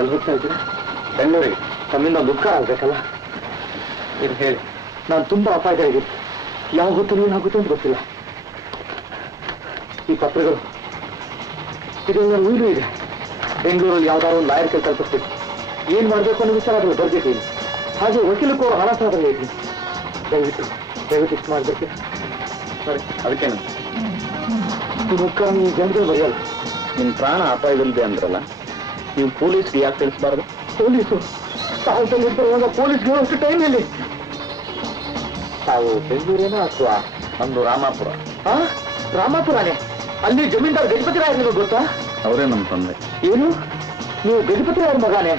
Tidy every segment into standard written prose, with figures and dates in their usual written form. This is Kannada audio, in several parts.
ಎಲ್ಲಿ ಹೋಗ್ತಾ ಇದ್ದೀರಾ? ಬೆಂಗಳೂರಿಗೆ. ತಮ್ಮಿಂದ ಒಂದು ಉಪಕಾರ ಆಗ್ಬೇಕಲ್ಲ. ಇದು ಹೇಳಿ. ನಾನು ತುಂಬಾ ಅಪಾಯದಲ್ಲಿದ್ದೀನಿ. ಯಾವ ಹೊತ್ತು ಏನಾಗುತ್ತೆ ಅಂತ ಗೊತ್ತಿಲ್ಲ. ಈ ಪತ್ರಗಳು ಇದರಿಂದ ಉಯಿಲು ಇದೆ. ಬೆಂಗಳೂರಲ್ಲಿ ಯಾವ್ದಾದ್ರು ಒಂದು ಲಾಯರ್ ಕೈ ಕಲ್ಪಿಸ್ಬೇಕು. ಏನ್ ಮಾಡ್ಬೇಕು ಅನ್ನೋ ವಿಚಾರ ಅದ್ರಲ್ಲಿ ಬರ್ದಿದ್ದೀನಿ. ಹಾಗೆ ವಕೀಲಕ್ಕೂ ಹಣ ಸಹ ಬರೆಯಿದ್ದೀನಿ. ದಯವಿಟ್ಟು ಇಷ್ಟು ಮಾಡ್ಬೇಕು. ಸರಿ, ಅದಕ್ಕೇನು ನಿಮ್ಮ ಉಪಕಾರ ನೀವು ಜನಗಳು ಬರೆಯಲ್ಲ. ನಿಮ್ ಪ್ರಾಣ ಅಪಾಯದಲ್ಲಿದೆ ಅಂದ್ರಲ್ಲ, ನೀವು ಪೊಲೀಸ್ಗೆ ಯಾಕೆ ತಿಳಿಸಬಾರ್ದು? ಪೊಲೀಸು ತಾವು ಬರುವಾಗ ಪೊಲೀಸ್ಗೆ ಅಷ್ಟು ಟೈಮ್ ಇಲ್ಲಿ. ತಾವು ಬೆಂಗಳೂರೇನ ಅಥವಾ ನಮ್ದು ರಾಮಾಪುರ. ರಾಮಾಪುರನೇ? ಅಲ್ಲಿ ಜಮೀನ್ದಾರ್ ಗಜಪತಿ ರಾಯರ್ ನಿಮಗೆ ಗೊತ್ತಾ? ಅವರೇ ನಮ್ಮ ತಂದೆ. ಏನು ನೀವು ಗಜಪತಿ ರಾಯರ್ ಮಗಾನೇ?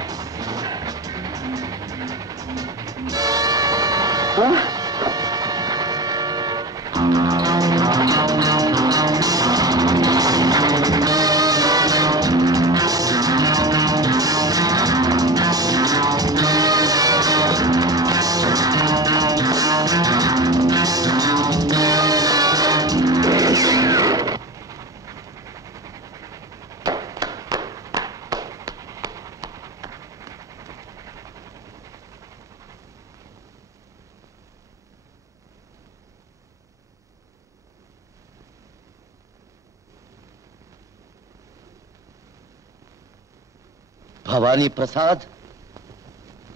ಭವಾನಿ ಪ್ರಸಾದ್,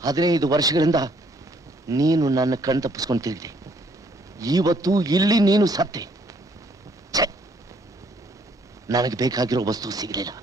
15 ವರ್ಷಗಳಿಂದ ನೀನು ನನ್ನ ಕಣ್ ತಪ್ಪಿಸ್ಕೊಂಡು ತಿರುಗಿದೆ. ಇವತ್ತು ಇಲ್ಲಿ ನೀನು ಸತ್ತೆ. ನನಗೆ ಬೇಕಾಗಿರೋ ವಸ್ತು ಸಿಗಲಿಲ್ಲ.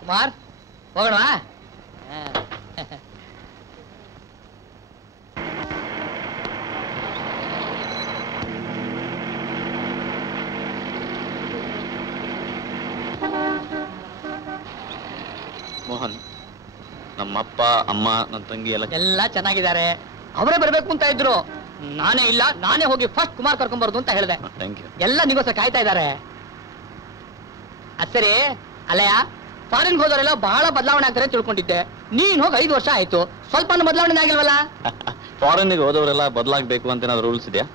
ಕುಮಾರ್ ಹೋಗೋಣವಾ? ಮೋಹನ್, ನಮ್ಮಪ್ಪ ಅಮ್ಮ ನನ್ನ ತಂಗಿ ಎಲ್ಲ ಚೆನ್ನಾಗಿದ್ದಾರೆ. ಅವರೇ ಬರ್ಬೇಕು ಅಂತ ಇದ್ರು, ನಾನೇ ಇಲ್ಲ, ನಾನೇ ಹೋಗಿ ಫಸ್ಟ್ ಕುಮಾರ್ ಕರ್ಕೊಂಡ್ಬಾರ್ದು ಅಂತ ಹೇಳಿದೆ. ಎಲ್ಲ ನಿಗೋಸ್ಕರ ಕಾಯ್ತಾ ಇದ್ದಾರೆ. ಅದ್ ಸರಿ, ಅಲ್ಲಯ್ಯ, ಫಾರಿನ್ ಹೋದವರೆಲ್ಲ ಬಹಳ ಬದಲಾವಣೆ ಆಗ್ತಾರೆ ತಿಳ್ಕೊಂಡಿದ್ದೆ. ನೀನ್ ಹೋಗಿ 5 ವರ್ಷ ಆಯ್ತು, ಸ್ವಲ್ಪ ಬದಲಾವಣೆ ಆಗಿಲ್ವಲ್ಲ? ಫಾರಿನ್ಗೆ ಹೋದವರೆಲ್ಲ ಬದಲಾಗಬೇಕು ಅಂತ ಏನಾದ್ರು ರೂಲ್ಸ್ ಇದೆಯಾ?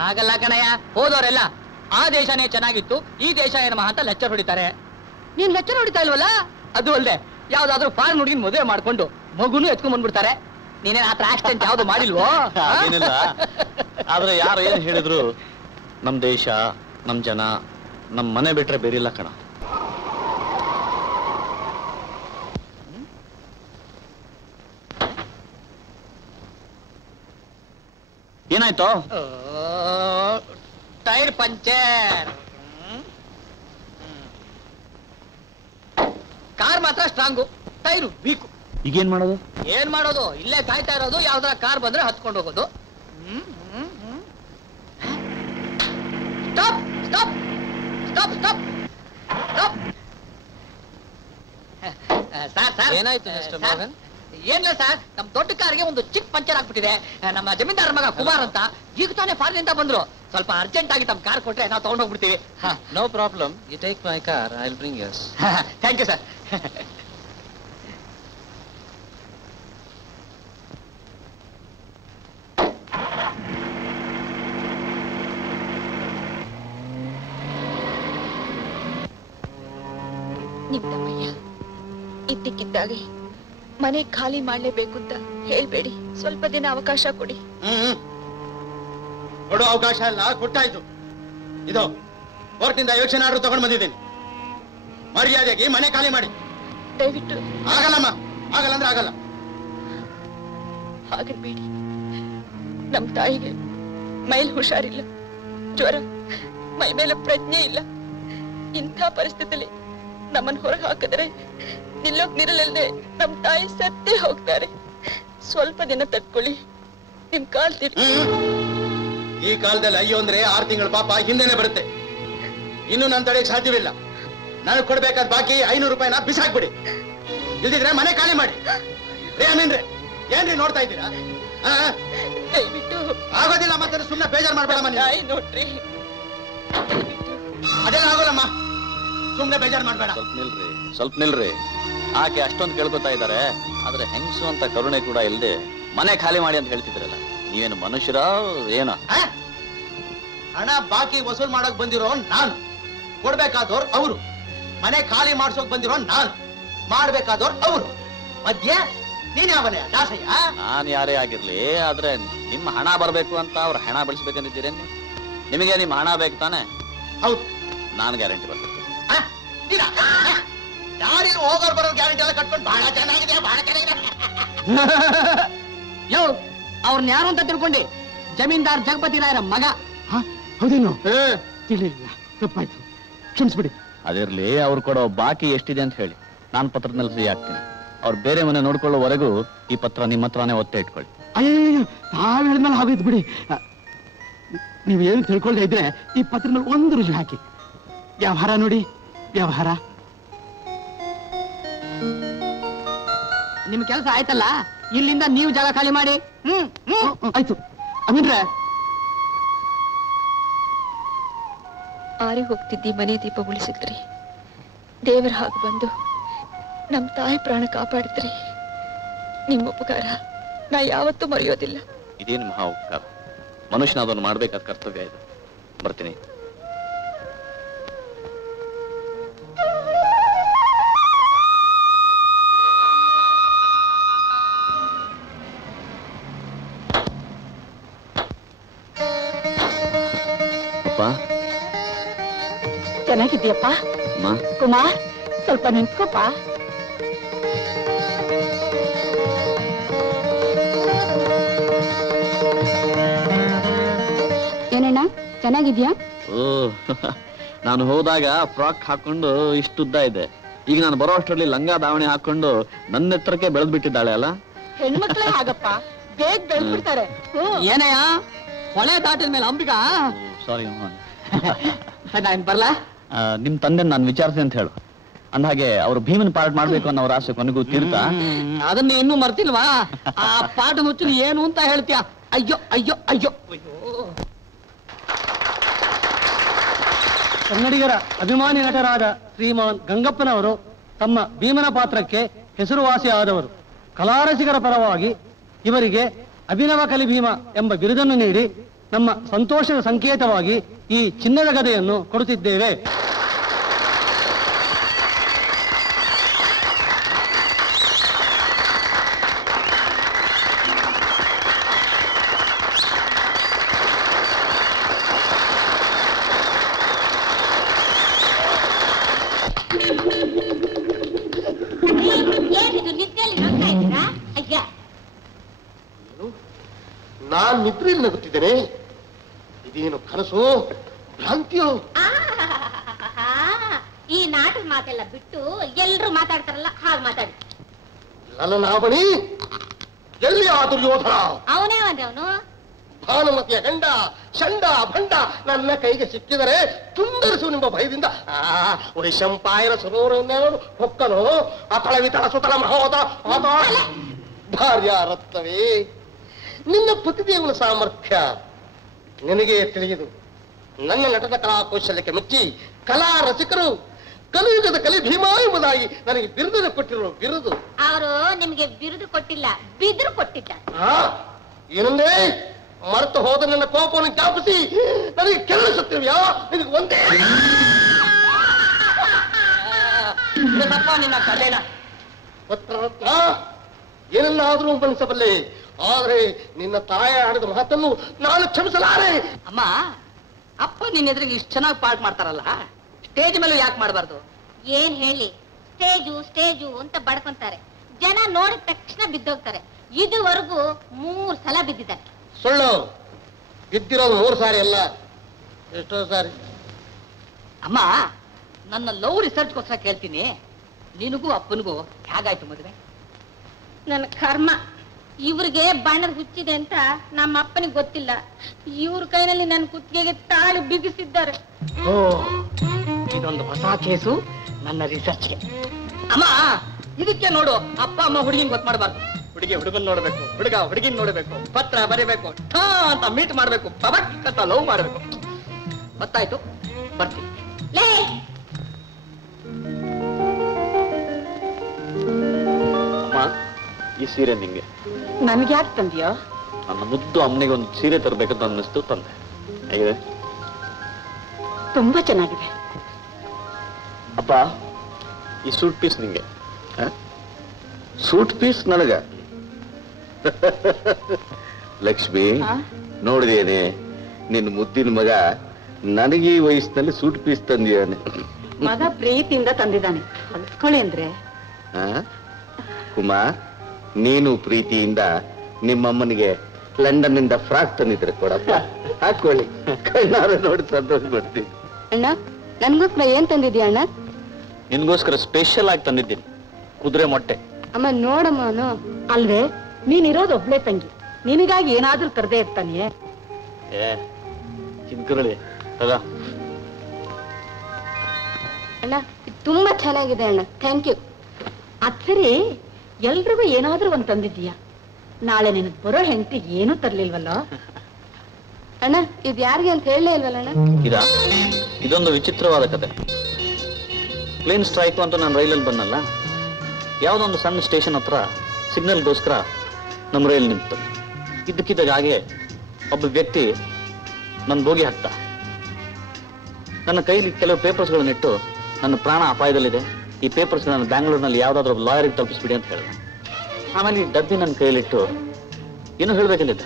ಹಾಗಲ್ಲ ಕಣಯ್ಯ, ಹೋದವರೆಲ್ಲ ಆ ದೇಶನೇ ಚೆನ್ನಾಗಿತ್ತು, ಈ ದೇಶ ಏನಮ್ಮ ಅಂತ ಲೆಕ್ಚರ್ ಹೊಡಿತಾರೆ. ನೀನ್ ಲೆಕ್ಚರ್ ಹೊಡಿತಾ ಇಲ್ವಲ್ಲ? ಅದು ಅಲ್ಲದೆ ಯಾವ್ದಾದ್ರು ಫಾರಿನ್ ಹುಡುಗಿನ ಮದುವೆ ಮಾಡ್ಕೊಂಡು ಮಗುನು ಎತ್ಕೊಂಡ್ ಬಂದ್ಬಿಡ್ತಾರೆ. ನೀನೇನ್ ಆತರ ಆಕ್ಸಿಡೆಂಟ್ ಯಾವ್ದು ಮಾಡಿಲ್ವೋ? ಏನಿಲ್ಲ, ಆದ್ರೆ ಯಾರು ಏನ್ ಹೇಳಿದ್ರು ನಮ್ ದೇಶ, ನಮ್ ಜನ, ನಮ್ ಮನೆ ಬಿಟ್ರೆ ಬೇರಿಲ್ಲ ಕಣ. ಏನಾಯ್ತು? Tyre puncture. ಕಾರ್ ಮಾತ್ರ ಸ್ಟ್ರಾಂಗು, ಟೈರು ವೀಕು. ಈಗೇನ್ ಮಾಡೋದು? ಏನ್ ಮಾಡೋದು, ಇಲ್ಲೇ ಕಾಯ್ತಾ ಇರೋದು, ಯಾವ್ದಾರ ಕಾರ್ ಬಂದ್ರೆ ಹತ್ಕೊಂಡು ಹೋಗೋದು. Stop stop stop stop stop. Sir ಏನಾಯ್ತು ಮಿಸ್ಟರ್ ಮೋಹನ್? ಏನಿಲ್ಲ ಸರ್, ನಮ್ ದೊಡ್ಡ ಕಾರ್ಗೆ ಒಂದು ಚಿಕ್ಕ ಪಂಚರ್ ಆಗ್ಬಿಟ್ಟಿದೆ. ನಮ್ಮ ಜಮೀನ್ದಾರ ಮಗ ಕುಮಾರ್ ಅಂತ ಈಗ ತಾನೇ ಫಾರಿನ್ ಇಂದ ಬಂದ್ರು. ಸ್ವಲ್ಪ ಅರ್ಜೆಂಟ್ ಆಗಿ ತಮ್ಮ ಕಾರ್ ಕೊಟ್ರೆ ನಾವು ತಗೊಂಡ್ ಹೋಗ್ಬಿಡ್ತೀವಿ. No problem, you take my car, I will bring us. Thank you sir. ನಿಮ್ ತಮ್ಮಯ್ಯ ಇದ್ದಕ್ಕಿದ್ದಾಗೆ ಮನೆ ಖಾಲಿ ಮಾಡ್ಲೇಬೇಕು ಅಂತ ಹೇಳ್ಬೇಡಿ, ಸ್ವಲ್ಪ ದಿನ ಅವಕಾಶ ಕೊಡಿ. ಕೊಡೋ ಅವಕಾಶ ಎಲ್ಲ ಕೊಟ್ಟಾಯ್ತು. ಇದು ಕೋರ್ಟ್ನಿಂದ ಯೋಚನೆ ಆರ್ಡರ್ ತಗೊಂಡ್ ಬಂದಿದ್ದೀನಿ. ಮರ್ಯಾದೆಗೆ ಮನೆ ಖಾಲಿ ಮಾಡಿ. ದಯವಿಟ್ಟು ಆಗಲ್ಲಮ್ಮ, ಆಗಲ್ಲ ಅಂದ್ರೆ ಆಗಲ್ಲ. ಹಾಗಿರ್ಬೇಡಿ. ನಮ್ ತಾಯಿಗೆ ಮೈಲ್ ಹುಷಾರಿಲ್ಲ, ಜ್ವರ, ಮೈ ಮೇಲೆ ಪ್ರಜ್ಞೆ ಇಲ್ಲ. ಇಂಥ ಪರಿಸ್ಥಿತಿಯಲ್ಲಿ ನಮ್ಮನ್ನ ಹೊರಗೆ ಹಾಕಿದ್ರೆ ನಿಲ್ಲೋಕ್ ನಿರಲ್ಲದೆ ನಮ್ ತಾಯಿ ಸತ್ತೇ ಹೋಗ್ತಾರೆ. ಸ್ವಲ್ಪ ದಿನ ತಡ್ಕೊಳ್ಳಿ, ನಿಮ್ ಕಾಲ್ ತಿರ್ಗಿ. ಈ ಕಾಲದಲ್ಲಿ ಅಯ್ಯೋ ಅಂದ್ರೆ 6 ತಿಂಗಳ ಪಾಪ ಹಿಂದೆನೆ ಬರುತ್ತೆ. ಇನ್ನು ನನ್ನ ತಡೆಗೆ ಸಾಧ್ಯವಿಲ್ಲ. ನನಗೆ ಕೊಡ್ಬೇಕಾದ ಬಾಕಿ 500 ರೂಪಾಯಿನ ಬಿಸಾಕ್ಬಿಡಿ. ಇಲ್ದಿದ್ರೆ ಮನೆ ಖಾಲಿ ಮಾಡಿ. ಅಮೀನ್ರೆ, ಏನ್ರಿ ನೋಡ್ತಾ ಇದ್ದೀರಾ? ದಯವಿಟ್ಟು ಆಗೋದಿಲ್ಲ, ಮತ್ತೆ ಸುಮ್ಮನೆ ಬೇಜಾರು ಮಾಡ್ಬೇಡಮ್ಮ. ತಾಯಿ ನೋಡ್ರಿ, ಅದೆಲ್ಲ ಆಗೋಲ್ಲಮ್ಮ, ಸುಮ್ಮನೆ ಬೇಜಾರು ಮಾಡ್ಬೇಡ. ಸ್ವಲ್ಪ ನಿಲ್ರಿ. ಆಕೆ ಅಷ್ಟೊಂದು ಕೇಳ್ಕೊತಾ ಇದ್ದಾರೆ, ಆದ್ರೆ ಹೆಂಗಸು ಅಂತ ಕರುಣೆ ಕೂಡ ಇಲ್ಲದೆ ಮನೆ ಖಾಲಿ ಮಾಡಿ ಅಂತ ಹೇಳ್ತಿದ್ರಲ್ಲ, ನೀವೇನು ಮನುಷ್ಯರ ಏನ? ಹಣ ಬಾಕಿ ವಸೂಲ್ ಮಾಡಕ್ ಬಂದಿರೋ ನಾನು, ಕೊಡ್ಬೇಕಾದವ್ರು ಅವರು. ಮನೆ ಖಾಲಿ ಮಾಡ್ಸೋಕ್ ಬಂದಿರೋ ನಾನು, ಮಾಡ್ಬೇಕಾದವ್ರು ಅವರು. ಮಧ್ಯ ನೀನ್ ಯಾವನೇ ದಾಸಯ್ಯ? ನಾನ್ ಯಾರೇ ಆಗಿರ್ಲಿ, ಆದ್ರೆ ನಿಮ್ಮ ಹಣ ಬರ್ಬೇಕು ಅಂತ ಅವ್ರ ಹಣ ಬೆಳೆಸ್ಬೇಕಂದಿದ್ದೀರೇನು? ನಿಮಗೆ ನಿಮ್ಮ ಹಣ ಬೇಕು ತಾನೆ? ಹೌದು. ನಾನು ಗ್ಯಾರಂಟಿ ಬರ್ತೀನಿ. ಯಾರು ಹೋಗೋರು ಬರೋ ಗ್ಯಾರಂಟಿ ಎಲ್ಲ ಕಟ್ಕೊಂಡು ಬಹಳ ಚೆನ್ನಾಗಿದೆ, ಬಹಳ ಚೆನ್ನಾಗಿದೆ. ಯೋ, ಅವ್ರನ್ನ ಯಾರು ಅಂತ ತಿಳ್ಕೊಂಡಿ? ಜಮೀನ್ದಾರ್ ಜಗಪತಿ ರಾಯರ ಮಗ. ಹೌದೇನು? ತಿಳಿಲಿಲ್ಲ, ತಪ್ಪಾಯ್ತು, ಕ್ಷಮಿಸ್ಬಿಡಿ. ಅದಿರ್ಲಿ, ಅವ್ರು ಕೊಡೋ ಬಾಕಿ ಎಷ್ಟಿದೆ ಅಂತ ಹೇಳಿ, ನಾನು ಪತ್ರದಲ್ಲಿ ಸಹಿ ಹಾಕ್ತೀನಿ. ಅವ್ರು ಬೇರೆ ಮನೆ ನೋಡ್ಕೊಳ್ಳೋವರೆಗೂ ಈ ಪತ್ರ ನಿಮ್ಮ ಹತ್ರನೇ ಒತ್ತೆ ಇಟ್ಕೊಳ್ಳಿ. ಅಯ್ಯೋ, ತಾವ್ ಹೇಳಿದ್ಮೇಲೆ ಆಗೋಯ್ತು ಬಿಡಿ. ನೀವು ಏನು ತಿಳ್ಕೊಳ್ದೆ ಇದ್ರೆ ಈ ಪತ್ರದ ಮೇಲೆ ಒಂದು ರುಜು ಹಾಕಿ. ವ್ಯವಹಾರ ನೋಡಿ, ವ್ಯವಹಾರ. ನಿಮ್ ಕೆಲಸ ಆಯ್ತಲ್ಲ, ಇಲ್ಲಿಂದ ನೀವು ಜಾಗ ಖಾಲಿ ಮಾಡಿ. ಆಯ್ತು. ಅಮೀನ್ರೆ, ಆರಿ ಹೋಗ್ತಿದ್ದಿ ಮನೆ ದೀಪ ಉಳಿಸಿದ್ರಿ. ದೇವರ ಹಾಗೆ ಬಂದು ನಮ್ ತಾಯಿ ಪ್ರಾಣ ಕಾಪಾಡಿದ್ರಿ. ನಿಮ್ಮ ಉಪಕಾರ ನಾ ಯಾವತ್ತೂ ಮರೆಯೋದಿಲ್ಲ. ಇದೇನು ಮಹಾ ಉಪಕಾರ. ಮನುಷ್ಯನ ಅದನ್ನು ಮಾಡ್ಬೇಕಾದ ಕರ್ತವ್ಯ ಇದು. ಬರ್ತೀನಿ. ಚೆನ್ನಾಗಿದ್ದೀಯಪ್ಪ? ಕುಮಾರ್, ಸ್ವಲ್ಪ ನಿಂತ್ಕೋಪ್ಪ. ಚೆನ್ನಾಗಿದ್ಯಾ? ಓ ನಾನು ಹೋದಾಗ ಫ್ರಾಕ್ ಹಾಕೊಂಡು ಇಷ್ಟುದ್ದ ಇದೆ. ಈಗ ನಾನು ಬರೋ ಅಷ್ಟರಲ್ಲಿ ಲಂಗ ದಾವಣಿ ಹಾಕೊಂಡು ನನ್ನ ಎತ್ತರಕ್ಕೆ ಬೆಳೆದ್ಬಿಟ್ಟಿದ್ದಾಳೆ ಅಲ್ಲ. ಹೆಣ್ಮಕ್ಳೇ ಹಾಗಪ್ಪ, ಬೇಗ ಬೆಳೆದ್ಬಿಡ್ತಾರೆ. ಏನಯ್ಯ ಹೊಳೆ ದಾಟಿದ ಮೇಲೆ ಅಂಬಿಗ? ಸಾರಿ ನಾನು ಬರ್ಲಾ? ನಿಮ್ ತಂದೆ ನಾನು ವಿಚಾರಿಸಿ ಅಂತ ಹೇಳು. ಅಂದಾಗೆ ಅವ್ರು ಭೀಮನ್ ಪಾರ್ಟ್ ಮಾಡ್ಬೇಕು ಅನ್ನೋ ಅವ್ರ ಆಸೆ ಕೊನೆಗೂ ತೀರ್ತಾ? ಅದನ್ನ ಇನ್ನೂ ಮರ್ತಿಲ್ವಾ? ಆ ಪಾಠ ಮುಚ್ಚಲು ಏನು ಅಂತ ಹೇಳ್ತೀಯ? ಅಯ್ಯೋ ಅಯ್ಯೋ ಅಯ್ಯೋ ಅಯ್ಯೋ. ಕನ್ನಡಿಗರ ಅಭಿಮಾನಿ ನಟರಾದ ಶ್ರೀಮಾನ್ ಗಂಗಪ್ಪನವರು ತಮ್ಮ ಭೀಮನ ಪಾತ್ರಕ್ಕೆ ಹೆಸರುವಾಸಿಯಾದವರು. ಕಲಾರಸಿಕರ ಪರವಾಗಿ ಇವರಿಗೆ ಅಭಿನವ ಕಲಿ ಭೀಮ ಎಂಬ ಬಿರುದನ್ನು ನೀಡಿ ನಮ್ಮ ಸಂತೋಷದ ಸಂಕೇತವಾಗಿ ಈ ಚಿನ್ನದ ಗದೆಯನ್ನು ಕೊಡುತ್ತಿದ್ದೇವೆ. ನಾನ್ ನಿದ್ರೆಯಲ್ಲಿ ನಗುತ್ತಿದ್ದೇನೆ. ಇದೇನು ಕನಸು ಭ್ರಾಂತಿಯೋ? ಈ ನಾಟಕ ಮಾತೆಲ್ಲ ಬಿಟ್ಟು ಎಲ್ರು ಮಾತಾಡ್ತಾರಲ್ಲ ಹಾಗೆ ಮಾತಾಡಿ. ಲಲನಾಭಣಿ ಎಲ್ಲಿ ಆ ದುರ್ಯೋಧನ? ಅವನೇ ಅಂದ್ರೆ ಅವನು ಭಾನುಮತಿಯ ಗಂಡ ಚಂಡ ಭಂಡ ನನ್ನ ಕೈಗೆ ಸಿಕ್ಕಿದರೆ ತುಂಡರಿಸು ನಿಮ್ಮ ಭಯದಿಂದ. ವೈಶಂಪಾಯನ ಸರೋವರವನ್ನೇನು ಹೊಕ್ಕನು ಅತಳ ವಿತಳ ಸುತಳ ಮಹೋದ ಭಾರ್ಯ ರತ್ನವೇ, ನಿನ್ನ ಪತಿದೇವನ ಸಾಮರ್ಥ್ಯ ನಿನಗೆ ತಿಳಿಯುದು. ನನ್ನ ನಟನ ಕಲಾ ಕೌಶಲ್ಯಕ್ಕೆ ಮೆಚ್ಚಿ ಕಲಾ ರಸಿಕರು ಕಲಿಯುಗದ ಕಲಿ ಭೀಮಾ ಎಂಬುದಾಗಿ ನನಗೆ ಬಿರುದನ್ನು ಕೊಟ್ಟಿರುವ ಬಿರುದು. ಅವರು ನಿಮ್ಗೆ ಬಿರುದು ಕೊಟ್ಟಿಲ್ಲ, ಬಿದ್ರು ಕೊಟ್ಟಿದ್ದಾರೆ. ಏನಂದ್ರೆ ಮರೆತು ಹೋದ ನನ್ನ ಕೋಪವನ್ನು ಜ್ಞಾಪಿಸಿ ನನಗೆ ಕೆರಳಿಸುತ್ತೇವ್ಯಾ? ನಿನಗೆ ಒಂದೇ ನಿನ್ನ ಕಲೆನ ಪತ್ರರತ್ನ ಏನನ್ನಾದರೂ ಬಣಿಸಬಲ್ಲೆ, ಆದ್ರೆ ನಿನ್ನ ತಾಯ ಆಡಿದ ಮಾತನ್ನು ನಾನು ಕ್ಷಮಿಸಲಾರೆ. ಅಮ್ಮ, ಅಪ್ಪ ನಿನ್ನ ಎದುರಿಗೆ ಇಷ್ಟು ಚೆನ್ನಾಗಿ ಪಾಠ ಮಾಡ್ತಾರಲ್ಲ, ಸ್ಟೇಜ್ ಮೇಲೆ ಯಾಕೆ ಮಾಡಬಾರ್ದು? ಏನ್ ಹೇಳಿ, ಸ್ಟೇಜು ಸ್ಟೇಜು ಅಂತ ಬಡ್ಕೊಂತಾರೆ. ಜನ ನೋಡಿದ ತಕ್ಷಣ ಬಿದ್ದೋಗ್ತಾರೆ. ಇದುವರೆಗೂ 3 ಸಲ ಬಿದ್ದಿದ್ದಾರೆ. ಸುಳ್ಳು, ಬಿದ್ದಿರೋದು 3 ಸಾರಿ ಅಲ್ಲ, ಎಷ್ಟೋ ಸಾರಿ. ಅಮ್ಮ, ನನ್ನ ಲವ್ ರಿಸರ್ಚ್ಗೋಸ್ಕರ ಕೇಳ್ತೀನಿ, ನಿನಗೂ ಅಪ್ಪನಿಗೂ ಹೇಗಾಯ್ತು ಮದುವೆ? ನನ್ನ ಕರ್ಮ, ಇವ್ರಿಗೆ ಬಣ್ಣದ ಹುಚ್ಚಿದೆ ಅಂತ ನಮ್ಮ ಅಪ್ಪನಿಗೆ ಗೊತ್ತಿಲ್ಲ. ಇವ್ರ ಕೈನಲ್ಲಿ ನನ್ನ ಕುತ್ತಿಗೆಗೆ ತಾಳಿ ಬಿಗಿಸಿದ್ದಾರೆ. ಓ, ಇದೊಂದು ಹೊಸ ಕೇಸು ನನ್ನ ರಿಸರ್ಚ್ಗೆ. ಅಮ್ಮ, ಇದಕ್ಕೆ ನೋಡು, ಅಪ್ಪ ಅಮ್ಮ ಹುಡುಗಿನ ಗೊತ್ತು ಮಾಡಬಾರ್ದು. ಹುಡುಗಿ ಹುಡುಗನ್ ನೋಡ್ಬೇಕು, ಹುಡುಗ ಹುಡುಗಿನ ನೋಡ್ಬೇಕು, ಪತ್ರ ಬರೀಬೇಕು, ಠಾ ಅಂತ ಮೀಟ್ ಮಾಡ್ಬೇಕು, ಪಬಕ್ ಅಂತ ಲವ್ ಮಾಡ್ಬೇಕು. ಗೊತ್ತಾಯ್ತು, ಬರ್ತೀನಿ. ಅಮ್ಮ, ಈ ಸೀರೆ ನಿಂಗೆ. ನನ್ಗೆ ಯಾಕೆ ತಂದಿಯೋ? ನನ್ನ ಮುದ್ದು ಅಮ್ಮನಿಗೆ ಒಂದು ಸೀರೆ ತರಬೇಕಂತ ಅನ್ನಿಸ್ತು, ತಂದೆ. ಹೇಗಿದೆ? ತುಂಬಾ ಚೆನ್ನಾಗಿದೆ. ಅಪ್ಪ, ಈ ಸೂಟ್ ಪೀಸ್ ನಿಂಗೆ. ಸೂಟ್ ಪೀಸ್ ನನಗ? ಲಕ್ಷ್ಮಿ, ನೋಡಿದೇನೆ ನಿನ್ನ ಮುದ್ದಿನ ಮಗ ನನಗೆ ಈ ವಯಸ್ಸಿನಲ್ಲಿ ಸೂಟ್ ಪೀಸ್ ತಂದಿದ್ದಾನೆ. ಮಗ ಪ್ರೀತಿಯಿಂದ ತಂದಿದ್ದಾನೆ, ಹೊಲಿಸ್ಕೊಳ್ಳಿ ಅಂದ್ರೆ. ಕುಮಾರ್, ನೀನು ಪ್ರೀತಿಯಿಂದ ನಿಮ್ಮಮ್ಮನಿಗೆ ಲಂಡನ್ ನಿಂದ ಫ್ರಾಕ್ ತಂದಿದ್ರೆ ಕೊಡಪ್ಪ, ಹಾಕೊಳ್ಳಿ. ಕಣ್ಣಾರು ನೋಡಿ ಸಂತೋಷ ಪಡ್ತೀನಿ. ಅಣ್ಣ, ನನ್ಗೋಸ್ಕರ ಏನ್ ತಂದಿದ್ಯಾ ಅಣ್ಣ? ನಿನ್ಗೋಸ್ಕರ ಸ್ಪೆಷಲ್ ಆಗಿ ತಂದಿದ್ದೀನಿ, ಕುದುರೆ ಮೊಟ್ಟೆ. ಅಮ್ಮ ನೋಡಮ್ಮ. ಅಲ್ವೇ, ನೀನಿರೋದು ಒಬ್ಳೆ ತಂಗಿ, ನಿನಗಾಗಿ ಏನಾದ್ರೂ ತರದೇ ಇರ್ತಾನೆ. ಚಿನ್ಕುರಳಿ ತಗೋ. ಅಣ್ಣ, ತುಂಬಾ ಚೆನ್ನಾಗಿದೆ ಅಣ್ಣ, ಥ್ಯಾಂಕ್ ಯು. ಅದ್ ಸರಿ, ಎಲ್ರಿಗೂ ಏನಾದ್ರೂ ಒಂದ್ ತಂದಿದ್ದೀಯಾ? ನಾಳೆ ನಿನಗ್ ಬರೋ ಹೆಂಡತಿ ಏನೂ ತರ್ಲಿಲ್ವಲ್ಲ ಅಣ್ಣ? ಇದು ಯಾರಿಗೆ ಅಂತ ಹೇಳಲೇ ಇಲ್ವಲ್ಲ ಅಣ್ಣ? ಇದೊಂದು ವಿಚಿತ್ರವಾದ ಕತೆ. ಪ್ಲೇನ್ ಸ್ಟ್ರೈಕ್ ಅಂತ ನಾನು ರೈಲಲ್ಲಿ ಬಂದಲ್ಲ, ಯಾವುದೊಂದು ಸಣ್ಣ ಸ್ಟೇಷನ್ ಹತ್ರ ಸಿಗ್ನಲ್ಗೋಸ್ಕರ ನಮ್ಮ ರೈಲ್ ನಿಂತು. ಇದ್ದಕ್ಕಿದ್ದಾಗ ಹಾಗೆ ಒಬ್ಬ ವ್ಯಕ್ತಿ ನನ್ನ ಬೋಗಿ ಹತ್ತ. ನನ್ನ ಕೈಲಿ ಕೆಲವು ಪೇಪರ್ಸ್ಗಳನ್ನಿಟ್ಟು, ನನ್ನ ಪ್ರಾಣ ಅಪಾಯದಲ್ಲಿದೆ, ಈ ಪೇಪರ್ಸ್ಗಳನ್ನು ಬ್ಯಾಂಗ್ಳೂರಿನಲ್ಲಿ ಯಾವುದಾದ್ರೂ ಒಬ್ಬ ಲಾಯರಿಗೆ ತಲುಪಿಸ್ಬಿಡಿ ಅಂತ ಹೇಳಿದೆ. ಆಮೇಲೆ ಈ ಡಬ್ಬಿ ನನ್ನ ಕೈಲಿಟ್ಟು ಏನೋ ಹೇಳ್ಬೇಕಂದಿದ್ದ.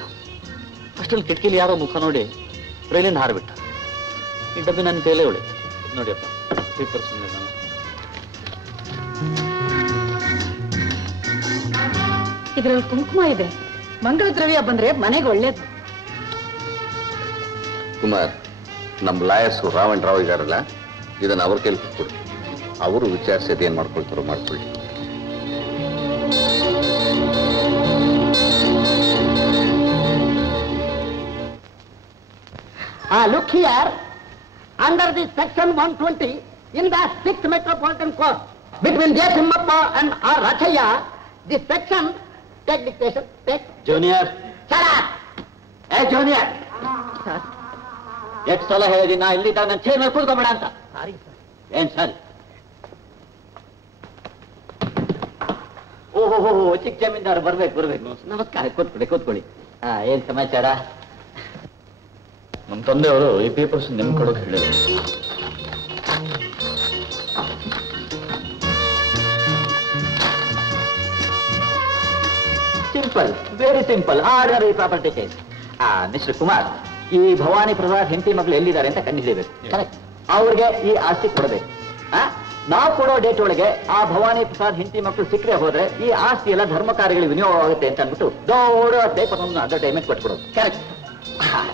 ಅಷ್ಟರಲ್ಲಿ ಕಿಟಕಿಲಿ ಯಾರೋ ಮುಖ ನೋಡಿ ರೈಲಿಂದ ಹಾರಿಬಿಟ್ಟ. ಈ ಡಬ್ಬಿ ನನ್ನ ಕೈಲೇ ಉಳಿತು. ನೋಡಿಯಪ್ಪ, ಪೇಪರ್ಸ್. ಇದ್ರಲ್ಲಿ ಕುಂಕುಮ ಇದೆ, ಮಂಗಳ ದ್ರವ್ಯ ಬಂದ್ರೆ ಮನೆಗೆ ಒಳ್ಳೇದು. ಕುಮಾರ್, ನಮ್ಮ ಲಾಯರ್ಸು ರಾವಣ್ ರಾವ್ ಇದಾರಲ್ಲ, ಇದನ್ನು ಅವ್ರ ಕೈಲಿ ಕೊಡಿ. ಅವರು ವಿಚಾರಿಸಿ ಏನ್ ಮಾಡ್ಕೊಳ್ತಾರೋ ಮಾಡ್ಕೊಳ್ಳಿ. Look here, under the section 120 in the 6th Metropolitan Court between J. Timmappa and R. Rachaya, this section, take dictation, take. Junior, Shut up! ಏ ಜೂನಿಯರ್, ಎಷ್ಟು ಸಲ ಹೇಳಿದೀನಿ ನಾ ಇಲ್ಲಿದ್ದಾಗ ನನ್ನ ಚೇರ್ ಮೇಲೆ ಕೂತ್ಕೊಂಬೇಡ ಅಂತ. Sorry, sir. ಏನ್ ಸರಿ? ಓಹೋ, ಚಿಕ್ಕ ಜಮೀನ್ದಾರು ಬರ್ಬೇಕು. ನಮಸ್ಕಾರ, ಕೂತ್ಕೊಳ್ಳಿ. ಏನ್ ಸಮಾಚಾರ? ನಮ್ಮ ತಂದೆಯವರು ಈ ಪೇಪರ್ಸ್ ನಿಮ್ ಕೊಡೋಕೆ ಹೇಳಿದ್ರು. Simple, very simple, ordinary property case. Mister Kumar, ಈ ಭವಾನಿ ಪ್ರಸಾದ್ ಹೆಂಡತಿ ಮಗಳು ಎಲ್ಲಿದ್ದಾರೆ ಅಂತ ಕಂಡುಹಿಡಿಯಬೇಕು. ಕರೆಕ್ಟ್, ಅವ್ರಿಗೆ ಈ ಆಸ್ತಿ ಕೊಡಬೇಕು. ನಾವು ಕೊಡೋ ಡೇಟ್ ಒಳಗೆ ಆ ಭವಾನಿ ಪ್ರಸಾದ್ ಹೆಂಡತಿ ಮಕ್ಕಳು ಸಿಕ್ಕರೆ ಹೋದ್ರೆ ಈ ಆಸ್ತಿ ಎಲ್ಲ ಧರ್ಮ ಕಾರ್ಯಗಳಿಗೆ ವಿನಿಯೋಗವಾಗುತ್ತೆ ಅಂತ ಅಂದ್ಬಿಟ್ಟು ದೊಡ್ಡ ಪೇಪರ್ ಅಡ್ವರ್ಟೈಸ್ಮೆಂಟ್ ಕೊಟ್ಬಿಡೋದು. ಕರೆಕ್ಟ್.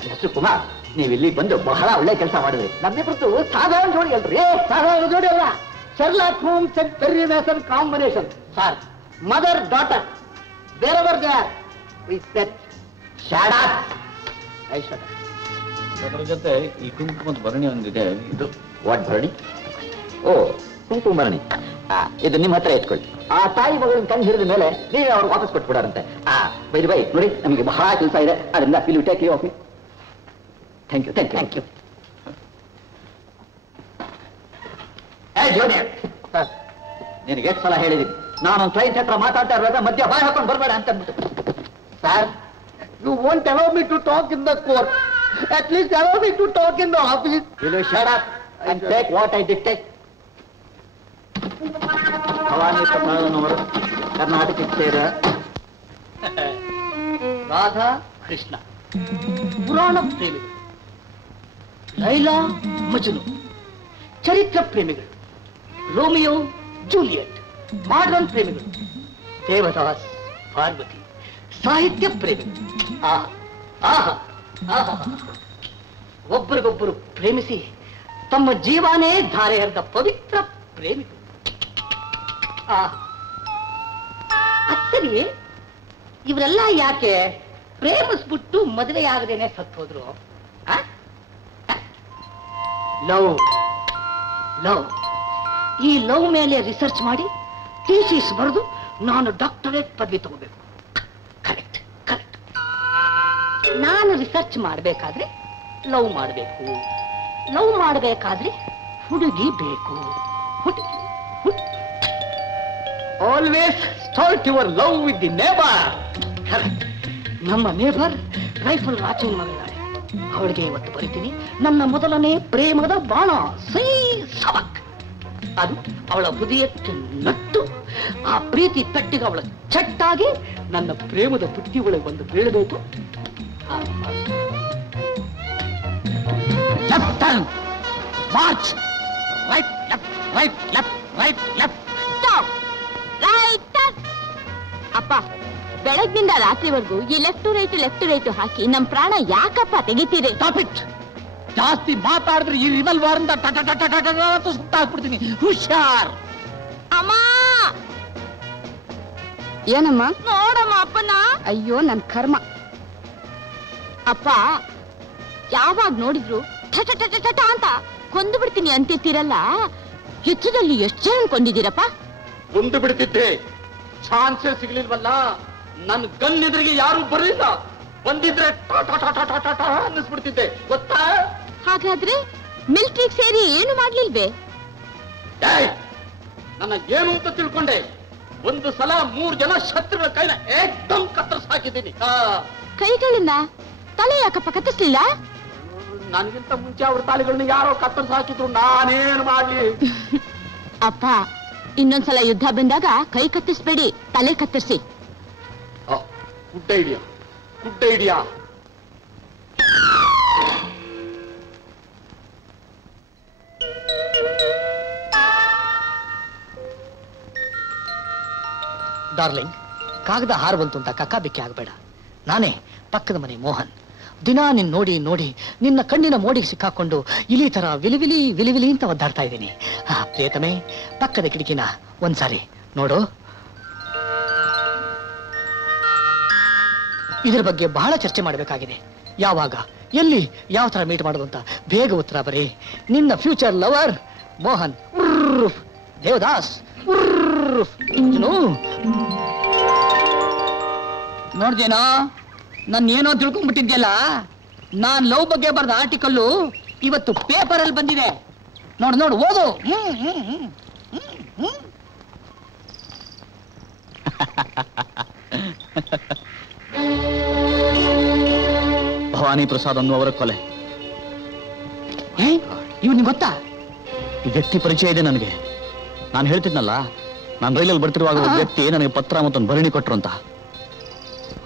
ಮಿಸ್ಟರ್ ಕುಮಾರ್, ನೀವು ಇಲ್ಲಿ ಬಂದು ಬಹಳ ಒಳ್ಳೆ ಕೆಲಸ ಮಾಡಿದ್ರಿ. ನಮ್ಮಿಬ್ರದ್ದು ಸಾಧಾರಣ ಜೋಡಿ ಅಲ್ರಿ? ಸಾಧಾರಣ ಜೋಡಿ ಅಲ್ಲ, Sherlock Holmes and Perry Mason combination. Sir, Mother, daughter, wherever they are, we set. Shut up. ಅದರ ಜೊತೆ ಈ ಕುಂಕುಮದ ಭರಣಿ ಒಂದಿದೆ. ಇದು ವಾಟ್ ಭರಣಿ? ಓ, ಕುಂಕುಮ ಭರಣಿ. ಇದು ನಿಮ್ಮ ಹತ್ರ ಇಟ್ಕೊಳ್ಳಿ. ಆ ತಾಯಿ ಮಗಳನ್ನ ಕಂಡು ಹಿಡಿದ ಮೇಲೆ ನೀವೇ ಅವ್ರು ವಾಪಸ್ ಕೊಟ್ಬಿಡಾರಂತೆ. ಬೈ ನೋಡಿ, ನಮಗೆ ಬಹಳ ಕೆಲಸ ಇದೆ, ಅದರಿಂದ will you take you off me? Thank you. ಏ ಜೂನಿಯರ್, ನಿನಗೆ ಎಷ್ಟು ಸಲ ಹೇಳಿದ್ದೀನಿ, ನಾನೊಂದು ಕ್ಲೈಂಟ್ ಹತ್ರ ಮಾತಾಡ್ತಾ ಇರುವಾಗ ಮಧ್ಯ ಬಾಯ್ ಹಾಕೊಂಡು ಬರಬೇಡ ಅಂತ ಅಂದ್ಬಿಟ್ಟು. Sir, you won't allow me to talk in the court. At least allow me to talk in the office. Will you shut up and take what I dictate? Bhavani ಪ್ರಸಾದನವರು ಕರ್ನಾಟಕಕ್ಕೆ ಸೇರ ರಾಧಾ ಕೃಷ್ಣ ಪುರಾಣ ಪ್ರೇಮಿಗಳು, ಲೈಲಾ ಮಜ್ನು ಚರಿತ್ರ ಪ್ರೇಮಿಗಳು, ರೋಮಿಯೋ ಜೂಲಿಯಟ್ ಮಾಡರ್ನ್ ಪ್ರೇಮಿಗಳು, ದೇವದಾಸ್ ಪಾರ್ವತಿ ಸಾಹಿತ್ಯ ಪ್ರೇಮಿಗಳು. ಒಬ್ಬರಿಗೊಬ್ಬರು ಪ್ರೇಮಿಸಿ ತಮ್ಮ ಜೀವನೇ ಧಾರೆ ಎರೆದ ಪವಿತ್ರ ಪ್ರೇಮಿಗಳು. ಸರಿ, ಇವರೆಲ್ಲ ಯಾಕೆ ಪ್ರೇಮಿಸ್ಬಿಟ್ಟು ಮದುವೆ ಆಗದೇನೆ ಸತ್ತು ಹೋದ್ರು? ಲವ್ ಈ ಲವ್ ಮೇಲೆ ರಿಸರ್ಚ್ ಮಾಡಿ ಥೀಸಿಸ್ ಬರೆದು ನಾನು ಡಾಕ್ಟರೇಟ್ ಪದವಿ ತಗೋಬೇಕು. ಕರೆಕ್ಟ್. ನಾನು ರಿಸರ್ಚ್ ಮಾಡಬೇಕಾದ್ರೆ ಲವ್ ಮಾಡಬೇಕಾದ್ರೆ ಹುಡುಗಿ ಬೇಕು. Always start your love with the neighbour. ನಮ್ಮ ನೇಬರ್ ರೈಫಲ್ ರಾಚನ್ ಮಗಳಿದ್ದಾಳೆ, ಅವಳಿಗೆ ಇವತ್ತು ಬರೀತೀನಿ ನನ್ನ ಮೊದಲನೇ ಪ್ರೇಮದ ಬಾಣ ಸೈ ಸವಕ್. ಅದು ಅವಳ ಹೃದಯಕ್ಕೆ ನಟ್ಟು, ಆ ಪ್ರೀತಿ ಪೆಟ್ಟಿಗೆ ಅವಳ ಚಟ್ಟಾಗಿ ನನ್ನ ಪ್ರೇಮದ ಬುಟ್ಟಿ ಒಳಗೆ ಒಂದು ಬೀಳಬೇಕು. Left turn, March, right left. ಅಪ್ಪ, ಬೆಳಗ್ನಿಂದ ರಾತ್ರಿವರೆಗೂ ಈ ಲೆಫ್ಟ್ ರೈಟ್ ಹಾಕಿ ನಮ್ ಪ್ರಾಣ ಯಾಕಪ್ಪ ತೆಗಿತೀರಿ? Stop it. ಜಾಸ್ತಿ ಮಾತಾಡಿದ್ರೆ ಈ ರಿವಲ್ವರ್ ಅಂತ ಸುತ್ತಾಕ್ಬಿಡ್ತೀನಿ. ಹುಷಾರ್. ಅಮ್ಮ, ಏನಮ್ಮ? ನೋಡಮ್ಮ ಅಪ್ಪನ. ಅಯ್ಯೋ ನನ್ ಕರ್ಮ. ಅಪ್ಪ, ಯಾವಾಗ ನೋಡಿದ್ರು ಠಟ ಅಂತ ಕೊಂದು ಬಿಡ್ತೀನಿ ಅಂತಿರ್ತೀರಲ್ಲ, ಹೆಚ್ಚದಲ್ಲಿ ಎಷ್ಟು ಜನ ಕೊಂದಿದ್ದೀರಪ್ಪ? ಕೊಂದು ಬಿಡ್ತಿದ್ದೆ, ಚಾನ್ಸೇ ಸಿಗ್ಲಿಲ್ವಲ್ಲ. ನನ್ ಗನ್ ಎದುರಿಗೆ ಯಾರು ಬರಲಿಲ್ಲ, ಬಂದಿದ್ರೆ ಅನ್ನಿಸ್ಬಿಡ್ತಿದ್ದೆ ಗೊತ್ತಾ? ಹಾಗಾದ್ರೆ ಮಿಲಿಟರಿಗೆ ಸೇರಿ ಏನು ಮಾಡ್ಲಿಲ್ವೇ? ನನ್ನ ಏನು ಅಂತ ತಿಳ್ಕೊಂಡೆ? ಒಂದು ಸಲ 3 ಜನ ಶತ್ರುಗಳ ಕೈನ ಏಕ್ದಮ್ ಕತ್ತರಿಸಿ ಹಾಕಿದ್ದೀನಿ. ಕೈಗಳನ್ನ ತಲೆ ಯಾಕಪ್ಪ ಕತ್ತರಿಸ್ಲಿಲ್ಲ? ನನಗಿಂತ ಮುಂಚೆ ಅವ್ರ ತಾಲಿಗಳನ್ನ ಯಾರೋ ಕತ್ತರಿಸಿ ಹಾಕಿದ್ರು, ನಾನೇನು ಮಾಡ್ಲಿ? ಅಪ್ಪ, ಇನ್ನೊಂದ್ಸಲ ಯುದ್ಧ ಬಂದಾಗ ಕೈ ಕತ್ತರಿಸ್ಬೇಡಿ, ತಲೆ ಕತ್ತರಿಸಿ. Good idea. ಡಾರ್ಲಿಂಗ್, ಕಾಗದ ಹಾರು ಬಂತು ಅಂತ ಕಕ್ಕಾಬಿಕ್ಕಿ ಆಗಬೇಡ. ನಾನೇ ಪಕ್ಕದ ಮನೆ ಮೋಹನ್, ದಿನ ನಿನ್ ನೋಡಿ ನೋಡಿ ನಿನ್ನ ಕಣ್ಣಿನ ಮೋಡಿಗೆ ಸಿಕ್ಕಾಕೊಂಡು ಇಲಿ ತರ ವಿಲಿವಿಲಿ ವಿಲಿವಿಲಿ ಅಂತ ಒದ್ದಾಡ್ತಾ ಇದ್ದೀನಿ. ಪ್ರಿಯತಮೆ, ಪಕ್ಕದ ಕಿಟಕಿನ ಒಂದ್ಸಾರಿ ನೋಡು. ಇದರ ಬಗ್ಗೆ ಬಹಳ ಚರ್ಚೆ ಮಾಡಬೇಕಾಗಿದೆ. ಯಾವಾಗ, ಎಲ್ಲಿ, ಯಾವ ತರ ಮೀಟ್ ಮಾಡೋದು ಅಂತ ಬೇಗ ಉತ್ತರ ಬರೀ. ನಿನ್ನ ಫ್ಯೂಚರ್ ಲವರ್ ಮೋಹನ್ ದೇವದಾಸ್. ನೋಡ್ದೇನೋ, ನಾನು ಏನೋ ತಿಳ್ಕೊಂಡ್ಬಿಟ್ಟಿದ್ಯಲ್ಲ. ನಾನ್ ಲವ್ ಬಗ್ಗೆ ಬರೆದ ಆರ್ಟಿಕಲ್ಲು ಇವತ್ತು ಪೇಪರ್ ಅಲ್ಲಿ ಬಂದಿದೆ. ನೋಡು ನೋಡು, ಓದು. ಭವಾನಿ ಪ್ರಸಾದ್ ಅನ್ನುವರ ಕೊಲೆ. ಇವ್ ನಿಂಗೆ ಗೊತ್ತಾ? ಈ ವ್ಯಕ್ತಿ ಪರಿಚಯ ಇದೆ ನನಗೆ. ನಾನು ಹೇಳ್ತಿದ್ನಲ್ಲ, ನಾನು ರೈಲಲ್ಲಿ ಬರ್ತಿರುವಾಗ ಒಬ್ಬ ವ್ಯಕ್ತಿ ನನಗೆ ಪತ್ರ ಮತ್ತೊಂದು ಭರಣಿ ಕೊಟ್ರು ಅಂತ.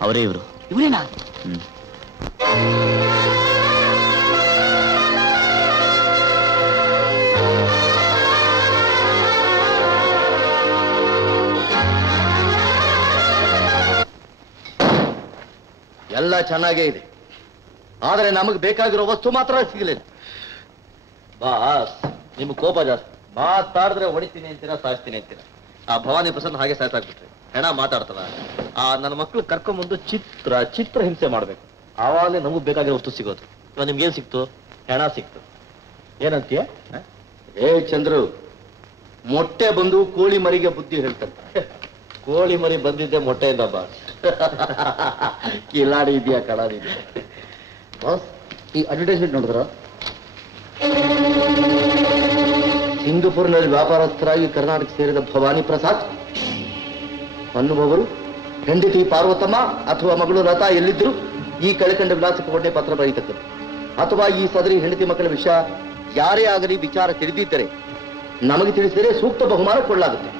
ಅವರೇ ಇವರು. ಇವರೇನಾ? ಎಲ್ಲ ಚೆನ್ನಾಗೇ ಇದೆ, ಆದರೆ ನಮಗೆ ಬೇಕಾಗಿರೋ ವಸ್ತು ಮಾತ್ರ ಸಿಗಲಿಲ್ಲ. ಬಾಸ್, ನಿಮ್ಗೆ ಕೋಪ ಜಾಸ್ತಿ. ಮಾತಾಡಿದ್ರೆ ಹೊಡಿತೀನಿ ಅಂತೀರಾ, ಸಾಯಿಸ್ತೀನಿ ಅಂತೀರಾ. ಆ ಭವಾನಿ ಪ್ರಸಾದ್ ಹಾಗೆ ಸಾಯ್ಸಾಕ್ಬಿಟ್ರಿ. ಹೆಣ ಮಾತಾಡ್ತದ. ನನ್ನ ಮಕ್ಳು ಕರ್ಕೊಂಡ್ಬಂದು ಚಿತ್ರ ಹಿಂಸೆ ಮಾಡ್ಬೇಕು. ಆವಾಗಲೇ ನಮಗ್ ಬೇಕಾಗಿರೋ ವಸ್ತು ಸಿಗೋದು. ಇವಾಗ ನಿಮ್ಗೇನ್ ಸಿಕ್ತು? ಹೆಣ ಸಿಕ್ತು. ಏನಂತೀಯ? ಚಂದ್ರು, ಮೊಟ್ಟೆ ಬಂದು ಕೋಳಿ ಮರಿಗೆ ಬುದ್ಧಿ ಹೇಳ್ತಾರೆ. ಕೋಳಿ ಮರಿ ಬಂದಿದ್ದೆ ಮೊಟ್ಟೆಯಿಂದ ಬಾಸ್. ಕಿಲಾಡಿ ಇದೆಯಾ, ಕಳಾಡಿ ಇದೆಯಾ ಬಾಸ್? ಈ ಅಡ್ವರ್ಟೈಸ್ಮೆಂಟ್ ನೋಡಿದ್ರ? ಸಿಂಧುಪುರ್ನಲ್ಲಿ ವ್ಯಾಪಾರಸ್ಥರಾಗಿ ಕರ್ನಾಟಕ ಸೇರಿದ ಭವಾನಿ ಪ್ರಸಾದ್ ಅನ್ನುವವರು ಹೆಂಡತಿ ಪಾರ್ವತಮ್ಮ ಅಥವಾ ಮಗಳು ಲತಾ ಎಲ್ಲಿದ್ರು ಈ ಕೆಳಕಂಡ ವಿಳಾಸಕ್ಕೆ ಒಳ್ಳೆ ಪತ್ರ ಬರೆಯತಕ್ಕದ್ದು. ಅಥವಾ ಈ ಸದರಿ ಹೆಂಡತಿ ಮಕ್ಕಳ ವಿಷಯ ಯಾರೇ ಆಗಲಿ ವಿಚಾರ ತಿಳಿದಿದ್ದರೆ ನಮಗೆ ತಿಳಿಸಿದರೆ ಸೂಕ್ತ ಬಹುಮಾನ ಕೊಡಲಾಗುತ್ತೆ.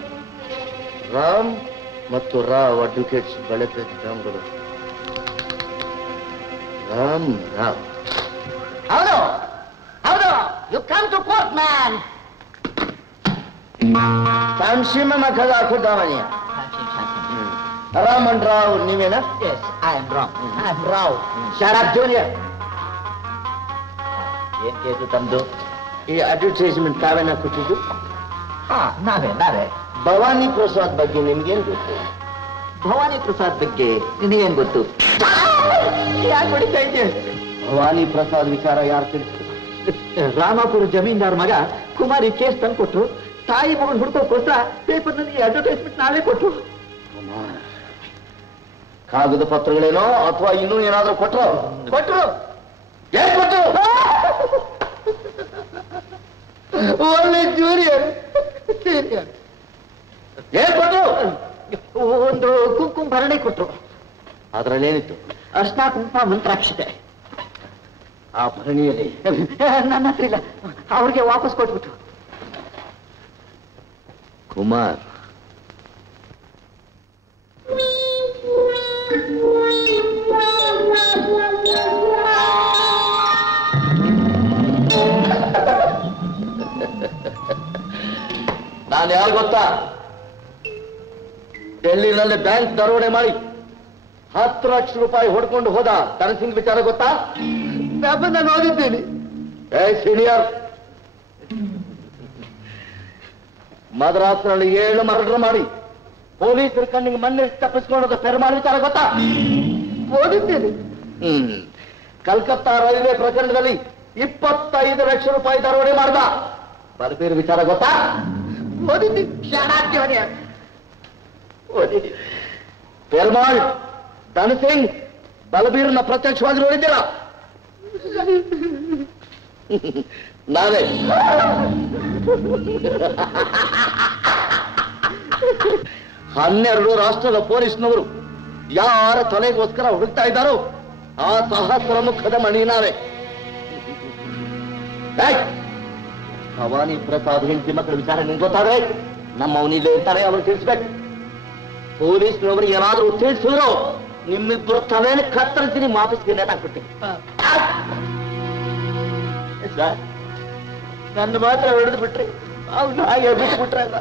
ರಾಮ್ ಮತ್ತು ರಾವ್ ಅಡ್ವೊಕೇಟ್ಸ್, ಬಳಪೇಟ್ ರಾಮ್ಗಳು. ರಾಮ್ ರಾವ್. ಹೌದು ಹೌದು, you come to court man. ಸಂಶೀಮ ಮಖದ ಖುದ್ದಾಮಣಿಯ. ರಾಮನ್ ರಾವ್ ನೀವೇನಾ? Yes, I am Ram. I am Rao. Shut up, Junior. ಏನ್ ಕೇಸು ತಮ್ದು? ಈ ಅಡ್ವರ್ಟೈಸ್ಮೆಂಟ್ ತಾವೇನ ಕೊಟ್ಟಿದ್ದು? ನಾವೇ. ಭವಾನಿ ಪ್ರಸಾದ್ ಬಗ್ಗೆ ನಿಮ್ಗೇನ್ ಗೊತ್ತು? ಭವಾನಿ ಪ್ರಸಾದ್ ಬಗ್ಗೆ ನಿನಗೇನ್ ಗೊತ್ತು? ಯಾಕೆ ಹೊಡಿತಾ ಇದ್ದೆ? ಭವಾನಿ ಪ್ರಸಾದ್ ವಿಚಾರ ಯಾರು ತಿಳಿಸಿದ್ರು? ರಾಮಾಪುರ ಜಮೀನ್ದಾರ್ ಮಗ ಕುಮಾರಿ ಕೇಸ್ ತಂದು ಕೊಟ್ರು. ತಾಯಿ ಮಗನ್ ಹುಡ್ಕೋಕ್ಕೋಸ್ಕರ ಪೇಪರ್ನಲ್ಲಿ ಅಡ್ವರ್ಟೈಸ್ಮೆಂಟ್ ನಾವೇ ಕೊಟ್ರು. ಕಾಗದ ಪತ್ರಗಳೇನೋ ಅಥವಾ ಇನ್ನೂ ಏನಾದ್ರೂ ಕೊಟ್ರು? ಏನ್ ಕೊಟ್ರು? ಒಳ್ಳೆ ಜೂನಿಯರ್. ಏನ್ ಕೊಟ್ರು? ಒಂದು ಕುಂಕುಮ ಭರಣಿ ಕೊಟ್ರು. ಅದ್ರಲ್ಲೇನಿತ್ತು? ಅರ್ಶನ ಕುಂಕುಮ ಮಂತ್ರಾಕ್ಷತೆ. ಆ ಭರಣಿಯಲ್ಲಿ ನನ್ನ ಹತ್ರ ಇಲ್ಲ, ಅವ್ರಿಗೆ ವಾಪಸ್ ಕೊಟ್ಬಿಟ್ಟು. ಕುಮಾರ್, ನಾನು ಯಾರು ಗೊತ್ತಾ? ಡೆಲ್ಲಿನಲ್ಲಿ ಬ್ಯಾಂಕ್ ದರೋಡೆ ಮಾಡಿ 10 ಲಕ್ಷ ರೂಪಾಯಿ ಹೊಡ್ಕೊಂಡು ಹೋದ ಧನಸಿಂಗ್ ವಿಚಾರ ಗೊತ್ತಾ? ನಾನು ಓದಿದ್ದೇನೆ. ಸೀನಿಯರ್, ಮದ್ರಾಸ್ನಲ್ಲಿ 7 ಮರ್ಡರ್ ಮಾಡಿ ಪೊಲೀಸರ ಕಣ್ಣಿಗೆ ಮಣ್ಣು ತಪ್ಪಿಸ್ಕೊಂಡದ ಪೆರ್ಮಾಳ್ ವಿಚಾರ ಗೊತ್ತಾ? ಓದಿದ್ದೇನೆ. ಕಲ್ಕತ್ತಾ ರೈಲ್ವೆ ಪ್ರಕರಣದಲ್ಲಿ 25 ಲಕ್ಷ ರೂಪಾಯಿ ದರೋಡೆ ಮಾಡ್ದ ಬಲಬೀರ್ ವಿಚಾರ ಗೊತ್ತಾ? ಪೆರ್ಮಾಳ್, ಧನಸಿಂಗ್, ಬಲಬೀರ್ನ ಪ್ರತ್ಯಕ್ಷವಾಗಿ ನೋಡಿದ್ದೀರ? ನಾವೇ. ಹನ್ನೆರಡು ರಾಷ್ಟ್ರದ ಪೊಲೀಸ್ನವರು ಯಾರ ತಲೆಗೋಸ್ಕರ ಹುಡುಕ್ತಾ ಇದ್ದಾರೋ ಆ ಸಹಸ್ರ ಮುಖದ ಮಣಿ ನಾವೇ. ಭವಾನಿ ಪ್ರಸಾದ್ ಹೆಂಡತಿ ಮಕ್ಕಳ ವಿಚಾರ ನಿಮ್ಗೆ ಗೊತ್ತಾದ್ರೆ ನಮ್ಮ ಅವನಿಲ್ಲೇ ಇರ್ತಾರೆ, ಅವ್ರು ತಿಳಿಸ್ಬೇಕು. ಪೊಲೀಸ್ನವರು ಏನಾದ್ರೂ ತಿಳಿಸಿದ್ರು ನಿಮ್ಮಿಬ್ಬರು ತಲೆಯನ್ನು ಕತ್ತರಿಸಿ ಮಾಫೀಸ್ಗೆ ನೇತಾಕ್ಬಿಟ್ಟು. ಸರ್, ನನ್ನ ಮಾತ್ರ ಹಿಡಿದು ಬಿಟ್ರಿ, ಅವ್ನು ಹಾಗೆ ಬಿಟ್ಬಿಟ್ರೆ ಅಲ್ಲ.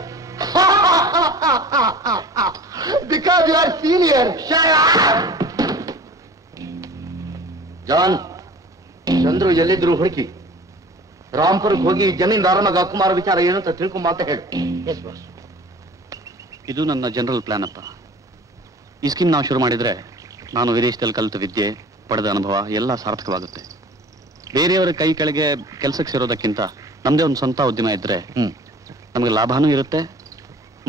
Because you are senior. Shut up! John, Chandru ಎಲ್ಲಿದ್ರು ಹುಡುಕಿ ರಾಂಪುರಕ್ಕೆ ಹೋಗಿ ಜಮೀನ್ದಾರನಾಗ ಕುಮಾರ ವಿಚಾರ ಏನು ಅಂತ ತಿಳ್ಕೊಂಬ ಅಂತ ಹೇಳು. ಇದು ನನ್ನ ಜನರಲ್ ಪ್ಲಾನ್ ಅಪ್ಪ. ಈ ಸ್ಕೀಮ್ ನಾವು ಶುರು ಮಾಡಿದ್ರೆ ನಾನು ವಿದೇಶದಲ್ಲಿ ಕಲಿತ ವಿದ್ಯೆ, ಪಡೆದ ಅನುಭವ ಎಲ್ಲ ಸಾರ್ಥಕವಾಗುತ್ತೆ. ಬೇರೆಯವರ ಕೈ ಕೆಳಗೆ ಕೆಲಸಕ್ಕೆ ಸೇರೋದಕ್ಕಿಂತ ನಮ್ದೇ ಒಂದು ಸ್ವಂತ ಉದ್ಯಮ ಇದ್ರೆ ನಮಗೆ ಲಾಭನೂ ಇರುತ್ತೆ,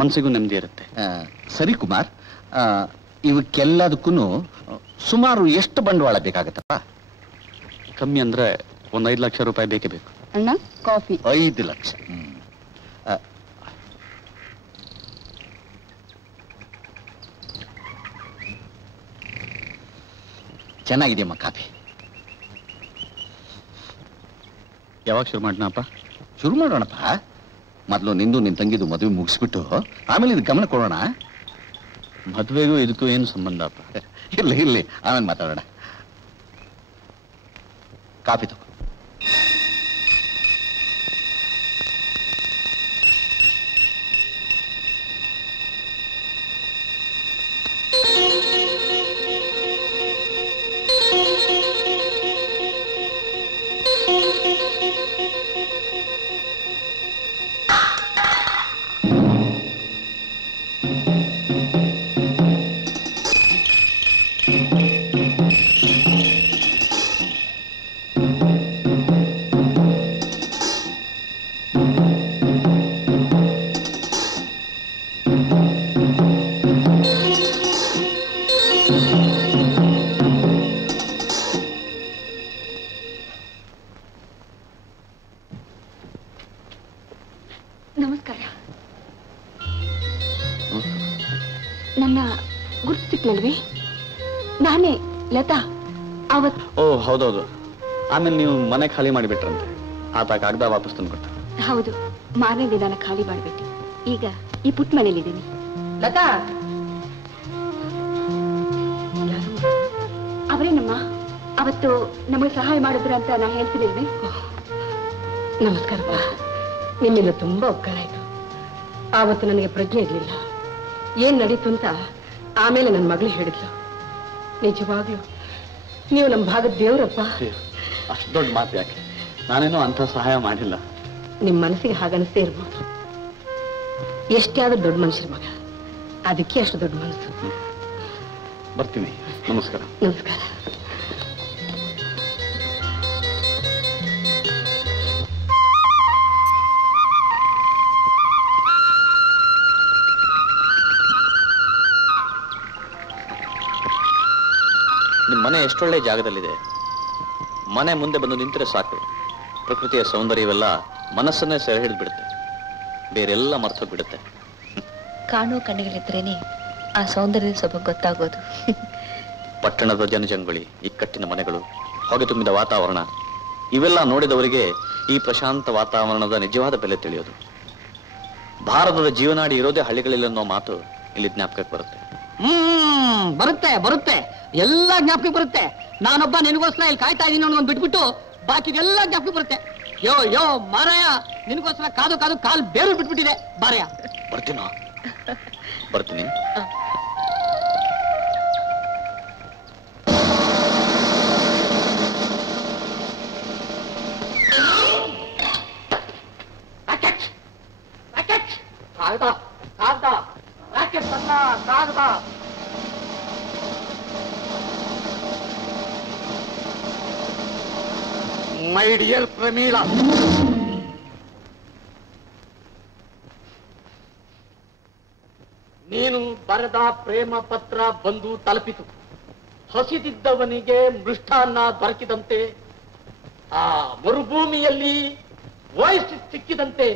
ಮನಸ್ಸಿಗೂ ನೆಮ್ಮದಿ ಇರುತ್ತೆ. ಸರಿ ಕುಮಾರ್, ಇವಕ್ಕೆಲ್ಲದಕ್ಕೂ ಸುಮಾರು ಎಷ್ಟು ಬಂಡವಾಳ ಬೇಕಾಗತ್ತಪ್ಪ? ಕಮ್ಮಿ ಅಂದ್ರೆ ಒಂದು 5 ಲಕ್ಷ ರೂಪಾಯಿ ಬೇಕೇ ಬೇಕು. ಅಣ್ಣ ಕಾಫಿ. 5 ಲಕ್ಷ. ಚೆನ್ನಾಗಿದೆಯಮ್ಮ ಕಾಫಿ. ಯಾವಾಗ ಶುರು ಮಾಡೋಣಪ್ಪ? ಶುರು ಮಾಡೋಣಪ್ಪ. ಮೊದಲು ನಿಂದು ನಿನ್ ತಂಗಿದು ಮದುವೆ ಮುಗಿಸ್ಬಿಟ್ಟು ಆಮೇಲೆ ಇದು ಗಮನ ಕೊಡೋಣ. ಮದುವೆಗೂ ಇದಕ್ಕೂ ಏನು ಸಂಬಂಧ ಅಪ್ಪ? ಇರ್ಲಿ ಆಮೇಲೆ ಮಾತಾಡೋಣ. ಕಾಫಿ ತಗೋ. ನಮಸ್ಕಾರ. ನನ್ನ ಗುರುತಿಸಿಕ್ಲಲ್ವೇ? ನಾನೇ ಲತಾ. ಅವತ್ ಓ ಹೌದೌದು. ಆಮೇಲೆ ನೀವು ಮನೆ ಖಾಲಿ ಮಾಡಿಬಿಟ್ರಂತೆ. ಆತ ಕಾಗದ ವಾಪಸ್ ತಂದು ಕೊಟ್ಟ. ಹೌದು, ಮಾರನೇ ದಿನ ಖಾಲಿ ಮಾಡ್ಬಿಟ್ಟು ಈಗ ಈ ಪುಟ್ಟ ಮನೇಲಿದ್ದೀನಿ. ಲತಾ ಅವರೇನಮ್ಮ ಅವತ್ತು ನಮಗೆ ಸಹಾಯ ಮಾಡಿದ್ರ ಅಂತ ನಾ ಹೇಳ್ತಿರ್ಲಿಲ್ವೇ? ನಮಸ್ಕಾರಪ್ಪ. ನಿಮ್ಮಿಂದ ತುಂಬಾ ಉಪಕಾರ ಆಯ್ತು. ಆವತ್ತು ನನಗೆ ಪ್ರಜ್ಞೆ ಇರ್ಲಿಲ್ಲ, ಏನ್ ನಡೀತು ಅಂತ. ಆಮೇಲೆ ನನ್ನ ಮಗಳು ಹೇಳಿದ್ಲು. ನಿಜವಾಗ್ಲು ನೀವು ನಮ್ಮ ಭಾಗದ ದೇವ್ರಪ್ಪ. ಅಷ್ಟು ದೊಡ್ಡ ಮಾತು ಯಾಕೆ? ನಾನೇನೋ ಅಂಥ ಸಹಾಯ ಮಾಡಿಲ್ಲ. ನಿಮ್ ಮನಸ್ಸಿಗೆ ಹಾಗನ್ನಿಸ್ತೇ ಇರ್ಬೋದು. ಎಷ್ಟೇ ಆದ್ರೂ ದೊಡ್ಡ ಮನುಷ್ಯರ ಮಗ, ಅದಕ್ಕೆ ಅಷ್ಟು ದೊಡ್ಡ ಮನಸ್ಸು. ಬರ್ತೀನಿ. ನಮಸ್ಕಾರ. ನಮಸ್ಕಾರ. ನಿಮ್ಮ ಮನೆ ಎಷ್ಟೊಳ್ಳೆ ಜಾಗದಲ್ಲಿದೆ. ಮನೆ ಮುಂದೆ ಬಂದು ನಿಂತರೆ ಸಾಕು, ಪ್ರಕೃತಿಯ ಸೌಂದರ್ಯವೆಲ್ಲ ಮನಸ್ಸನ್ನೇ ಸೆರೆ ಹಿಡಿದು ಬಿಡುತ್ತೆ, ಬೇರೆಲ್ಲ ಮರ್ತೋಗ್ಬಿಡುತ್ತೆ. ಕಾಣೋ ಕಣ್ಣಿಗಳಿದ್ರೇನೆ ಆ ಸೌಂದರ್ಯದ ಸೊಬಗು ಗೊತ್ತಾಗೋದು. ಪಟ್ಟಣದ ಜನಜಂಗುಳಿ, ಇಕ್ಕಟ್ಟಿನ ಮನೆಗಳು, ಹೊಗೆ ತುಂಬಿದ ವಾತಾವರಣ, ಇವೆಲ್ಲ ನೋಡಿದವರಿಗೆ ಈ ಪ್ರಶಾಂತ ವಾತಾವರಣದ ನಿಜವಾದ ಬೆಲೆ ತಿಳಿಯೋದು. ಭಾರತದ ಜೀವನಾಡಿ ಇರೋದೇ ಹಳ್ಳಿಗಳಿಲ್ಲ ಅನ್ನೋ ಮಾತು ಇಲ್ಲಿ ಜ್ಞಾಪಕಕ್ಕೆ ಬರುತ್ತೆ. ಬರುತ್ತೆ ಬರುತ್ತೆ, ಎಲ್ಲ ಜ್ಞಾಪಕ ಬರುತ್ತೆ. ನಾನೊಬ್ಬ ನಿನಗೋಸ್ಕರ ಇಲ್ಲಿ ಕಾಯ್ತಾ ಇದೀನಿ ಅನ್ನೋದು ಬಿಟ್ಬಿಟ್ಟು ಬಾಕಿದೆಲ್ಲ ಜ್ಞಾಪಕ ಬರುತ್ತೆ. ಯೋ ಯೋ ಮಾರಾಯ, ನಿನಗೋಸ್ಕರ ಕಾದು ಕಾದು ಕಾಲು ಬೇರು ಬಿಟ್ಬಿಟ್ಟಿದೆ. ಬಾರಯ್ಯ. ಬರ್ತೀನೋ? ಬರ್ತೀನಿ. ಮೈ ಡಿಯರ್ ಪ್ರಮೀಳಾ, ನೀನು ಬರೆದ ಪ್ರೇಮ ಪತ್ರ ಬಂದು ತಲುಪಿತು. ಹಸಿದಿದ್ದವನಿಗೆ ಮೃಷ್ಟಾನ್ನ ದೊರಕಿದಂತೆ, ಆ ಮರುಭೂಮಿಯಲ್ಲಿ ವಯಸ್ಸು ಸಿಕ್ಕಿದಂತೆ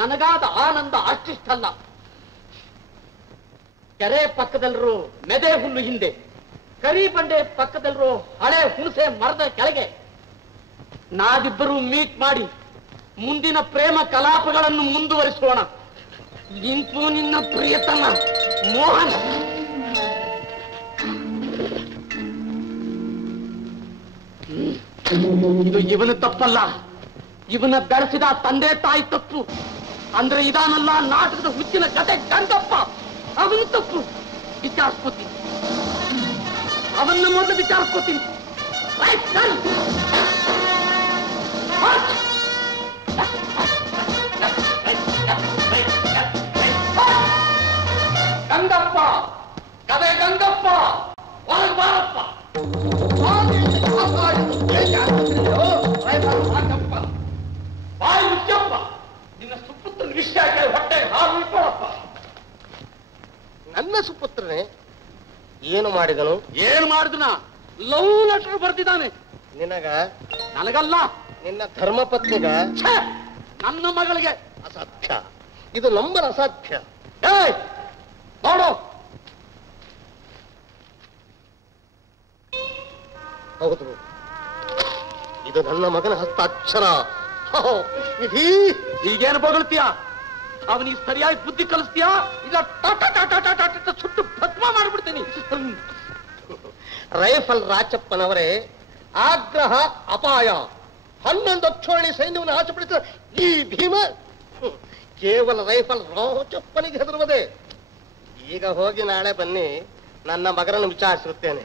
ನನಗಾದ ಆನಂದ ಅಷ್ಟಿಷ್ಟಲ್ಲ. ಕೆರೆ ಪಕ್ಕದಲ್ಲರೂ ಮೆದೆ ಹುಲ್ಲು ಹಿಂದೆ, ಕರಿ ಬಂಡೆ ಪಕ್ಕದಲ್ಲರೂ ಹಳೆ ಹುಣಸೆ ಮರದ ಕೆಳಗೆ ನಾವಿಬ್ಬರು ಮೀಟ್ ಮಾಡಿ ಮುಂದಿನ ಪ್ರೇಮ ಕಲಾಪಗಳನ್ನು ಮುಂದುವರಿಸೋಣ. ನಿಂತು ನಿನ್ನ ಪ್ರಿಯತಮ ಮೋಹನ್. ಇದು ಇವನ ತಪ್ಪಲ್ಲ, ಇವನ ಬೆಳೆಸಿದ ತಂದೆ ತಾಯಿ ತಪ್ಪು. ಅಂದ್ರೆ ಇದಾನಲ್ಲ ನಾಟಕದ ಹುಚ್ಚಿನ ಜೊತೆ ಗಂಗಪ್ಪ, ಅವನು ತಪ್ಪು. ವಿಚಾರಿಸ್ಕೋತೀನಿ, ಅವನ್ನ ಮೊದಲು ವಿಚಾರಿಸ್ಕೋತೀನಿ. ಗಂಗಪ್ಪ, ಕವೆ ಗಂಗಪ್ಪ, ಒಳಗ್ ಬಾರಪ್ಪ. ಬಾಯಿ ಮುಚ್ಚಪ್ಪ, ನಿನ್ನ ಸುಪುತ್ರನ ವಿಷಯ ಕೇಳಿ ಹೊಟ್ಟೆ ಹಾಲು ಇಟ್ಕೊಳಪ್ಪ. ನನ್ನ ಸುಪುತ್ರನೇ ಏನು ಮಾಡಿದನು? ಏನು ಮಾಡಿದನ? Love letter ಬರ್ತಿದ್ದಾನೆ. ನಿನಗ? ನನಗಲ್ಲ, ನಿನ್ನ ಧರ್ಮಪತ್ನಿಗ? ನನ್ನ ಮಗಳಿಗೆ. ಅಸಾಧ್ಯ, ಇದು ನಂಬರ್ ಅಸಾಧ್ಯ. ಏಯ್ ನೋಡು, ಹೌದು, ಇದು ನನ್ನ ಮಗನ ಹಸ್ತಾಕ್ಷರ. ವಿಧಿ, ಈಗೇನು ಬಗಳ್ತೀಯ? ಅವನಿಗೆ ಸರಿಯಾಗಿ ಬುದ್ಧಿ ಕಲಿಸ್ತೀಯಾ ಇಲ್ಲ ಸುಟ್ಟು ಭಸ್ಮ ಮಾಡಿಬಿಡ್ತೀನಿ. ರೈಫಲ್ ರಾಚಪ್ಪನವರೇ, ಆಗ್ರಹ ಅಪಾಯ. 11 ಅಕ್ಷೋಣಿ ಸೈನ್ಯವನ್ನು ಆಚೆಪಡಿಸಿದ ಈ ಭೀಮ ಕೇವಲ ರೈಫಲ್ ರಾಚಪ್ಪನಿಗೆ ಹೆದರುವುದೇ. ಈಗ ಹೋಗಿ ನಾಳೆ ಬನ್ನಿ, ನನ್ನ ಮಗನನ್ನು ವಿಚಾರಿಸಿರುತ್ತೇನೆ.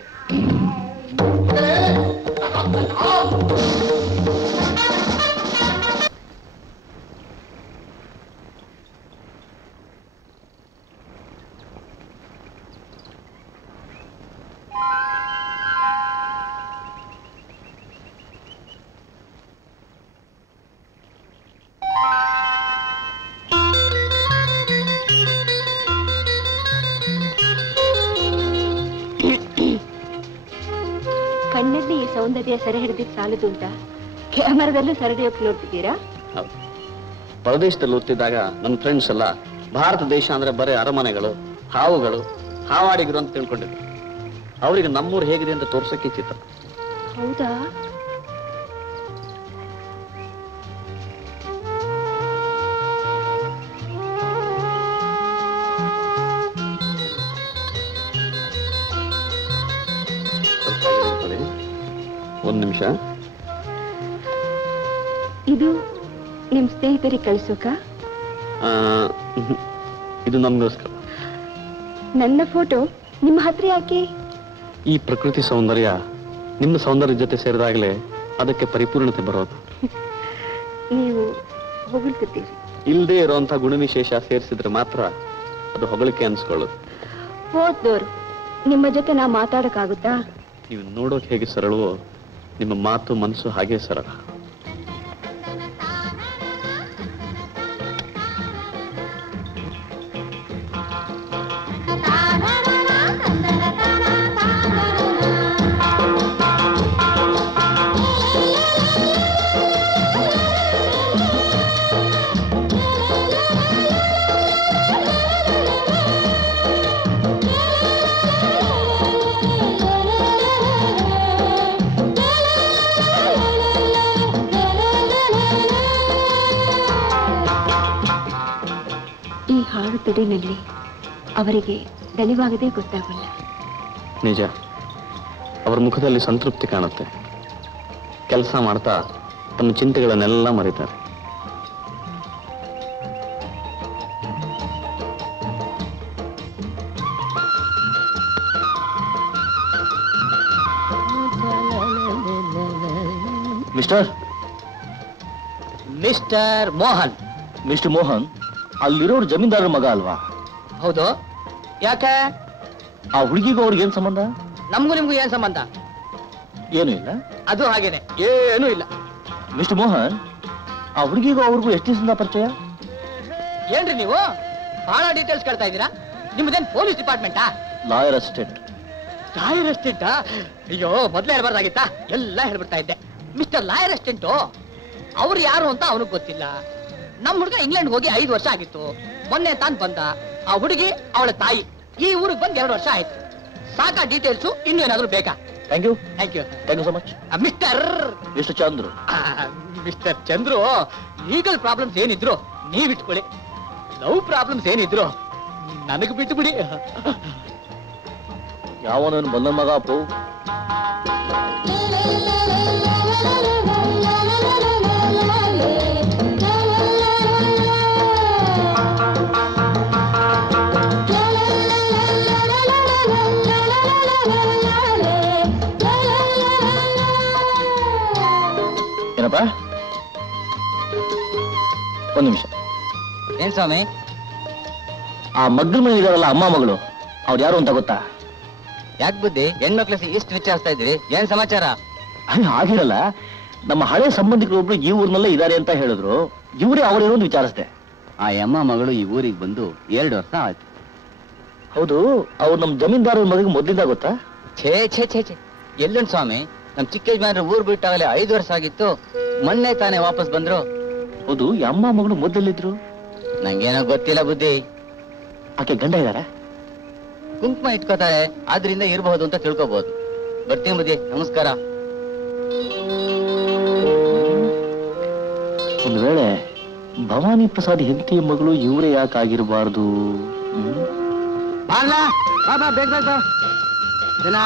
ಕಣ್ಣಲ್ಲಿ ಈ ಸೌಂದರ್ಯ ಸೆರೆ ಹಿಡಿದಿದ್ದು ಸಾಲದು ಅಂತ ಕ್ಯಾಮರಾದಲ್ಲೂ ಸೆರೆ ಹಿಡಿಯೋಕೆ ನೋಡ್ತಿದ್ದೀರಾ? ಪರದೇಶದಲ್ಲಿ ಓದ್ತಿದ್ದಾಗ ನನ್ನ ಫ್ರೆಂಡ್ಸ್ ಎಲ್ಲ ಭಾರತ ದೇಶ ಅಂದ್ರೆ ಬರೀ ಅರಮನೆಗಳು, ಹಾವುಗಳು, ಹಾವಾಡಿಗರು ಅಂತ ತಿಳ್ಕೊಂಡಿದ್ರು. ಅವರಿಗೆ ನಮ್ಮೂರು ಹೇಗಿದೆ ಅಂತ ತೋರ್ಸಕ್ಕೆ ಚಿತ್ರ. ಹೌದಾ? ಒಂದು ನಿಮಿಷ. ಇದು ನಿಮ್ ಸ್ನೇಹಿತರಿಗೆ ಕಳಿಸೋಕ? ಇದು ನಮ್ಗೋಸ್ಕರ. ನನ್ನ ಫೋಟೋ ನಿಮ್ಮ ಹತ್ರ ಯಾಕೆ? ಈ ಪ್ರಕೃತಿ ಸೌಂದರ್ಯ ನಿಮ್ಮ ಸೌಂದರ್ಯ ಜೊತೆ ಸೇರಿದಾಗಲೇ ಅದಕ್ಕೆ ಪರಿಪೂರ್ಣತೆ ಬರೋದು. ನೀವು ಹೊಗಳ್ತಿದ್ದೀರಿ. ಇಲ್ಲದೆ ಇರುವಂತ ಗುಣವಿಶೇಷ ಸೇರಿಸಿದ್ರೆ ಮಾತ್ರ ಅದು ಹೊಗಳಿಕೆ ಅನ್ಸ್ಕೊಳ್ಳೋದು. ಹೋದೋರು ನಿಮ್ಮ ಜೊತೆ ನಾ ಮಾತಾಡಕ್ಕಾಗುತ್ತಾ? ನೀವು ನೋಡೋಕೆ ಹೇಗೆ ಸರಳವೋ ನಿಮ್ಮ ಮಾತು ಮನಸ್ಸು ಹಾಗೆ ಸರಳ. ತುಡಿನಲ್ಲಿ ಅವರಿಗೆ ದಣಿವಾಗದೇ ಗೊತ್ತಾಗಲ್ಲ. ನಿಜ, ಅವರ ಮುಖದಲ್ಲಿ ಸಂತೃಪ್ತಿ ಕಾಣುತ್ತೆ. ಕೆಲಸ ಮಾಡ್ತಾ ತಮ್ಮ ಚಿಂತೆಗಳನ್ನೆಲ್ಲ ಮರೀತಾರೆ. ಮಿಸ್ಟರ್ ಮೋಹನ್. ಮಿಸ್ಟರ್ ಮೋಹನ್ ಅಲ್ಲಿರೋರು ಜಮೀನ್ದಾರರ ಮಗ ಅಲ್ವಾ? ಹೌದು. ಯಾಕೆ? ಆ ಹುಡುಗಿಗೂ ಅವ್ರಿಗೆ ಏನ್ ಸಂಬಂಧ? ನಮಗೂ ನಿಮ್ಗೂ ಏನ್ ಸಂಬಂಧ? ಏನು ಇಲ್ಲ. ಅದು ಹಾಗೇನೆ, ಏನೂ ಇಲ್ಲ. ಮಿಸ್ಟರ್ ಮೋಹನ್, ಆ ಹುಡುಗಿಗೂ ಅವ್ರಿಗೂ ಎಷ್ಟು ದಿವಸದಿಂದ ಪರಿಚಯ? ಏನ್ರಿ ನೀವು ಬಹಳ ಡೀಟೇಲ್ಸ್ ಕೇಳ್ತಾ ಇದ್ದೀರಾ? ನಿಮ್ದೇನ್ ಪೊಲೀಸ್ ಡಿಪಾರ್ಟ್ಮೆಂಟಾ? Lawyer assistant. ಲಾಯರ್ ಅಸಿಸ್ಟೆಂಟಾ? ಅಯ್ಯೋ, ಮೊದ್ಲೇ ಹೇಳ್ಬಾರ್ದಾಗಿತ್ತಾ? ಎಲ್ಲ ಹೇಳ್ಬಿಡ್ತಾ ಇದ್ದೆ. ಮಿಸ್ಟರ್ ಲಾಯರ್ ಅಸಿಸ್ಟೆಂಟು ಅವ್ರು ಯಾರು ಅಂತ ಅವನಿಗೆ ಗೊತ್ತಿಲ್ಲ. ನಮ್ಮ ಹುಡುಗ ಇಂಗ್ಲೆಂಡ್ ಹೋಗಿ 5 ವರ್ಷ ಆಗಿತ್ತು. ಮೊನ್ನೆ ತಾನು ಬಂದ. ಆ ಹುಡುಗಿ ಅವಳ ತಾಯಿ ಈ ಊರಿಗೆ ಬಂದು 2 ವರ್ಷ ಆಯ್ತು. ಸಾಕಾ ಡೀಟೇಲ್ಸು? ಇನ್ನೇನಾದ್ರೂ ಬೇಕಾ? Thank you. Thank you. Thank you so much. Mister Chandru. Mister Chandru, legal problems ಏನಿದ್ರು ನೀವಿಟ್ಕೊಳ್ಳಿ. ಲವ್ ಪ್ರಾಬ್ಲಮ್ಸ್ ಏನಿದ್ರು ನನಗೆ ಬಿಟ್ಟು ಬಿಡಿ. ಯಾವನವನು ಬಂದ ಮಗ ಅಪ್ಪು? ಸ್ವಲ್ಪ ಒಂದು ನಿಮಿಷ. ಏನ್ ಸ್ವಾಮಿ? ಆ ಮಗ್ಳ ಮನೆ ಇದಾರಲ್ಲ ಅಮ್ಮ ಮಗಳು, ಅವ್ರು ಯಾರು ಅಂತ ಗೊತ್ತಾ? ಯಾಕೆ ಬುದ್ಧಿ ಹೆಣ್ಮಕ್ಳು ಇಷ್ಟು ವಿಚಾರಿಸ್ತಾ ಇದ್ರಿ? ಏನ್ ಸಮಾಚಾರ? ಆಗಿರಲ್ಲ, ನಮ್ಮ ಹಳೆ ಸಂಬಂಧಿಕರು ಒಬ್ರು ಈ ಊರಿನಲ್ಲೇ ಇದ್ದಾರೆ ಅಂತ ಹೇಳಿದ್ರು. ಇವರೇ ಅವರೇನೊಂದು ವಿಚಾರಿಸ್ದೆ. ಆ ಅಮ್ಮ ಮಗಳು ಈ ಊರಿಗೆ ಬಂದು 2 ವರ್ಷ ಆಯ್ತು. ಹೌದು, ಅವ್ರು ನಮ್ಮ ಜಮೀನ್ದಾರರ ಮಗಳಿಗೆ ಮೊದಲಿಂದ ಗೊತ್ತಾ? ಛೇ ಛೇ ಛೇ ಛೇ, ಎಲ್ಲುಂಟು ಸ್ವಾಮಿ, ನಮ್ ಚಿಕ್ಕ ಯಜಮಾನ್ರು ಊರ್ ಬಿಟ್ಟಾಗಲೇ 5 ವರ್ಷ ಆಗಿತ್ತು. ಮೊನ್ನೆ ತಾನೇ ವಾಪಸ್ ಬಂದ್ರು. ಹೌದು, ಈ ಅಮ್ಮ ಮಗಳು ಮೊದಲಿದ್ರು? ನಂಗೇನೋ ಗೊತ್ತಿಲ್ಲ ಬುದ್ಧಿ. ಆಕೆ ಗಂಡ ಇದಾರ? ಕುಂಕುಮ ಇಟ್ಕೋತಾರೆ, ಆದ್ರಿಂದ ಇರಬಹುದು ಅಂತ ತಿಳ್ಕೋಬಹುದು. ಬರ್ತೀನಿ ಬುದ್ಧಿ, ನಮಸ್ಕಾರ. ಒಂದು ವೇಳೆ ಭವಾನಿ ಪ್ರಸಾದ್ ಹೆಂಡತಿಯ ಮಗಳು ಇವರೇ ಯಾಕಾಗಿರಬಾರ್ದು? ಬಾಬಾ ಬೇಗ ಬೇಗ ಜನ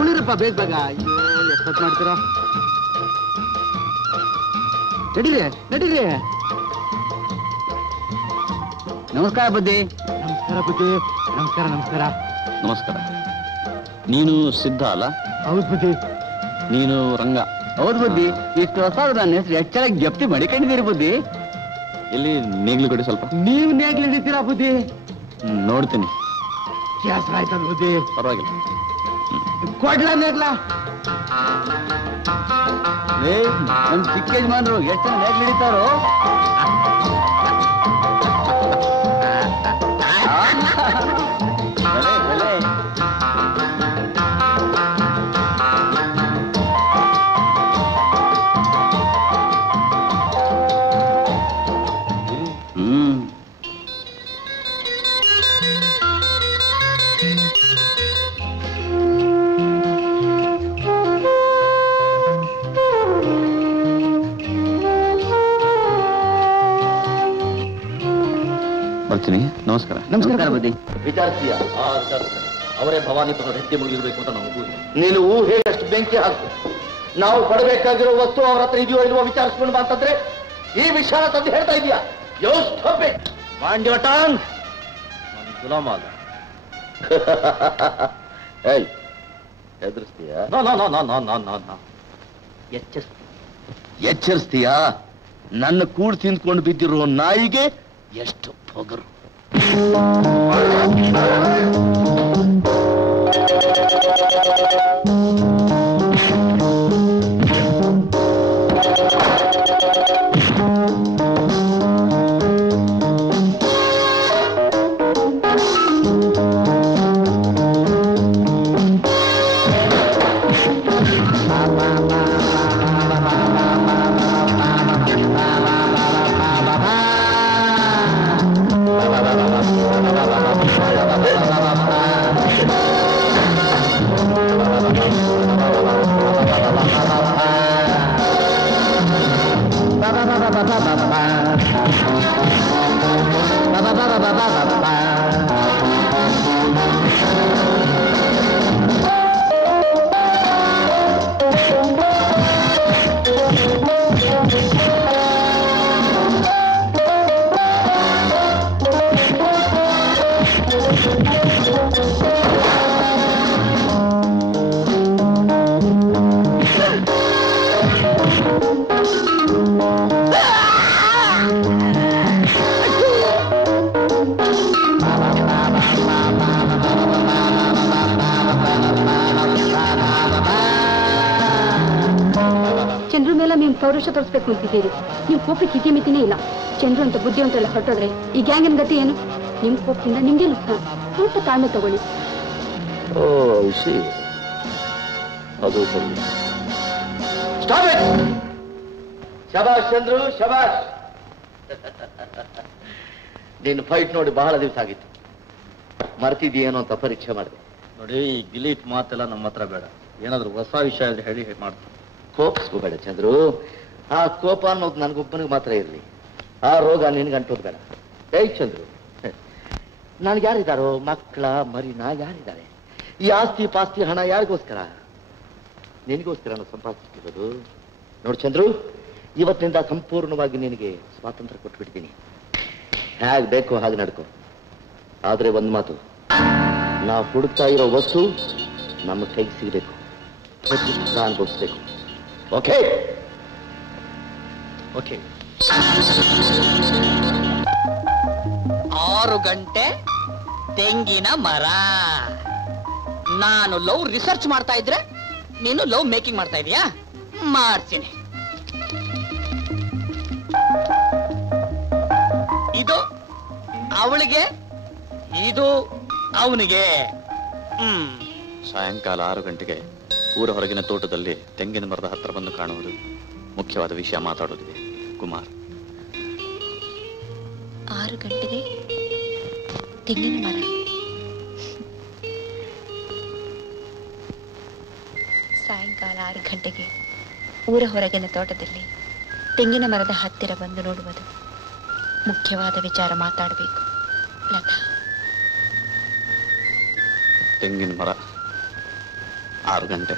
ಉಳಿರಪ್ಪ, ಬೇಗ ಬೇಗ. ಅಯ್ಯೋ ಎಷ್ಟೊತ್ತು ಮಾಡ್ತೀರ? ನಡೀರಿ ನಡೀರಿ. ನಮಸ್ಕಾರ ಬುದ್ಧಿ. ನಮಸ್ಕಾರ ಬುದ್ಧಿ. ನಮಸ್ಕಾರ ನಮಸ್ಕಾರ ನಮಸ್ಕಾರ. ನೀನು ಸಿದ್ಧ ಅಲ್ಲ? ಹೌದು ಬುದ್ಧಿ. ನೀನು ರಂಗ? ಹೌದು ಬುದ್ಧಿ. ಇಷ್ಟು ಹೊಸ ನನ್ನ ಹೆಸರು ಹೆಚ್ಚಾಗಿ ಜಪ್ತಿ ಮಾಡಿಕೊಂಡಿದ್ದೀರಿ ಬುದ್ಧಿ. ಎಲ್ಲಿ ನೇಗ್ಲು ಕೊಡಿ ಸ್ವಲ್ಪ. ನೀವು ನೇಗ್ಲು ಹಿಡಿತೀರಾ ಬುದ್ಧಿ? ನೋಡ್ತೀನಿ. ಕೆಲಸ ಆಯ್ತದ ಬುದ್ಧಿ. ಪರವಾಗಿಲ್ಲ, ಕೊಡ್ಲ ನೇಗ್ಲ. ನಮ್ ಚಿಕ್ಕ ಯಜಮಾನ್ರು ಎಷ್ಟು ನೇಗ್ಲು ಹಿಡಿತಾರೋ. ಬರ್ತೀನಿ. ನಮಸ್ಕಾರ. ನಮಸ್ಕಾರ ಬುದ್ಧಿ. ವಿಚಾರಿಸ್ತೀಯ? ಅವರೇ ಭವಾನಿ ಪ್ರಸಾದ್ ಹೆಂಡತಿ ಮಗಳಿರ್ಬೇಕು ಅಂತ ನಾವು ನೀನು ಊಹೆ ಅಷ್ಟು ಬೆಂಕಿ ಹಾಕು. ನಾವು ಪಡಬೇಕಾಗಿರೋ ವಸ್ತು ಅವ್ರ ಹತ್ರ ಇದೆಯೋ ಇಲ್ವೋ ವಿಚಾರಿಸ್ಕೊಂಡು ಬಾ ಅಂತಂದ್ರೆ ಈ ವಿಷಯ ತಂದು ಹೇಳ್ತಾ ಇದೀಯಾ? ಗುಲಾಮ ಅಲ್ಲ. ಹೆದರ್ಸ್ತೀಯ? ಎಚ್ಚರಿಸ್ತೀಯಾ? ನನ್ನ ಕೂಡ್ ತಿಂದ್ಕೊಂಡು ಬಿದ್ದಿರೋ ನಾಯಿಗೆ ಎಷ್ಟು ಪೊಗರು. ಪೌರುಷ ತೋರಿಸ್ಬೇಕು ಅಂತಿದ್ದೀರಿ. ನೀವು ಕೋಪಕ್ಕೆ ಇತಿಮಿತಿನೇ ಇಲ್ಲ. ಚಂದ್ರು ಅಂತ ಬುದ್ಧಿವಂತೆಲ್ಲ ಹೊರಟೋದ್ರೆ ಈ ಗ್ಯಾಂಗಿನ ಗತಿ ಏನು? ನಿಮ್ ಕೋಪದಿಂದ ನಿಮ್ಗೆ ನುಕ್ಸಾನ. ಸ್ವಲ್ಪ ತಾಳ್ಮೆ ತಗೊಳ್ಳಿ. ಅದು ಶಬಾಷ್ ಚಂದ್ರು, ಶಬಾಷ್. ನೀನು ಫೈಟ್ ನೋಡಿ ಬಹಳ ದಿವಸ ಆಗಿತ್ತು. ಮರ್ತಿದೀಯೇನೋ ಅಂತ ಪರೀಕ್ಷೆ ಮಾಡಿದೆ. ನೋಡಿ, ಈ ಗಿಲೀಟ್ ಮಾತೆಲ್ಲ ನಮ್ಮ ಹತ್ರ ಬೇಡ. ಏನಾದ್ರು ಹೊಸ ವಿಷಯ ಇದ್ರೆ ಹೇಳಿ ಮಾಡ್ತೀನಿ. ಕೋಪಿಸ್ಕೋಬೇಡ ಚಂದ್ರು. ಆ ಕೋಪ ಅನ್ನೋದು ನನಗೊಬ್ಬನಿಗೆ ಮಾತ್ರ ಇರಲಿ. ಆ ರೋಗ ನಿನ್ಗಂಟೋದು ಬೇಡ. ಏಯ್ ಚಂದ್ರು, ನನಗೆ ಯಾರಿದ್ದಾರೋ? ಮಕ್ಕಳ ಮರಿನ ಯಾರಿದ್ದಾರೆ? ಈ ಆಸ್ತಿ ಪಾಸ್ತಿ ಹಣ ಯಾರಿಗೋಸ್ಕರ? ನಿನಗೋಸ್ಕರ ನಾನು ಸಂಪಾದಿಸ್ತಿರೋದು. ನೋಡು ಚಂದ್ರು, ಇವತ್ತಿನಿಂದ ಸಂಪೂರ್ಣವಾಗಿ ನಿನಗೆ ಸ್ವಾತಂತ್ರ್ಯ ಕೊಟ್ಬಿಡ್ತೀನಿ. ಹೇಗೆ ಬೇಕೋ ಹಾಗೆ ನಡ್ಕೋ. ಆದ್ರೆ ಒಂದು ಮಾತು, ನಾವು ಹುಡುಕ್ತಾ ಇರೋ ವಸ್ತು ನಮ್ಮ ಕೈಗೆ ಸಿಗಬೇಕು, ಅನುಭವಿಸ್ಬೇಕು. ಓಕೆ? ಓಕೆ. 6 ಗಂಟೆ ತೆಂಗಿನ ಮರ. ನಾನು ಲವ್ ರಿಸರ್ಚ್ ಮಾಡ್ತಾ ಇದ್ರೆ ನೀನು ಲವ್ ಮೇಕಿಂಗ್ ಮಾಡ್ತಾ ಇದೀಯಾ? ಮಾಡ್ತೀನಿ. ಇದು ಅವಳಿಗೆ, ಇದು ಅವನಿಗೆ. ಸಾಯಂಕಾಲ 6 ಗಂಟೆಗೆ ಊರ ಹೊರಗಿನ ತೋಟದಲ್ಲಿ ತೆಂಗಿನ ಮರದ ಹತ್ರ ಬಂದು ಕಾಣುವುದು. ಮುಖ್ಯವಾದ ವಿಷಯ ಮಾತಾಡೋದಿದೆ. ಕುಮಾರ್. 6 ಗಂಟೆಗೆ ತೆಂಗಿನ ಮರ. ಸಾಯಂಕಾಲ 6 ಗಂಟೆಗೆ ಊರ ಹೊರಗಿನ ತೋಟದಲ್ಲಿ ತೆಂಗಿನ ಮರದ ಹತ್ತಿರ ಬಂದು ನೋಡುವುದು. ಮುಖ್ಯವಾದ ವಿಚಾರ ಮಾತಾಡಬೇಕು. ಲತಾ. ತೆಂಗಿನ ಮರ 6 ಗಂಟೆ.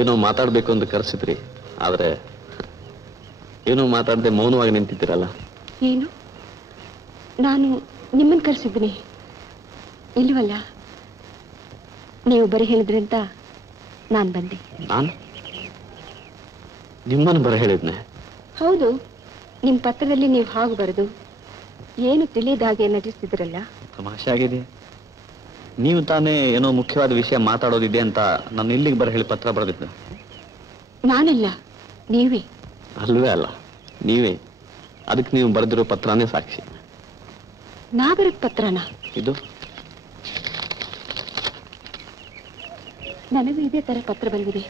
ಏನೋ ಮಾತಾಡ್ಬೇಕು ಅಂತ ಕರೆಸಿದ್ರಿ, ಆದ್ರೆ ಏನೋ ಮಾತಾಡದೆ ಮೌನವಾಗಿ ನಿಂತಿದ್ದೀರಲ್ಲ. ಏನು? ನಾನು ನಿಮ್ಮನ್ನು ಕರೆಸಿದ್ದೀನಿ ಇಲ್ವಲ್ಲ? ನೀವು ಬರೀ ಹೇಳಿದ್ರಿ ಅಂತ ನಾನು ಬಂದೆ. ನಾನು ನಿಮ್ಮನ್ನು ಬರ ಹೇಳಿದ್ನೆ? ಹೌದು. ನಿಮ್ಮ ಪತ್ರದಲ್ಲಿ ನೀವು ಹಾಗೆ ಬರೆದು ಏನು ತಿಳಿಯದ ಹಾಗೆ ನಟಿಸ್ತಿದ್ರಲ್ಲ. ತಮಾಷೆ ಆಗಿದೆ. ನೀವು ತಾನೇ ಏನೋ ಮುಖ್ಯವಾದ ವಿಷಯ ಮಾತಾಡೋದಿದೆ ಅಂತ ನಾನು ಇಲ್ಲಿಗೆ ಬರ ಹೇಳಿ ಪತ್ರ ಬರೆದಿದ್ದೆ. ನಾನಲ್ಲ, ನೀವೇ. ಅಲ್ವೇ ಅಲ್ಲ, ನೀವೇ. ಅದಕ್ಕೆ ನೀವು ಬರೆದಿರೋ ಪತ್ರನೇ ಸಾಕ್ಷಿ. ನಾ ಬರೆದ ಪತ್ರನ? ಇದು ನನಗೂ ಇದೇ ತರ ಪತ್ರ ಬಂದಿದೆ.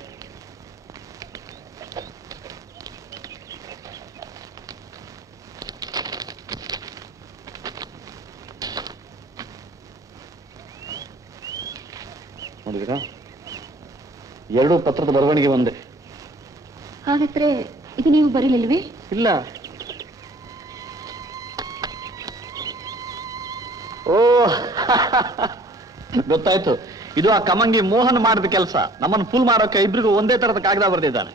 ನೋಡಿದ್ರಾ? 2 ಪತ್ರದ ಬರವಣಿಗೆ ಒಂದೇ. ಹಾಗಾದ್ರೆ ಇದು ನೀವು ಬರೀಲಿಲ್ವೇ? ಇಲ್ಲ. ಓ ಗೊತ್ತಾಯ್ತು. ಇದು ಆ ಕಮಂಗಿ ಮೋಹನ್ ಮಾಡಿದ ಕೆಲಸ. ನಮ್ಮನ್ನು ಫುಲ್ ಮಾಡೋಕೆ ಇಬ್ರಿಗೂ ಒಂದೇ ತರದ ಕಾಗದ ಬರೆದಿದ್ದಾನೆ.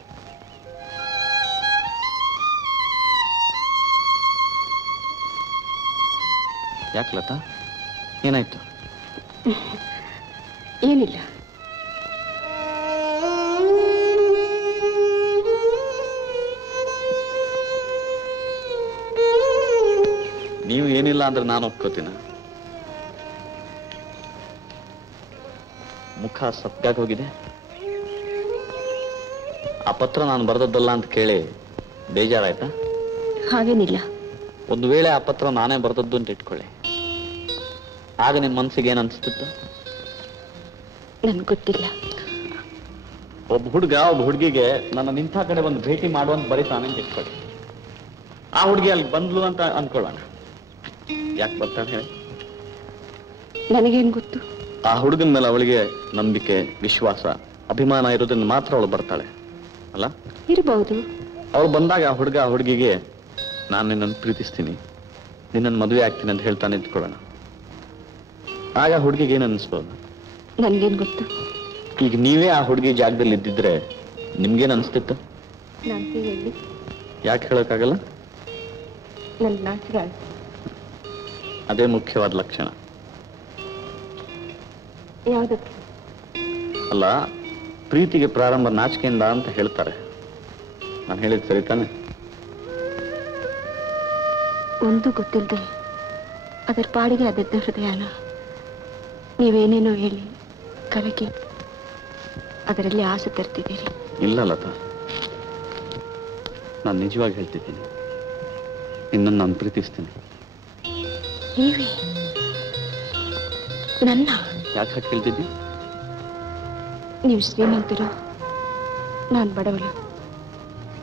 ಯಾಕೆ ಲತಾ, ಏನಾಯ್ತು? ಏನಿಲ್ಲ. ನೀವು ಏನಿಲ್ಲ ಅಂದ್ರೆ ನಾನು ಒಪ್ಕೋತೀನ? ಮುಖ ಸತ್ಯಾಗಿ ಹೋಗಿದೆ. ಆ ಪತ್ರ ನಾನು ಬರೆದದ್ದಲ್ಲ ಅಂತ ಕೇಳಿ ಬೇಜಾರಾಯ್ತಾ? ಹಾಗೇನಿಲ್ಲ. ಒಂದು ವೇಳೆ ಆ ಪತ್ರ ನಾನೇ ಬರೆದದ್ದು ಅಂತ ಇಟ್ಕೊಳ್ಳಿ, ಆಗ ನಿನ್ ಮನ್ಸಿಗೆ ಏನ್ ಅನ್ಸ್ತಿತ್ತು? ನನ್ಗೆ ಗೊತ್ತಿಲ್ಲ. ಒಬ್ಬ ಹುಡುಗ ಒಬ್ಬ ಹುಡುಗಿಗೆ ನನ್ನ ನಿಂತ ಕಡೆ ಒಂದು ಭೇಟಿ ಮಾಡುವಂತ ಬರೀತಾನೆ ಅಂತ ಇಟ್ಕೊಳ್ಳಿ. ಆ ಹುಡುಗಿ ಅಲ್ಲಿ ಬಂದ್ಲು ಅಂತ ಅನ್ಕೊಳ್ಳೋಣ. ಯಾಕೆ ಬರ್ತಾನೆ ಹೇಳಿ? ನನಗೇನ್ ಗೊತ್ತು? ಆ ಹುಡುಗನ ಮೇಲೆ ಅವಳಿಗೆ ನಂಬಿಕೆ, ವಿಶ್ವಾಸ, ಅಭಿಮಾನ ಇರೋದ್ರಿಂದ ಮಾತ್ರ ಅವಳು ಬರ್ತಾಳೆ ಅಲ್ಲ? ಇರಬಹುದು. ಅವಳು ಬಂದಾಗ ಆ ಹುಡುಗ ಆ ಹುಡುಗಿಗೆ ನಾನು ನಿನ್ನನ್ನು ಪ್ರೀತಿಸ್ತೀನಿ, ನಿನ್ನನ್ನು ಮದುವೆ ಆಗ್ತೀನಿ ಅಂತ ಹೇಳ್ತಾನೆ ಇಟ್ಕೊಳ್ಳೋಣ. ಆಗ ಹುಡುಗಿಗೆ ಏನ್ ಅನ್ಸ್ಬೋದು? ನನ್ಗೇನ್ ಗೊತ್ತು? ಈಗ ನೀವೇ ಆ ಹುಡುಗಿ ಜಾಗದಲ್ಲಿ ಇದ್ದಿದ್ರೆ ನಿಮ್ಗೇನ್ ಅನ್ಸ್ತಿತ್ತು? ನಾಚಿಕೆ ಹೇಳಿ. ಯಾಕೆ ಹೇಳೋಕ್ಕಾಗಲ್ಲ? ನನ್ ನಾಚಿಕೆ ಆಗುತ್ತೆ. ಅದೇ ಮುಖ್ಯವಾದ ಲಕ್ಷಣ. ಯಾವುದಕ್ಕೆ? ಅಲ್ಲ, ಪ್ರೀತಿಗೆ ಪ್ರಾರಂಭ ನಾಚಿಕೆಯಿಂದ ಅಂತ ಹೇಳ್ತಾರೆ. ನಾನು ಹೇಳಿದ್ ಸರಿ ತಾನೆ? ಒಂದು ಗೊತ್ತಿಲ್ಲದೆ ಅದರ ಪಾಡಿಗೆ ಅದದ್ದ ಹೃದಯನ ನೀವೇನೇನೋ ಹೇಳಿ ಕಲಕಿ ಅದರಲ್ಲಿ ಆಸೆ ತರ್ತಿದ್ದೀರಿ. ಇಲ್ಲ ಲತಾ, ನಾನು ನಿಜವಾಗಿ ಹೇಳ್ತಿದ್ದೀನಿ. ನಿನ್ನನ್ನು ನಾನು ಪ್ರೀತಿಸ್ತೀನಿ. ನೀವೇ ನನ್ನ? ಯಾಕೆ ಹಾಗೆ ಹೇಳ್ತಿದ್ದಿ? ನೀವು ಶ್ರೀಮಂತರು, ನಾನು ಬಡವಳು.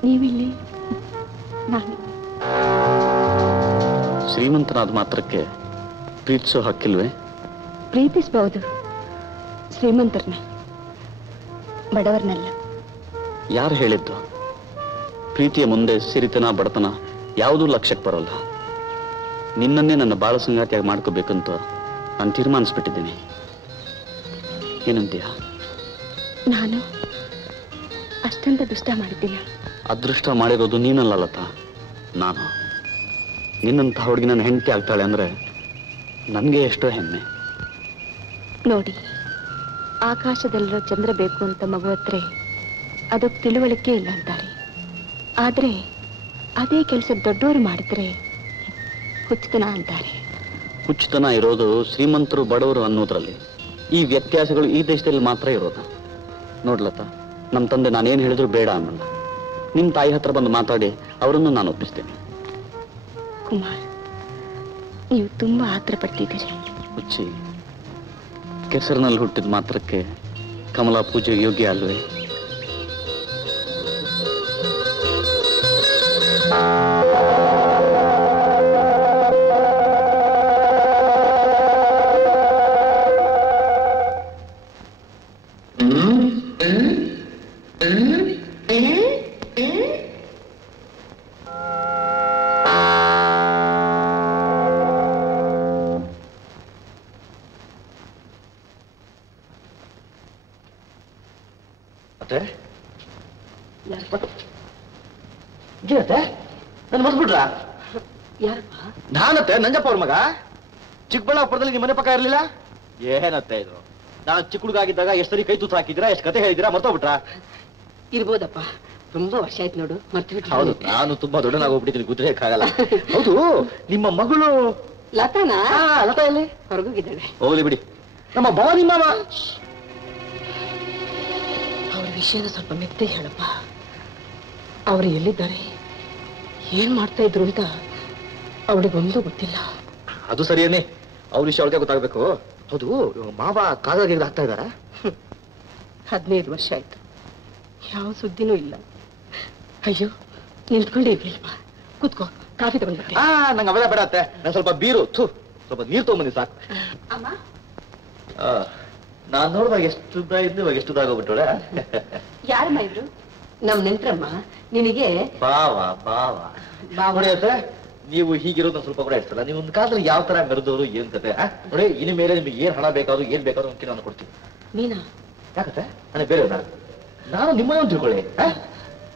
ನೀವಿಲ್ಲಿ, ನಾನು ಶ್ರೀಮಂತನಾದ ಮಾತ್ರಕ್ಕೆ ಪ್ರೀತಿಸೋ ಹಕ್ಕಿಲ್ವೇ? ಪ್ರೀತಿಸಬಹುದು, ಶ್ರೀಮಂತರನ್ನ, ಬಡವರನ್ನೆಲ್ಲ. ಯಾರು ಹೇಳಿದ್ದು? ಪ್ರೀತಿಯ ಮುಂದೆ ಸಿರಿತನ ಬಡತನ ಯಾವುದೂ ಲಕ್ಷ್ಯಕ್ಕೆ ಬರೋಲ್ಲ. ನಿನ್ನನ್ನೇ ನನ್ನ ಬಾಳ ಸಂಗಾತಿಯಾಗಿ ಮಾಡ್ಕೋಬೇಕಂತ ನಾನು ತೀರ್ಮಾನಿಸ್ಬಿಟ್ಟಿದ್ದೀನಿ. ಏನಂತೀಯ? ನಾನು ಅಷ್ಟಂತ ದುಷ್ಟ ಮಾಡಿದ್ದೀನಿ. ಅದೃಷ್ಟ ಮಾಡಿರೋದು ನೀನಲ್ಲ ಲತಾ, ನಾನು. ನಿನ್ನಂತ ಹುಡುಗಿ ನನ್ನ ಹೆಂಡತಿ ಆಗ್ತಾಳೆ ಅಂದ್ರೆ ನನಗೆ ಎಷ್ಟೋ ಹೆಮ್ಮೆ. ನೋಡಿ, ಆಕಾಶದಲ್ಲಿರೋ ಚಂದ್ರ ಬೇಕು ಅಂತ ಮಗು ಹತ್ರ ಅದಕ್ಕೆ ತಿಳುವಳಿಕೆ ಇಲ್ಲ ಅಂತಾರೆ. ಆದ್ರೆ ಅದೇ ಕೆಲಸ ದೊಡ್ಡವರು ಮಾಡಿದ್ರೆ ಹುಚ್ಚುತನ ಅಂತಾರೆ. ಹುಚ್ಚುತನ ಇರೋದು ಶ್ರೀಮಂತರು ಬಡವರು ಅನ್ನೋದ್ರಲ್ಲಿ. ಈ ವ್ಯತ್ಯಾಸಗಳು ಈ ದೇಶದಲ್ಲಿ ಮಾತ್ರ ಇರೋದು. ನೋಡ್ಲತ್ತ, ನಮ್ಮ ತಂದೆ ನಾನೇನು ಹೇಳಿದ್ರು ಬೇಡ ಅನ್ನಲ್ಲ. ನಿಮ್ ತಾಯಿ ಹತ್ರ ಬಂದು ಮಾತಾಡಿ ಅವರನ್ನು ನಾನು ಒಪ್ಪಿಸ್ತೇನೆ. ಕುಮಾರ್, ನೀವು ತುಂಬಾ ಆತರ ಪಡ್ತಿದ್ದೀರಿ. ಹುಚ್ಚಿ, ಕೆಸರಿನಲ್ಲಿ ಹುಟ್ಟಿದ ಮಾತ್ರಕ್ಕೆ ಕಮಲಾ ಪೂಜೆ ಯೋಗ್ಯ ಅಲ್ವೇ? ನನ್ ಮರ್ಸ್ಬಿಟ್ರ? ಯಾರಪ್ಪ? ನಾನತ್ತೆ ನಂಜಪ್ಪ ಅವ್ರ ಮಗ. ಚಿಕ್ಕಬಳ್ಳಾಪುರದಲ್ಲಿ ನಿಮ್ಮ ಮನೆ ಪಕ್ಕ ಇರ್ಲಿಲ್ಲ? ಏನತ್ತೆ ಇದು? ನಾನು ಚಿಕ್ಕ ಹುಡುಗ ಆಗಿದ್ದಾಗ ಎಷ್ಟು ಸರಿ ಕೈ ತೂತು ಹಾಕಿದ್ರಾ, ಎಷ್ಟು ಕತೆ ಹೇಳಿದಿರಾ, ಮರ್ತೋಗ್ಬಿಟ್ರಾ? ಇರ್ಬೋದಪ್ಪ, ತುಂಬಾ ವರ್ಷ ಆಯ್ತು ನೋಡು, ಮರ್ತು. ಹೌದು, ನಾನು ತುಂಬಾ ದೊಡ್ಡನಾಗೋಗ್ಬಿಟ್ಟಿದ್ದೀನಿ, ಗುದ್ರೇಕ್ಕಾಗಲ್ಲ. ಹೌದು, ನಿಮ್ಮ ಮಗಳು ಲತಾನಾ? ಲತಾ ಎಲ್ಲಿ? ಹೊರಗೋಗಿದ್ದಾಳೆ. ಹೋಗ್ಲಿ ಬಿಡಿ. ನಮ್ಮ ಭವಾನಿ ಮಾಮ ಅವ್ರ ವಿಷಯನ ಸ್ವಲ್ಪ ಮೆತ್ತೆ ಹೇಳಪ್ಪ. ಅವರು ಎಲ್ಲಿದ್ದಾರೆ, ಏನ್ ಮಾಡ್ತಾ ಇದ್ರು ಅಂತ ಅವಳಿಗೊಂದು ಗೊತ್ತಿಲ್ಲ. ಅದು ಸರಿಯೇನೆ, ಅವ್ರ ವಿಷಯ ಅವಳಿಗೆ ಗೊತ್ತಾಗ್ಬೇಕು. ಹೌದು, ಮಾವ ಕಾದಾಗಿರ್ದು ಆಗ್ತಾ ಇದಾರ? 15 ವರ್ಷ ಆಯ್ತು, ಯಾವ ಸುದ್ದಿನೂ ಇಲ್ಲ. ಅಯ್ಯೋ, ನಿಂತ್ಕೊಂಡೇ ಇರ್ಲಿಲ್ವಾ? ಕೂತ್ಕೋ, ಕಾಫಿ ತಗೊಂಡ್ಬರ್ತೀನಿ. ನಂಗೆ ಅವೆಲ್ಲ ಬೇಡ ಅತ್ತೆ, ನಾನು ಸ್ವಲ್ಪ ಬೀರು ಸ್ವಲ್ಪ ನೀರು ತಗೊಂಬನ್ನಿ ಸಾಕು. ನಾನ್ ನೋಡಿದಾಗ ಎಷ್ಟುದ್ದ ಇದ್ದು ಇವಾಗ ಎಷ್ಟುದಾಗೋಗ್ಬಿಟ್ಟೋಳೆ. ಯಾರಮ್ಮ ಇದ್ರು? ನಮ್ ನೆಂಟ್ರಮ್ಮ. ನಿನಗೆ ಬಾವಾ ನೋಡಿ ಅತ್ತೆ, ನೀವು ಹೀಗಿರೋದನ್ನ ಸ್ವಲ್ಪ ಕೂಡ ಇಷ್ಟಲ್ಲ. ನೀವು ಒಂದು ಕಾಲದಲ್ಲಿ ಯಾವ ತರ ಮೆರೆದವರು ಏನ್ ಕತೆ ನೋಡಿ. ಇನ್ನು ಮೇಲೆ ನಿಮ್ಗೆ ಏನ್ ಹಣ ಬೇಕಾದ್ರು ಏನ್ ಬೇಕಾದ್ರು ಒಂದು ನಾನು ಕೊಡ್ತೀನಿ. ನೀನಾ? ಯಾಕತ್ತೆ ನನಗೆ ಬೇರೆ ನಾನು ನಿಮ್ಮನ್ನ ಒಂದು ತಿಳ್ಕೊಳ್ಳಿ.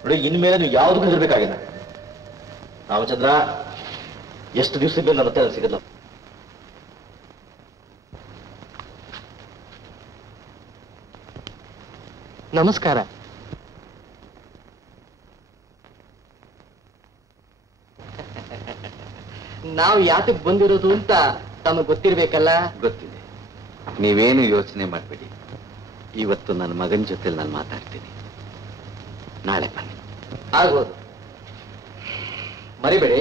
ನೋಡಿ, ಇನ್ ಮೇಲೆ ನೀವು ಯಾವ್ದಕ್ಕೂ ಹೆದರ್ಬೇಕಾಗಿಲ್ಲ. ರಾಮಚಂದ್ರ, ಎಷ್ಟು ದಿವಸ ಮೇಲೆ ನನ್ನ ಹತ್ರ ಸಿಗಲ್ಲ. ನಮಸ್ಕಾರ. ನಾವು ಯಾತಕ್ಕೆ ಬಂದಿರೋದು ಅಂತ ತಮಗೆ ಗೊತ್ತಿರ್ಬೇಕಲ್ಲ? ಗೊತ್ತಿದೆ. ನೀವೇನು ಯೋಚನೆ ಮಾಡಬೇಡಿ. ಇವತ್ತು ನನ್ನ ಮಗನ ಜೊತೆ ನಾನು ಮಾತಾಡ್ತೀನಿ. ನಾಳೆ ಬನ್ನಿ. ಆಗ್ಬೋದು, ಮರಿಬೇಡಿ.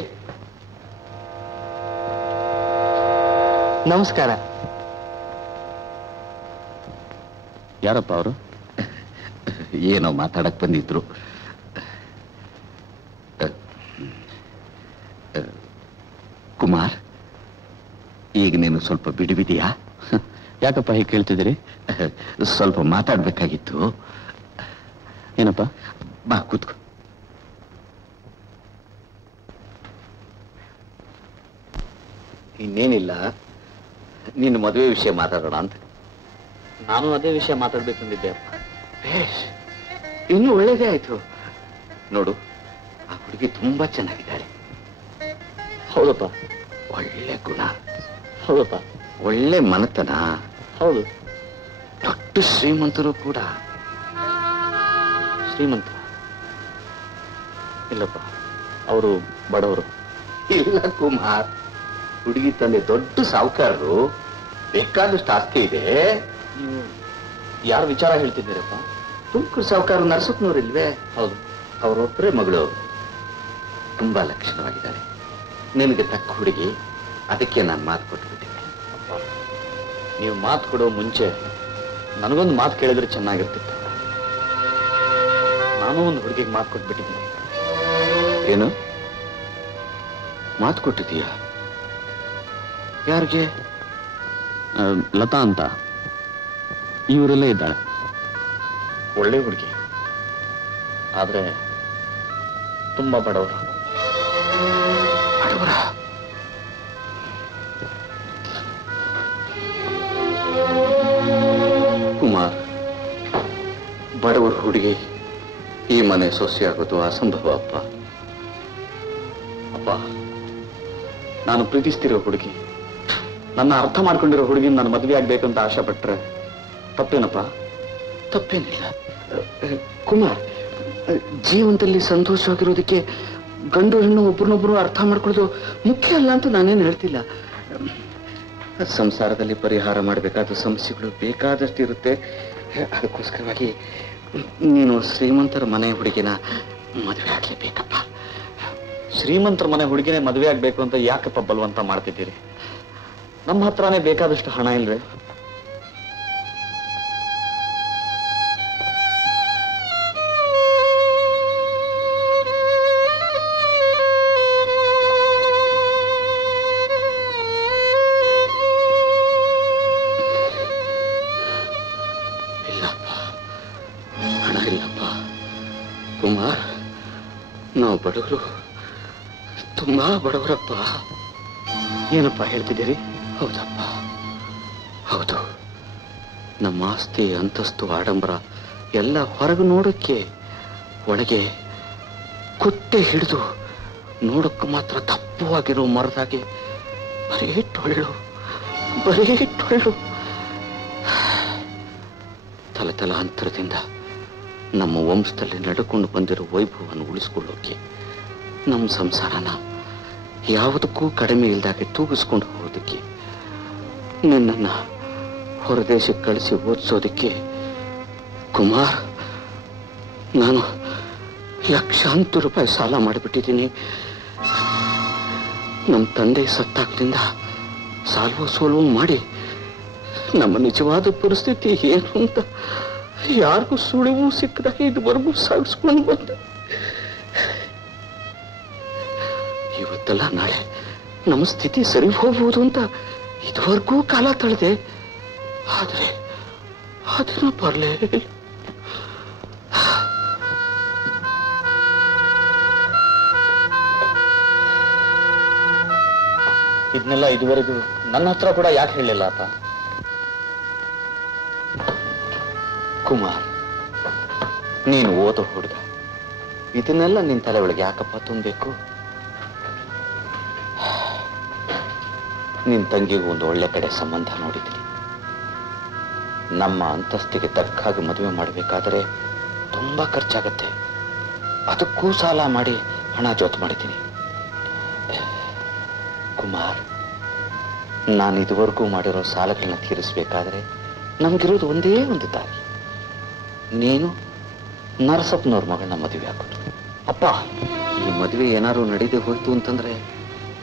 ನಮಸ್ಕಾರ. ಯಾರಪ್ಪ ಅವರು? ಏನೋ ಮಾತಾಡಕ್ ಬಂದಿದ್ರು. ಕುಮಾರ್, ಈಗ ನೀನು ಸ್ವಲ್ಪ ಬಿಡುವಿದೆಯಾ? ಯಾಕಪ್ಪ ಹೀಗೆ ಕೇಳ್ತಿದ್ದೀರಿ? ಸ್ವಲ್ಪ ಮಾತಾಡ್ಬೇಕಾಗಿತ್ತು. ಏನಪ್ಪ? ಬಾ ಕೂತ್ಕೋ. ಇನ್ನೇನಿಲ್ಲ, ನಿನ್ನ ಮದುವೆ ವಿಷಯ ಮಾತಾಡೋಣ ಅಂತ. ನಾನು ಅದೇ ವಿಷಯ ಮಾತಾಡ್ಬೇಕಂದಿದ್ದೆ. ಬೇಷ್, ಇನ್ನು ಒಳ್ಳೇದೇ ಆಯ್ತು. ನೋಡು, ಆ ಹುಡುಗಿ ತುಂಬಾ ಚೆನ್ನಾಗಿದ್ದಾಳೆ. ಹೌದಪ್ಪ. ಒಳ್ಳೆ ಗುಣ. ಹೌದಪ್ಪ. ಒಳ್ಳೆ ಮನತನ. ಹೌದು. ದೊಡ್ಡ ಶ್ರೀಮಂತರು ಕೂಡ. ಶ್ರೀಮಂತ? ಇಲ್ಲಪ್ಪ, ಅವರು ಬಡವರು. ಇಲ್ಲ ಕುಮಾರ್, ಹುಡುಗಿ ತಂದೆ ದೊಡ್ಡ ಸಾಹುಕಾರರು, ಬೇಕಾದಷ್ಟು ಆಸ್ತಿ ಇದೆ. ನೀವು ಯಾರ ವಿಚಾರ ಹೇಳ್ತಿದ್ದೀರಪ್ಪ? ತುಮಕೂರು ಸಾಹುಕಾರ ನರಸಪ್ಪನವ್ರಿಲ್ವೇ? ಹೌದು. ಅವರೊಬ್ಬರೇ ಮಗಳು. ತುಂಬಾ ಲಕ್ಷಣವಾಗಿದ್ದಾಳೆ. ನಿನಗೆ ತಕ್ಕ ಹುಡುಗಿ, ಅದಕ್ಕೆ ನಾನು ಮಾತು ಕೊಟ್ಬಿಟ್ಟಿದ್ದೆ. ನೀವು ಮಾತು ಕೊಡೋ ಮುಂಚೆ ನನಗೊಂದು ಮಾತು ಕೇಳಿದ್ರೆ ಚೆನ್ನಾಗಿರ್ತಿತ್ತು. ನಾನು ಒಂದು ಹುಡುಗಿಗೆ ಮಾತು ಕೊಟ್ಬಿಟ್ಟಿದ್ದೀನಿ. ಏನು ಮಾತು ಕೊಟ್ಟಿದೀಯಾ? ಯಾರಿಗೆ? ಲತಾ ಅಂತ ಇವರಲ್ಲೇ ಇದ್ದಾಳೆ. ಒಳ್ಳೆ ಹುಡುಗಿ, ಆದ್ರೆ ತುಂಬಾ ಬಡವರು. ಕುಮಾರ್, ಬಡವರ ಹುಡುಗಿ ಈ ಮನೆ ಸೊಸೆಯಾಗೋದು ಅಸಂಭವ ಅಪ್ಪ. ಅಪ್ಪ, ನಾನು ಪ್ರೀತಿಸ್ತಿರೋ ಹುಡುಗಿ, ನನ್ನ ಅರ್ಥ ಮಾಡ್ಕೊಂಡಿರೋ ಹುಡುಗಿನ ನಾನು ಮದುವೆ ಆಗ್ಬೇಕಂತ ಆಶೆ ಪಟ್ರೆ ತಪ್ಪೇನಪ್ಪ? ತಪ್ಪೇನಿಲ್ಲ ಕುಮಾರ್. ಜೀವನದಲ್ಲಿ ಸಂತೋಷವಾಗಿರೋದಕ್ಕೆ ಗಂಡು ಹೆಣ್ಣು ಒಬ್ರನ್ನೊಬ್ರು ಅರ್ಥ ಮಾಡ್ಕೊಳ್ಳೋದು ಮುಖ್ಯ ಅಲ್ಲ ಅಂತ ನಾನೇನು ಹೇಳ್ತಿಲ್ಲ. ಸಂಸಾರದಲ್ಲಿ ಪರಿಹಾರ ಮಾಡಬೇಕಾದ ಸಮಸ್ಯೆಗಳು ಬೇಕಾದಷ್ಟು ಇರುತ್ತೆ. ಅದಕ್ಕೋಸ್ಕರವಾಗಿ ನೀನು ಶ್ರೀಮಂತರ ಮನೆ ಹುಡುಗಿನ ಮದುವೆ ಆಗ್ಲೇಬೇಕಪ್ಪ. ಶ್ರೀಮಂತರ ಮನೆ ಹುಡುಗಿನೇ ಮದುವೆ ಆಗ್ಬೇಕು ಅಂತ ಯಾಕಪ್ಪ ಬಲವಂತ ಮಾಡ್ತಿದ್ದೀರಿ? ನಮ್ಮ ಹತ್ರನೇ ಬೇಕಾದಷ್ಟು ಹಣ ಇಲ್ವೇ? ಇಲ್ಲಪ್ಪ, ಹಣ ಇಲ್ಲಪ್ಪ. ಕುಮಾರ್, ನಾವು ಬಡವರು, ತುಂಬಾ ಬಡವರಪ್ಪ. ಏನಪ್ಪ ಹೇಳ್ತಿದ್ದೀರಿ? ಹೌದಪ್ಪ, ಹೌದು. ನಮ್ಮ ಆಸ್ತಿ, ಅಂತಸ್ತು, ಆಡಂಬರ ಎಲ್ಲ ಹೊರಗೆ ನೋಡಕ್ಕೆ, ಒಳಗೆ ಕುತ್ತೆ ಹಿಡಿದು ನೋಡಕ್ಕೆ ಮಾತ್ರ ದಪ್ಪವಾಗಿರೋ ಮರದಾಗೆ ಬರೀ ಟೊಳ್ಳು, ಬರೀ ಟೊಳ್ಳು. ತಲತಲಾಂತರದಿಂದ ನಮ್ಮ ವಂಶದಲ್ಲಿ ನಡೆಕೊಂಡು ಬಂದಿರೋ ವೈಭವವನ್ನು ಉಳಿಸ್ಕೊಳ್ಳೋಕೆ, ನಮ್ಮ ಸಂಸಾರನ ಯಾವುದಕ್ಕೂ ಕಡಿಮೆ ಇಲ್ದಾಗೆ ತೂಗಿಸ್ಕೊಂಡು ಹೋಗೋದಕ್ಕೆ, ನಿನ್ನನ್ನ ಹೊರದೇಶಕ್ಕೆ ಕಳಿಸಿ ಓದಿಸೋದಕ್ಕೆ ಕುಮಾರ್ ನಾನು ಲಕ್ಷಾಂತರ ರೂಪಾಯಿ ಸಾಲ ಮಾಡಿಬಿಟ್ಟಿದ್ದೀನಿ. ನಮ್ಮ ತಂದೆ ಸತ್ತಾಗ್ಲಿಂದ ಸಾಲ್ವೋ ಸೋಲ್ವೋ ಮಾಡಿ ನಮ್ಮ ನಿಜವಾದ ಪರಿಸ್ಥಿತಿ ಏನು ಅಂತ ಯಾರಿಗೂ ಸುಳಿವು ಸಿಕ್ಕದಾಗ ಇದುವರೆಗೂ ಸಾಗಿಸ್ಕೊಂಡು ಬಂದೆ. ಇವತ್ತಲ್ಲ ನಾಳೆ ನಮ್ಮ ಸ್ಥಿತಿ ಸರಿ ಹೋಗ್ಬೋದು ಅಂತ ಇದುವರೆಗೂ ಕಾಲ ತಳೆದೆ. ಆದರೆ ಅದನ್ನ ಬರಲೇ ಇಲ್ಲ. ಇದನ್ನೆಲ್ಲ ಇದುವರೆಗೂ ನನ್ನ ಹತ್ರ ಕೂಡ ಯಾಕೆ ಹೇಳಿಲ್ಲ ಅಪ್ಪ? ಕುಮಾರ್, ನೀನು ಓದೋ ಹುಡುಗ, ಇದನ್ನೆಲ್ಲ ನಿನ್ ತಲೆ ಒಳಗೆ ಯಾಕಪ್ಪ ತುಂಬಬೇಕು? ನಿನ್ ತಂಗಿಗೂ ಒಂದು ಒಳ್ಳೆ ಕಡೆ ಸಂಬಂಧ ನೋಡಿದ್ದೀನಿ. ನಮ್ಮ ಅಂತಸ್ತಿಗೆ ತಕ್ಕ ಹಾಗೆ ಮದುವೆ ಮಾಡಬೇಕಾದ್ರೆ ತುಂಬಾ ಖರ್ಚಾಗತ್ತೆ. ಅದಕ್ಕೂ ಸಾಲ ಮಾಡಿ ಹಣ ಜೋತು ಮಾಡಿದ್ದೀನಿ. ಕುಮಾರ್, ನಾನು ಇದುವರೆಗೂ ಮಾಡಿರೋ ಸಾಲಗಳನ್ನ ತೀರಿಸಬೇಕಾದ್ರೆ ನಮ್ಗಿರೋದು ಒಂದೇ ಒಂದು ದಾರಿ. ನೀನು ನರಸಪ್ಪನವ್ರ ಮಗಳನ್ನ ಮದುವೆ ಆಗೋದು. ಅಪ್ಪ, ಈ ಮದುವೆ ಏನಾದ್ರು ನಡೀದೆ ಹೋಯ್ತು ಅಂತಂದ್ರೆ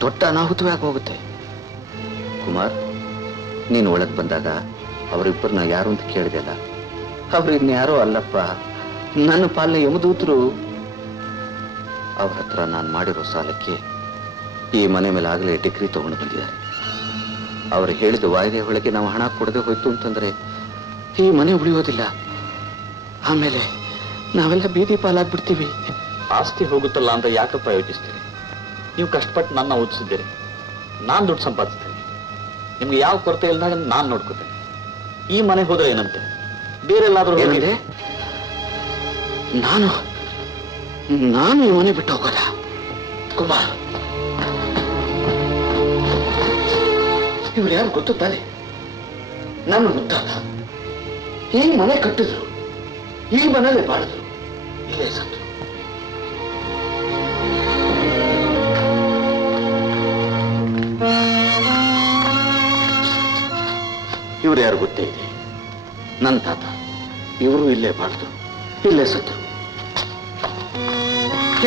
ದೊಡ್ಡ ಅನಾಹುತವೇ ಆಗೋಗುತ್ತೆ. ಕುಮಾರ್, ನೀನು ಒಳಗೆ ಬಂದಾಗ ಅವರಿಬ್ಬರನ್ನ ಯಾರು ಅಂತ ಕೇಳಿದೆಲ್ಲ, ಅವ್ರು ಇನ್ಯಾರೋ ಅಲ್ಲಪ್ಪ, ನನ್ನ ಪಾಲನೆ ಯಮದೂತರು. ಅವ್ರ ಹತ್ರ ನಾನು ಮಾಡಿರೋ ಸಾಲಕ್ಕೆ ಈ ಮನೆ ಮೇಲೆ ಆಗಲೇ ಡಿಗ್ರಿ ತಗೊಂಡು ಬಂದಿದ್ದಾರೆ. ಅವ್ರು ಹೇಳಿದ ವಾಯ್ದೆ ಒಳಗೆ ನಾವು ಹಣ ಕೊಡದೆ ಹೋಯ್ತು ಅಂತಂದ್ರೆ ಈ ಮನೆ ಉಳಿಯೋದಿಲ್ಲ. ಆಮೇಲೆ ನಾವೆಲ್ಲ ಬೀದಿ ಪಾಲಾಗ್ಬಿಡ್ತೀವಿ. ಆಸ್ತಿ ಹೋಗುತ್ತಲ್ಲ ಅಂತ ಯಾಕಪ್ಪ ಯೋಚಿಸ್ತೀರಿ? ನೀವು ಕಷ್ಟಪಟ್ಟು ನನ್ನ ಓದಿಸಿದ್ದೀರಿ, ನಾನ್ ದುಡ್ಡು ಸಂಪಾದಿಸ್ತೇನೆ. ನಿಮ್ಗೆ ಯಾವ ಕೊರತೆ ಇಲ್ಲದಾಗ ನಾನ್ ನೋಡ್ಕೋತೇನೆ. ಈ ಮನೆ ಹೋದ್ರೆ ಏನಂತೆ, ಬೇರೆಲ್ಲಾದ್ರೂ ಏನಿದೆ? ನಾನು ಈ ಮನೆ ಬಿಟ್ಟು ಹೋಗೋದ? ಕುಮಾರ್, ಇವ್ರು ಯಾರು ಗೊತ್ತು ತಾನೆ? ನನ್ನ ಮುತ್ತಾತ ಈ ಮನೆ ಕಟ್ಟಿದ್ರು, ಈ ಮನೇಲೆ ಬಾಳಿದ್ರು, ಇಲ್ಲೇ ಸತ್ತು. ಇವ್ರು ಯಾರು ಗೊತ್ತೇ ಇದೆ? ನನ್ನ ತಾತ. ಇವರು ಇಲ್ಲೇ ಬಾಳಿದ್ರು, ಇಲ್ಲೇ ಸತ್ತು.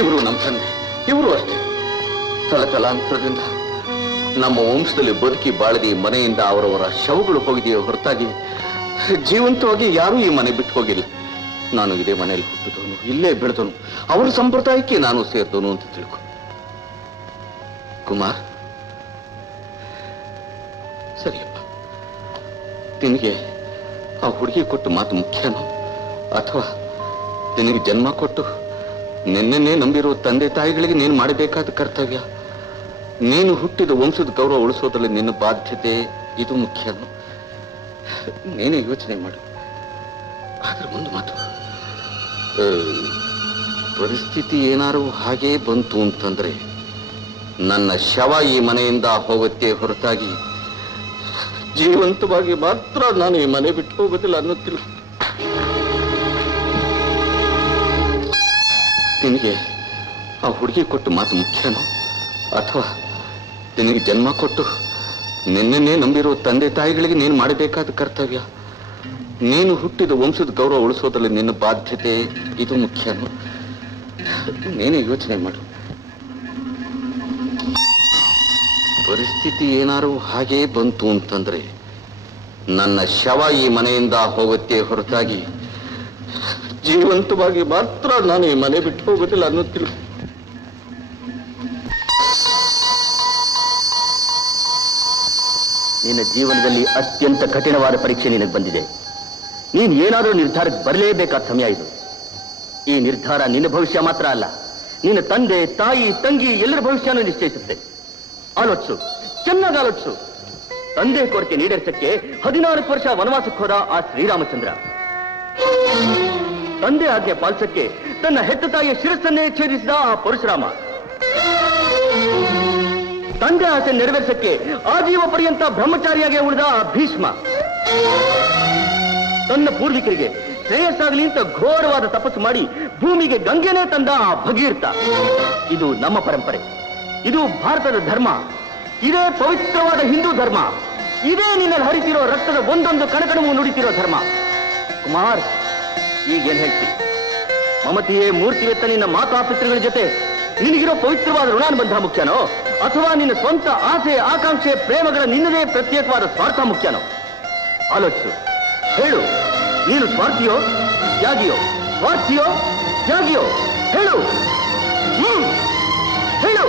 ಇವರು ನಮ್ಮ ತಂದೆ, ಇವರು ಅಷ್ಟೇ. ತಲತಲಾಂತರದಿಂದ ನಮ್ಮ ವಂಶದಲ್ಲಿ ಬದುಕಿ ಬಾಳದಿ ಮನೆಯಿಂದ ಅವರವರ ಶವಗಳು ಹೋಗಿದೆಯೋ ಹೊರತಾಗಿ ಜೀವಂತವಾಗಿ ಯಾರೂ ಈ ಮನೆ ಬಿಟ್ಟು ಹೋಗಿಲ್ಲ. ನಾನು ಇದೇ ಮನೆಯಲ್ಲಿ ಹುಟ್ಟಿದವನು, ಇಲ್ಲೇ ಬೆಳೆದವನು, ಅವರ ಸಂಪ್ರದಾಯಕ್ಕೆ ನಾನು ಸೇರಿದವನು ಅಂತ ತಿಳ್ಕೊ. ಕುಮಾರ್, ಸರಿಯಪ್ಪ, ನಿನಗೆ ಆ ಹುಡುಗಿ ಕೊಟ್ಟು ಮಾತು ಮುಖ್ಯನೋ ಅಥವಾ ನಿನಗೆ ಜನ್ಮ ಕೊಟ್ಟು ನಿನ್ನೆ ನಂಬಿರೋ ತಂದೆ ತಾಯಿಗಳಿಗೆ ನೀನು ಮಾಡಬೇಕಾದ ಕರ್ತವ್ಯ, ನೀನು ಹುಟ್ಟಿದ ವಂಶದ ಗೌರವ ಉಳಿಸೋದ್ರಲ್ಲಿ ನಿನ್ನ ಬಾಧ್ಯತೆ ಇದು ಮುಖ್ಯನೋ? ನೀನೇ ಯೋಚನೆ ಮಾಡು. ಆದ್ರೆ ಒಂದು ಮಾತು, ಪರಿಸ್ಥಿತಿ ಏನಾರು ಹಾಗೇ ಬಂತು ಅಂತಂದ್ರೆ ನನ್ನ ಶವ ಈ ಮನೆಯಿಂದ ಹೋಗುತ್ತೆ ಹೊರತಾಗಿ ಜೀವಂತವಾಗಿ ಮಾತ್ರ ನಾನು ಈ ಮನೆ ಬಿಟ್ಟು ಹೋಗೋದಿಲ್ಲ ಅನ್ನೋದಿಲ್ಲ. ನಿನಗೆ ಆ ಹುಡುಗಿ ಕೊಟ್ಟು ಮಾತು ಮುಖ್ಯನೋ ಅಥವಾ ನಿನಗೆ ಜನ್ಮ ಕೊಟ್ಟು ನಿನ್ನೆ ನಂಬಿರೋ ತಂದೆ ತಾಯಿಗಳಿಗೆ ನೀನು ಮಾಡಬೇಕಾದ ಕರ್ತವ್ಯ, ನೀನು ಹುಟ್ಟಿದ ವಂಶದ ಗೌರವ ಉಳಿಸೋದ್ರಲ್ಲಿ ನಿನ್ನ ಬಾಧ್ಯತೆ ಇದು ಮುಖ್ಯನೋ? ನೀನೇ ಯೋಚನೆ ಮಾಡು. ಪರಿಸ್ಥಿತಿ ಏನಾರು ಹಾಗೇ ಬಂತು ಅಂತಂದ್ರೆ ನನ್ನ ಶವ ಈ ಮನೆಯಿಂದ ಹೋಗುತ್ತೆ ಹೊರತಾಗಿ ಜೀವಂತವಾಗಿ ಮಾತ್ರ ನಾನು ಈ ಮನೆ ಬಿಟ್ಟು ಹೋಗೋದಿಲ್ಲ ಅನ್ನೋದಿಲ್ಲ. ನಿನ್ನ ಜೀವನದಲ್ಲಿ ಅತ್ಯಂತ ಕಠಿಣವಾದ ಪರೀಕ್ಷೆ ನಿನಗೆ ಬಂದಿದೆ. ನೀನು ಏನಾದರೂ ನಿರ್ಧಾರಕ್ಕೆ ಬರಲೇಬೇಕಾದ ಸಮಯ ಇದು. ಈ ನಿರ್ಧಾರ ನಿನ್ನ ಭವಿಷ್ಯ ಮಾತ್ರ ಅಲ್ಲ, ನಿನ್ನ ತಂದೆ ತಾಯಿ ತಂಗಿ ಎಲ್ಲರ ಭವಿಷ್ಯನೂ ನಿಶ್ಚಯಿಸುತ್ತೆ. ಆಲೋಚಿಸು, ಚೆನ್ನಾಗಿ ಆಲೋಚಿಸು. ತಂದೆ ಕೋರಿಕೆ ಈಡೇರಿಸಕ್ಕೆ 14 ವರ್ಷ ವನವಾಸಕ್ಕೆ ಹೋದ ಆ ಶ್ರೀರಾಮಚಂದ್ರ, ತಂದೆ ಆಜ್ಞೆ ಪಾಲಿಸಕ್ಕೆ ತನ್ನ ಹೆತ್ತ ತಾಯಿಯ ಶಿರಸ್ಸನ್ನೇ ಛೇದಿಸಿದ ಆ ಪರಶುರಾಮ, ತಂದೆ ಆಸೆ ನೆರವೇರಿಸಕ್ಕೆ ಆಜೀವ ಪರ್ಯಂತ ಬ್ರಹ್ಮಚಾರಿಯಾಗಿ ಉಳಿದ ಆ ಭೀಷ್ಮ, ತನ್ನ ಪೂರ್ವಿಕರಿಗೆ ಶ್ರೇಯಸ್ಸಾಗಲಿ ಅಂತ ಘೋರವಾದ ತಪಸ್ಸು ಮಾಡಿ ಭೂಮಿಗೆ ಗಂಗೆನೇ ತಂದ ಆ ಭಗೀರಥ. ಇದು ನಮ್ಮ ಪರಂಪರೆ, ಇದು ಭಾರತದ ಧರ್ಮ, ಇದೇ ಪವಿತ್ರವಾದ ಹಿಂದೂ ಧರ್ಮ, ಇದೇ ನಿನ್ನಲ್ಲಿ ಹರಿತಿರೋ ರಕ್ತದ ಒಂದೊಂದು ಕಣಕಣವು ನುಡಿತಿರೋ ಧರ್ಮ. ಕುಮಾರ್, ಈಗೇನ್ ಹೇಳ್ತಿ? ಮಮತೆಯೇ ಮೂರ್ತಿವೆತ್ತ ನಿನ್ನ ಮಾತಾಪಿತೃಗಳ ಜೊತೆ ನಿನಗಿರೋ ಪವಿತ್ರವಾದ ಋಣಾನುಬಂಧ ಮುಖ್ಯನೋ ಅಥವಾ ನಿನ್ನ ಸ್ವಂತ ಆಸೆ ಆಕಾಂಕ್ಷೆ ಪ್ರೇಮಗಳ ನಿನ್ನದೇ ಪ್ರತ್ಯೇಕವಾದ ಸ್ವಾರ್ಥ ಮುಖ್ಯನೋ? ಆಲೋಚಿಸು, ಹೇಳು. ನೀನು ಸ್ವಾರ್ಥಿಯೋ ತ್ಯಾಗಿಯೋ? ಸ್ವಾರ್ಥಿಯೋ ತ್ಯಾಗಿಯೋ? ಹೇಳು, ಹೇಳು.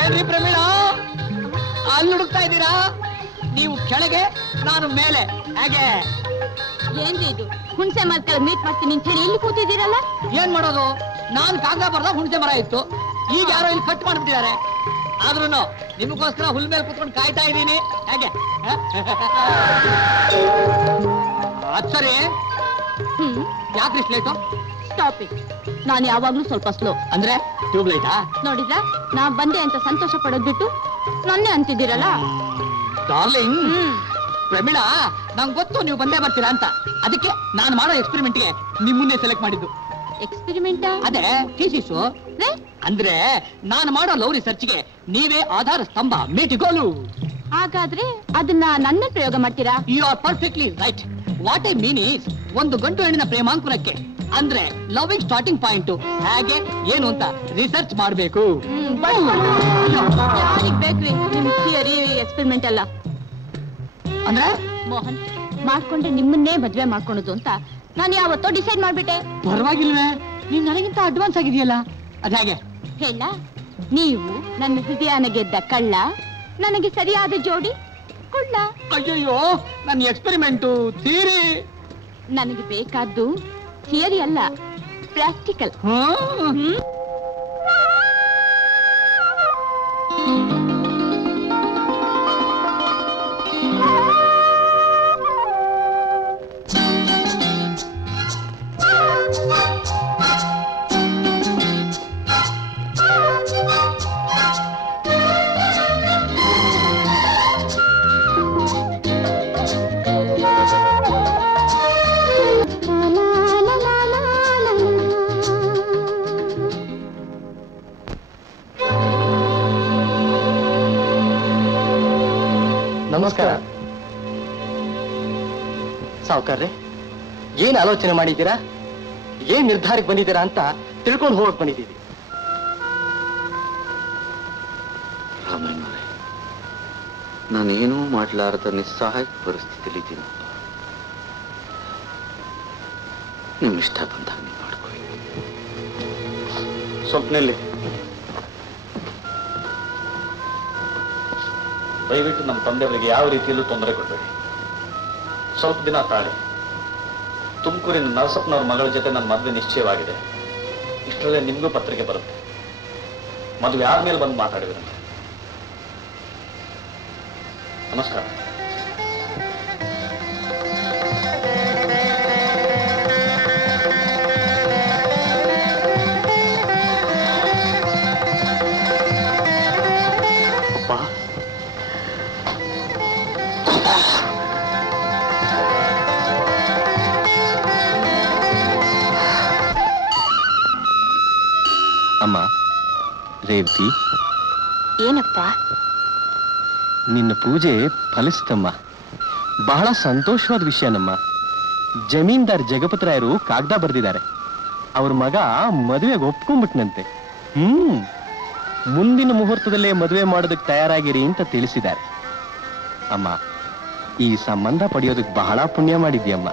ಏನ್ರಿ ಪ್ರಮೀಳಾ, ಅಲ್ಲಿ ಹುಡುಕ್ತಾ ಇದ್ದೀರಾ? ನೀವು ಕೆಳಗೆ, ನಾನು ಮೇಲೆ, ಹಾಗೆ. ಏನ್ರಿ ಇದು? ಹುಣಸೆ ಮರಕ್ಕೆ ಮೀಟ್ ಮಾಡ್ತೀನಿ ಅಂತ ಹೇಳಿ ಇಲ್ಲಿ ಕೂತಿದ್ದೀರಲ್ಲ? ಏನ್ ಮಾಡೋದು? ನಾನ್ ಕಾಗದ ಬರ್ದ ಹುಣಸೆ ಮರ ಇತ್ತು, ಈಗ ಯಾರೋ ಇಲ್ಲಿ ಕಟ್ ಮಾಡ್ಬಿಟ್ಟಿದ್ದಾರೆ. ಆದ್ರೂ ನಿಮಗೋಸ್ಕರ ಹುಲ್ ಮೇಲೆ ಕುತ್ಕೊಂಡು ಕಾಯ್ತಾ ಇದ್ದೀನಿ, ಹಾಗೆ. ಅದ್ ಸರಿ, ಯಾಕ್ರಿ ಲೇಟು? Stop it. ನಾನು ಯಾವಾಗ್ಲೂ ಸ್ವಲ್ಪ ಸ್ಲೋ. ಅಂದ್ರೆ ಟ್ಯೂಬ್ಲೈಟಾ? ನೋಡಿದ್ರ, ನಾ ಬಂದೆ ಅಂತ ಸಂತೋಷ ಪಡೋದ್ ಬಿಟ್ಟು ನನ್ನೇ ಅಂತಿದ್ದೀರಲ್ಲ. ಡಾರ್ಲಿಂಗ್ ಪ್ರಮೀಳಾ, ನಂಗೆ ಗೊತ್ತು ನೀವು ಬಂದೇ ಬರ್ತೀರಾ ಅಂತ. ಅದಕ್ಕೆ ನಾನು ಮಾಡೋ ಎಕ್ಸ್ಪೆರಿಮೆಂಟ್ಗೆ ನಿಮ್ಮನ್ನೇ ಸೆಲೆಕ್ಟ್ ಮಾಡಿದ್ದು. ಎಕ್ಸ್ಪೆರಿಮೆಂಟ್? ಅದೇ ಥೀಸಿಸು. ಅಂದ್ರೆ ನಾನು ಮಾಡೋ ಲವ್ ರಿಸರ್ಚ್ಗೆ ನೀವೇ ಆಧಾರ ಸ್ತಂಭ, ಮೇಟಿಗೋಲು. ಹಾಗಾದ್ರೆ ಅದನ್ನ ನನ್ನ ಪ್ರಯೋಗ ಮಾಡ್ತೀರಾ? You are perfectly right. What I mean is, ಒಂದು ಗಂಡು ಹೆಣ್ಣಿನ ಪ್ರೇಮಾಂಕುರಕ್ಕೆ ಅಂದ್ರೆ ಲವಿಂಗ್ ಸ್ಟಾರ್ಟಿಂಗ್ ಪಾಯಿಂಟ್ ಹೇಗೆ ಏನು ಅಂತ ರಿಸರ್ಚ್ ಮಾಡಬೇಕು. ಯಾರಿಗ್ ಬೇಕ್ರಿ ನಿಮ್ ಥಿಯರಿ ಎಕ್ಸ್ಪೆರಿಮೆಂಟ್ ಅಲ್ಲ. ಅಂದ್ರೆ ಮೋಹನ್, ಮಾಡ್ಕೊಂಡ್ರೆ ನಿಮ್ಮನ್ನೇ ಮದ್ವೆ ಮಾಡ್ಕೊಳೋದು ಅಂತ ನಾನು ಯಾವತ್ತೋ ಡಿಸೈಡ್ ಮಾಡ್ಬಿಟ್ಟೆ. ಪರವಾಗಿಲ್ವೇ, ನೀನ್ ನನಗಿಂತ ಅಡ್ವಾನ್ಸ್ ಆಗಿದೆಯಲ್ಲ. ಅದ್ಹಾಗೆ ಹೇಳ? ನೀವು ನನ್ನ ಹೃದಯನ ಗೆದ್ದ ಕಳ್ಳ, ನನಗೆ ಸರಿಯಾದ ಜೋಡಿ ಕುಳ್ಳ. ಅಯ್ಯಯ್ಯೋ, ನನ್ನ ಎಕ್ಸ್ಪೆರಿಮೆಂಟು ಥಿಯರಿ. ನನಗೆ ಬೇಕಾದ್ದು ಥಿಯರಿ ಅಲ್ಲ, ಪ್ರಾಕ್ಟಿಕಲ್. ನಮಸ್ಕಾರ. ಸಾವುಕಾರ್ರೆ, ಏನ್ ಆಲೋಚನೆ ಮಾಡಿದ್ದೀರಾ? ಏನ್ ನಿರ್ಧಾರಕ್ಕೆ ಬಂದಿದ್ದೀರಾ ಅಂತ ತಿಳ್ಕೊಂಡು ಹೋಗಕ್ ಬಂದಿದ್ದೀವಿ. ರಾಮಯ್ಯನವರೇ, ನಾನೇನೂ ಮಾಡ್ಲಾರದ ನಿಸ್ಸಹಾಯಕ ಪರಿಸ್ಥಿತಿಲಿ ಇದ್ದೀನಪ್ಪ. ನಿಮ್ ಇಷ್ಟ ಬಂದಾಗ ನೀವು ಮಾಡ್ಕೊಳ್ಳಿ. ಸ್ವಪ್ನಲ್ಲಿ ದಯವಿಟ್ಟು ನಮ್ಮ ತಂದೆಯವರಿಗೆ ಯಾವ ರೀತಿಯಲ್ಲೂ ತೊಂದರೆ ಕೊಡಬೇಡಿ. ಸ್ವಲ್ಪ ದಿನ ತಾಳಿ. ತುಮಕೂರಿನ ನರಸಪ್ಪನವ್ರ ಮಗಳ ಜೊತೆ ನನ್ನ ಮದುವೆ ನಿಶ್ಚಯವಾಗಿದೆ. ಇಷ್ಟರಲ್ಲೇ ನಿಮಗೂ ಪತ್ರಿಕೆ ಬರುತ್ತೆ. ಮದುವೆ ಆದ್ಮೇಲೆ ಬಂದು ಮಾತಾಡಿದ್ರೆ. ನಮಸ್ಕಾರ. ಅಮ್ಮ, ರೇವತಿ, ಏನಪ್ಪ? ನಿನ್ನ ಪೂಜೆ ಫಲಿಸ್ತಮ್ಮ. ಬಹಳ ಸಂತೋಷವಾದ ವಿಷಯನಮ್ಮ. ಜಮೀನ್ದಾರ್ ಜಗಪತಿರಾಯರು ಕಾಗದ ಬರೆದಿದ್ದಾರೆ. ಅವ್ರ ಮಗ ಮದುವೆಗೆ ಒಪ್ಕೊಂಡ್ಬಿಟ್ನಂತೆ. ಮುಂದಿನ ಮುಹೂರ್ತದಲ್ಲೇ ಮದುವೆ ಮಾಡೋದಕ್ಕೆ ತಯಾರಾಗಿರಿ ಅಂತ ತಿಳಿಸಿದ್ದಾರೆ. ಅಮ್ಮ, ಈ ಸಂಬಂಧ ಪಡೆಯೋದಕ್ಕೆ ಬಹಳ ಪುಣ್ಯ ಮಾಡಿದ್ಯಮ್ಮ.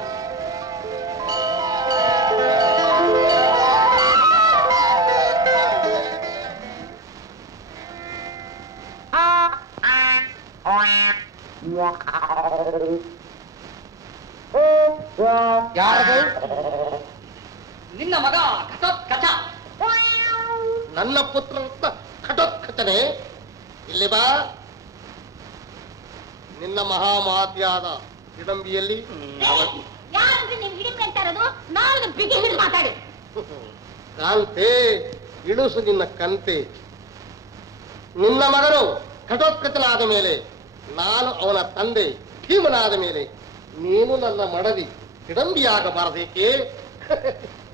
ನಿನ್ನ ಮಗ ಘಟೋತ್ಕಚ. ನನ್ನ ಪುತ್ರ ಘಟೋತ್ಕಚನೆ, ಇಲ್ಲಿ ಬಾ. ನಿನ್ನ ಮಹಾಮಾತಿಯಾದ ಹಿಡಂಬಿಯಲ್ಲಿ ಕಾಂತೆ ಇಳಿಸು ನಿನ್ನ ಕಂತೆ. ನಿನ್ನ ಮಗನು ಘಟೋತ್ಕಚನಾದ ಮೇಲೆ ನಾನು ಅವನ ತಂದೆ ಭೀಮನಾದ ಮೇಲೆ ನೀನು ನನ್ನ ಮಡದಿ ಹಿಡಂಬಿಯಾಗಬಾರದೇಕೆ?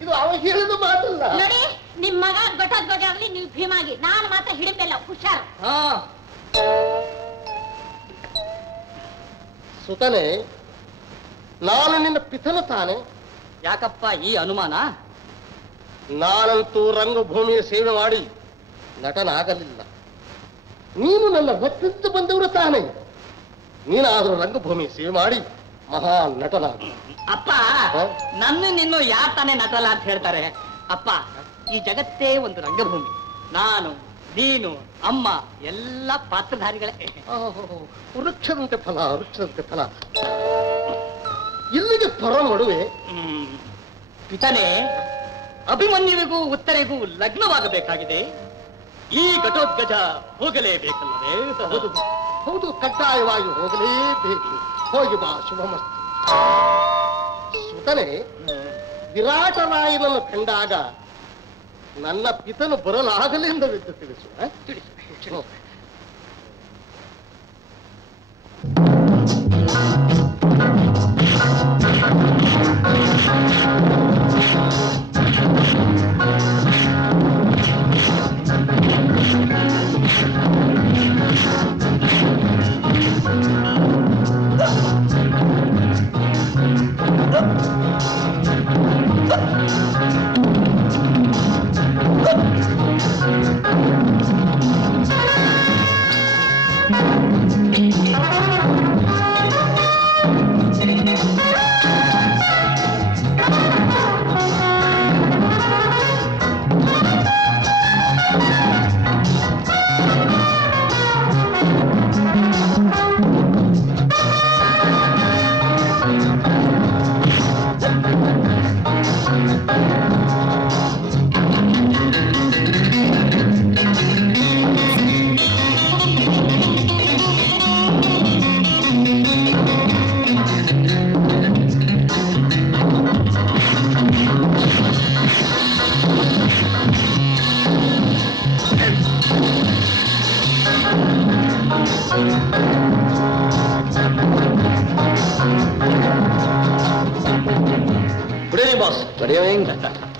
ಇದು ಅವ ಹೇಳಿದ ಮಾತಲ್ಲ. ನೋಡಿ, ನಿಮ್ ಮಗ ಘಟೋತ್ಕಚ ಆಗ್ಲಿ, ನೀವು ಭೀಮಾಗಿ, ನಾನು ಮಾತ್ರ ಹಿಡಿಮೆಲ್ಲ. ಹುಷಾರ್. ಸುತನೆ, ನಾನು ನಿನ್ನ ಪಿತನು ತಾನೆ. ಯಾಕಪ್ಪ ಈ ಅನುಮಾನ? ನಾನಂತೂ ರಂಗಭೂಮಿಯ ಸೇವೆ ಮಾಡಿ ನಟನಾಗಲಿಲ್ಲ. ನೀನು ನನ್ನ ಹೊತ್ತಿದ್ದು ಬಂದವರು ತಾನೆ. ನೀನಾದರೂ ರಂಗಭೂಮಿ ಸೇವೆ ಮಾಡಿ ಮಹಾ ನಟನಾಗ. ಅಪ್ಪ, ನಿನ್ನು ಯಾರು ತಾನೇ ನಟಲ್ಲ ಅಂತ ಹೇಳ್ತಾರೆ? ಅಪ್ಪ, ಈ ಜಗತ್ತೇ ಒಂದು ರಂಗಭೂಮಿ. ನಾನು, ನೀನು, ಅಮ್ಮ ಎಲ್ಲ ಪಾತ್ರಧಾರಿಗಳೇ. ವೃಕ್ಷದಂತೆ ಫಲ, ವೃಕ್ಷದಂತೆ ಫಲ. ಇಲ್ಲಿಗೆ ಪರ ಮಾಡುವೆ. ಪಿತನೆ, ಅಭಿಮನ್ಯುವಿಗೂ ಉತ್ತರೆಗೂ ಲಗ್ನವಾಗಬೇಕಾಗಿದೆ. ಈ ಘಟೋತ್ಕಚ ಹೋಗಲೇಬೇಕಲ್ಲವೇ? ಹೌದು, ಕಡ್ಡಾಯವಾಗಿ ಹೋಗಲೇಬೇಕು. ಹೋಗಿ ಬಾ, ಶುಭಮಸ್ತು. ಸುತನೆ, ವಿರಾಟರಾಯನನ್ನು ಕಂಡಾಗ ನನ್ನ ಪಿತನು ಬರಲಾಗಲೆಂದವಿದ್ದು ತಿಳಿಸು. ತಿಳಿಸು.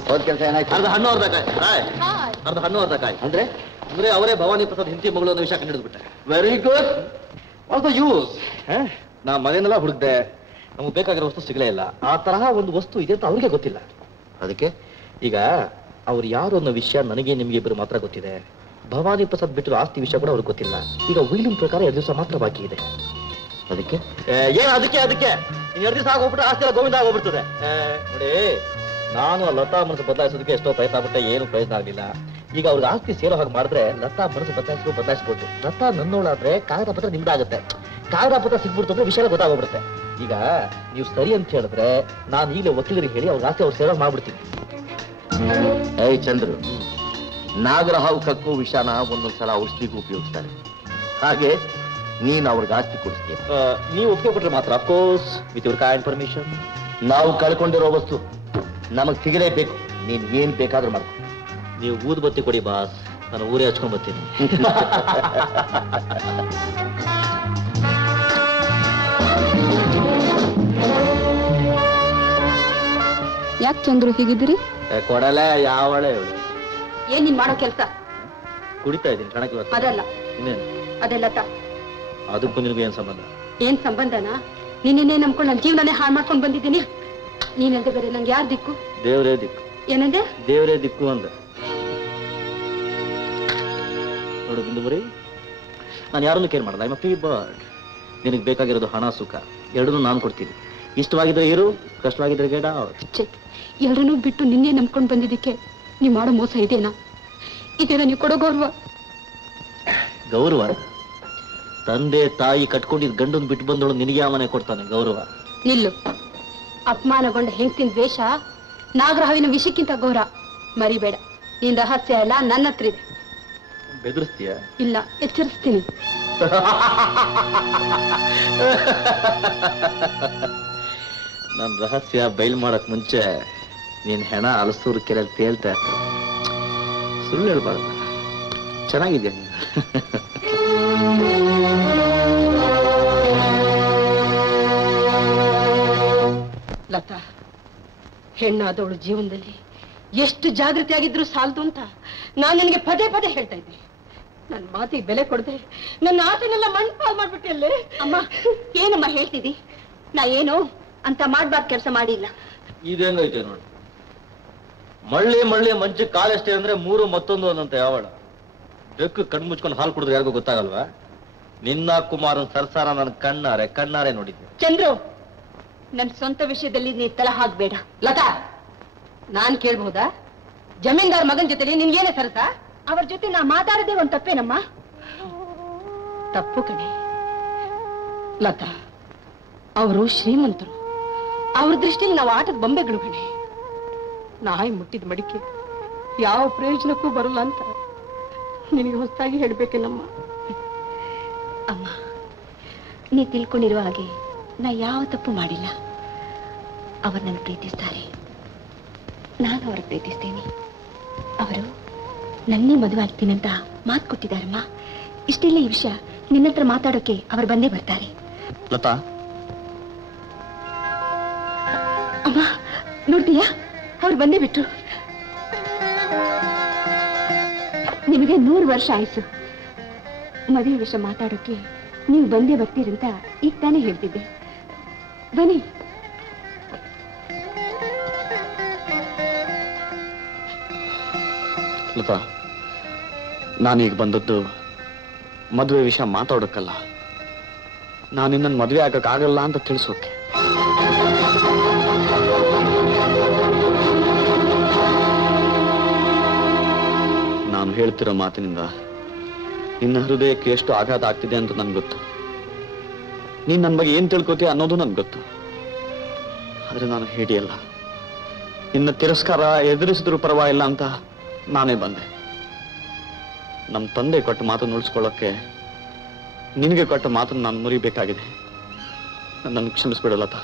ಹೋದ್ ಕೆಲಸ ಏನಾಯ್ತು? ಅರ್ಧ ಹಣ್ಣು ಅರ್ಧ ಕಾಯಿ. ಅರ್ಧ ಹಣ್ಣು ಅರ್ಧ ಕಾಯಿ ಅಂದ್ರೆ ಅವರೇ ಭವಾನಿ ಪ್ರಸಾದ್ ಹಿಂತಿ ಮಗಳು ಅನ್ನೋ ವಿಷಯ ಕಂಡುಹಿಡಿದ್ಬಿಟ್ಟೆ. Very good. Also use. ನಾ ಮನೆಯನ್ನೆಲ್ಲ ಹುಡುಕ್ದೆ, ನಮಗೆ ಬೇಕಾಗಿರೋ ವಸ್ತು ಸಿಗಲೇ ಇಲ್ಲ. ಆ ತರಹ ಒಂದು ವಸ್ತು ಇದೆ ಅಂತ ಅವ್ರಿಗೆ ಗೊತ್ತಿಲ್ಲ. ಅದಕ್ಕೆ ಈಗ ಅವ್ರು ಯಾರು ಅನ್ನೋ ವಿಷಯ ನನಗೆ ನಿಮ್ಗೆ ಇಬ್ಬರು ಮಾತ್ರ ಗೊತ್ತಿದೆ. ಭವಾನಿ ಪ್ರಸಾದ್ ಬಿಟ್ಟಿರೋ ಆಸ್ತಿ ವಿಷಯ ಕೂಡ ಅವ್ರಿಗೆ ಗೊತ್ತಿಲ್ಲ. ಈಗ ವೀಲಿನ ಪ್ರಕಾರ 2 ದಿವಸ ಮಾತ್ರ ಬಾಕಿ ಇದೆ. ಅದಕ್ಕೆ ಏನ್ ಅದಕ್ಕೆ 2 ದಿವಸ ಆಗೋಗ್ಬಿಟ್ರೆ ಆಸ್ತಿ ಎಲ್ಲ ಗೋವಿಂದ ಆಗೋಗ್ಬಿಡ್ತದೆ. ನೋಡಿ, ನಾನು ಲತಾ ಮನಸ್ಸು ಬದಲಾಯಿಸೋದಕ್ಕೆ ಎಷ್ಟೋ ಪ್ರಯತ್ನ ಪಟ್ಟೆ, ಏನು ಪ್ರಯತ್ನ ಆಗಲಿಲ್ಲ. ಈಗ ಅವ್ರಿಗೆ ಆಸ್ತಿ ಸೇರೋ ಹಾಗೆ ಮಾಡಿದ್ರೆ ಲತಾ ಮನಸ್ಸು ಬದಲಾಯಿಸ್ಬೋದು. ಲತಾ ನನ್ನೋಳಾದ್ರೆ ಕಾಗದ ಪತ್ರ ನಿಮ್ದಾಗುತ್ತೆ. ಕಾಗದ ಪತ್ರ ಸಿಗ್ಬಿಡ್ತು ಅಂದ್ರೆ ವಿಷಯ ಗೊತ್ತಾಗೋಗ್ಬಿಡುತ್ತೆ. ಈಗ ನೀವು ಸರಿ ಅಂತ ಹೇಳಿದ್ರೆ ನಾನು ಈಗಲೇ ವಕೀಲರಿಗೆ ಹೇಳಿ ಅವ್ರ ಆಸ್ತಿ ಅವ್ರು ಸೇರೋ ಮಾಡ್ಬಿಡ್ತೀನಿ. ಏಯ್ ಚಂದ್ರು, ನಾಗರಹಾವು ಕಕ್ಕೋ ವಿಷಾನ ಒಂದೊಂದ್ಸಲ ಔಷಧಿಗೂ ಉಪಯೋಗಿಸ್ತಾರೆ. ಹಾಗೆ ನೀನ್ ಅವ್ರಿಗೆ ಆಸ್ತಿ ಕೊಡಿಸ್ತೀಯ. ನೀವು ಒಪ್ಪಿಗೆ ಕೊಟ್ರೆ ಮಾತ್ರ, of course with your kind permission. ನಾವು ಕಳ್ಕೊಂಡಿರೋ ವಸ್ತು ನಮಗ್ ಸಿಗಲೇಬೇಕು. ನೀನ್ ಏನ್ ಬೇಕಾದ್ರೂ ಮಾಡ್ಕೊ. ನೀವು ಊದ್ ಬತ್ತಿ ಕೊಡಿ ಬಾಸ್, ನಾನು ಊರೇ ಹಚ್ಕೊಂಡ್ ಬರ್ತೀನಿ. ಯಾಕೆ ಚಂದ್ರು ಹೀಗಿದ್ದೀರಿ? ಕೊಡಲೆ ಯಾವಳೆ ಏನ್ ನೀನ್ ಮಾಡೋ ಕೆಲ್ಸ? ಕುಡಿತಾ ಇದ್ದೀನಿ ಕಣಕ್ಕೆ. ಅದಲ್ಲ, ಇನ್ನೇನು ಅದೆಲ್ಲ ಅದಕ್ಕೂ ನಿನಗೂ ಏನ್ ಸಂಬಂಧ? ಏನ್ ಸಂಬಂಧನಾ? ನೀನೇನೇ ನಂಬ್ಕೊಂಡು ನನ್ನ ಜೀವನನೇ ಹಾಳು ಮಾಡ್ಕೊಂಡು ಬಂದಿದ್ದೀನಿ. ನೀನಲ್ದೆ ಬೇರೆ ನಂಗೆ ಯಾರು ದಿಕ್ಕು? ದೇವರೇ ದಿಕ್ಕು. ಏನಂದೆ? ದೇವರೇ ದಿಕ್ಕು ಅಂದೆ. ನೋಡು ಬಿಂದುಮರಿ, ನಾನು ಯಾರನ್ನು ಕೇರ್ ಮಾಡಲ್ಲ. I am free bird. ನಿನಗೆ ಬೇಕಾಗಿರೋದು ಹಣ, ಸುಖ ಎರಡನ್ನೂ ನಾನು ಕೊಡ್ತೀನಿ. ಇಷ್ಟವಾಗಿದ್ರೆ ಇರು, ಕಷ್ಟವಾಗಿದ್ರೆ ಗೇಡ. ಎಲ್ಲರನ್ನೂ ಬಿಟ್ಟು ನಿನ್ನೆ ನಂಬ್ಕೊಂಡು ಬಂದಿದ್ದಕ್ಕೆ ನೀವು ಮಾಡೋ ಮೋಸ ಇದೇನಾ? ಇದೇನಾ ನೀವು ಕೊಡೋ ಗೌರವ? ಗೌರವ? ತಂದೆ ತಾಯಿ ಕಟ್ಕೊಂಡಿದ್ ಗಂಡನ್ ಬಿಟ್ಟು ಬಂದವಳು ನಿನಗೆ ಯಾವ ಮನೆ ಕೊಡ್ತಾನೆ ಗೌರವ? ನಿಲ್ಲು. ಅಪಮಾನಗೊಂಡ ಹೆಂಡತಿನ ದ್ವೇಷ ನಾಗರಹಾವಿನ ವಿಷಕ್ಕಿಂತ ಗೌರವ. ಮರಿಬೇಡ, ನಿನ್ ರಹಸ್ಯ ಎಲ್ಲ ನನ್ನ ಹತ್ರ ಇದೆ. ಬೆದರಿಸ್ತೀಯ? ಇಲ್ಲ, ಎಚ್ಚರಿಸ್ತೀನಿ. ನನ್ನ ರಹಸ್ಯ ಬಯಲು ಮಾಡಕ್ ಮುಂಚೆ ನೀನ್ ಹೆಣ ಅಲಸೂರು ಕೆರೆ ತೇಳ್ತಾ ಇರ್ತ. ಸುಳ್ಳು ಹೇಳ್ಬಾರ್ದು. ಚೆನ್ನಾಗಿದ್ಯಾ ನೀನು? ಲತಾ, ಹೆಣ್ಣಾದವಳು ಜೀವನದಲ್ಲಿ ಎಷ್ಟು ಜಾಗೃತಿ ಆಗಿದ್ರು ಸಾಲದು ಅಂತ ನಾನು ನಿನಗೆ ಪದೇ ಪದೇ ಹೇಳ್ತಾ ಇದ್ದೆ. ನನ್ನ ಮಾತಿಗೆ ಬೆಲೆ ಕೊಡದೆ ನನ್ನ ಆಸೆನೆಲ್ಲ ಮಣ್ಪಾಲ್ ಮಾಡ್ಬಿಟ್ಟೆ ಅಲ್ಲೇ. ಅಮ್ಮ, ಏನಮ್ಮ ಹೇಳ್ತಿದ್ದಿ? ನಾ ಏನು ಅಂತ ಮಾಡ್ಬಾರ್ದು ಕೆಲಸ ಮಾಡಿಲ್ಲ. ಇದೇಂಗೈತೆ ನೋಡಿ. ಮಳ್ಳಿ ಮಂಚ ಕಾಲೆಷ್ಟೇ ಅಂದ್ರೆ 3 ಮತ್ತೊಂದು ಅನ್ನಂತ ಯಾವಳ ಬೆಕ್ಕು ಕಣ್ ಮುಚ್ಕೊಂಡು ಹಾಲು ಕುಡಿದ್ರೆ ಯಾರಿಗೂ ಗೊತ್ತಾಗಲ್ವಾ? ನಿನ್ನ ಕುಮಾರನ್ ಸರ್ಸಾರ ನನ್ನ ಕಣ್ಣಾರೆ ನೋಡಿದ್ದೆ. ಚಂದ್ರು, ನನ್ನ ಸ್ವಂತ ವಿಷಯದಲ್ಲಿ ನೀ ತಲೆ ಹಾಕ್ಬೇಡ. ಲತಾ, ನಾನ್ ಕೇಳ್ಬಹುದಾ? ಜಮೀನ್ದಾರ್ ಮಗನ್ ಜೊತೆ ನಿನ್ಗೇನೆ ಸರಸ? ಅವ್ರ ಜೊತೆ ನಾ ಮಾತಾಡದೆ ಒಂದ್ ತಪ್ಪೇನಮ್ಮ? ತಪ್ಪು ಕಣೆ ಲತಾ. ಅವರು ಶ್ರೀಮಂತರು. ಅವ್ರ ದೃಷ್ಟಿಯಲ್ಲಿ ನಾವು ಆಟದ ಬೊಂಬೆಗಳು ಕಣೆ. ನಾಯಿ ಮುಟ್ಟಿದ ಮಡಿಕೆ ಯಾವ ಪ್ರಯೋಜನಕ್ಕೂ ಬರಲ್ಲ ಅಂತ ನಿನಗೆ ಹೊಸದಾಗಿ ಹೇಳ್ಬೇಕೇನಮ್ಮ? ಅಮ್ಮ, ನೀ ತಿಳ್ಕೊಂಡಿರುವ ಹಾಗೆ ನಾ ಯಾವ ತಪ್ಪು ಮಾಡಿಲ್ಲ. ಅವರು ನನ್ನ ಪ್ರೀತಿಸ್ತಾರೆ, ನಾನು ಅವ್ರ ಪ್ರೀತಿಸ್ತೇನೆ. ಅವರು ನನ್ನೇ ಮದುವೆ ಆಗ್ತೀನಿ ಅಂತ ಮಾತು ಕೊಟ್ಟಿದ್ದಾರಮ್ಮ. ಇಷ್ಟೆಲ್ಲ ಈ ವಿಷಯ ನಿನ್ನತ್ರ ಮಾತಾಡೋಕೆ ಅವರು ಬಂದೇ ಬರ್ತಾರೆ. ಲತಾ, ಅಮ್ಮ ನೋಡ್ತೀಯಾ, ಅವ್ರು ಬಂದೇ ಬಿಟ್ರು. ನಿಮಗೆ 100 ವರ್ಷ ಆಯ್ತು. ಮದುವೆ ವಿಷಯ ಮಾತಾಡೋಕೆ ನೀವು ಬಂದೇ ಬರ್ತೀರಂತ ಈಗ ತಾನೇ ಹೇಳ್ತಿದ್ದೆ. ಬನ್ನಿ. ಲತಾ, ನಾನೀಗ ಬಂದದ್ದು ಮದುವೆ ವಿಷಯ ಮಾತಾಡೋಕ್ಕಲ್ಲ, ನಾನು ನಿನ್ನ ಮದುವೆ ಆಗಕ್ಕಾಗಲ್ಲ ಅಂತ ತಿಳಿಸೋಕೆ. ನಾನು ಹೇಳ್ತಿರೋ ಮಾತಿನಿಂದ ನಿನ್ನ ಹೃದಯಕ್ಕೆ ಎಷ್ಟು ಆಘಾತ ಆಗ್ತಿದೆ ಅಂತ ನನ್ಗೆ ಗೊತ್ತು. ನೀನ್ ನನ್ನ ಬಗ್ಗೆ ಏನ್ ತಿಳ್ಕೊತೀಯ ಅನ್ನೋದು ನನ್ಗೆ ಗೊತ್ತು. ಆದ್ರೆ ನಾನು ಹೇಳಿಯಲ್ಲ, ನಿನ್ನ ತಿರಸ್ಕಾರ ಎದುರಿಸಿದ್ರು ಪರವಾಗಿಲ್ಲ ಅಂತ ನಾನೇ ಬಂದೆ. ನಮ್ಮ ತಂದೆ ಕೊಟ್ಟ ಮಾತನ್ನು ಉಳಿಸ್ಕೊಳ್ಳೋಕೆ ನಿನಗೆ ಕೊಟ್ಟ ಮಾತನ್ನು ನಾನು ಮುರಿಬೇಕಾಗಿದೆ. ನನ್ನ ಕ್ಷಮಿಸ್ಬಿಡಲತ.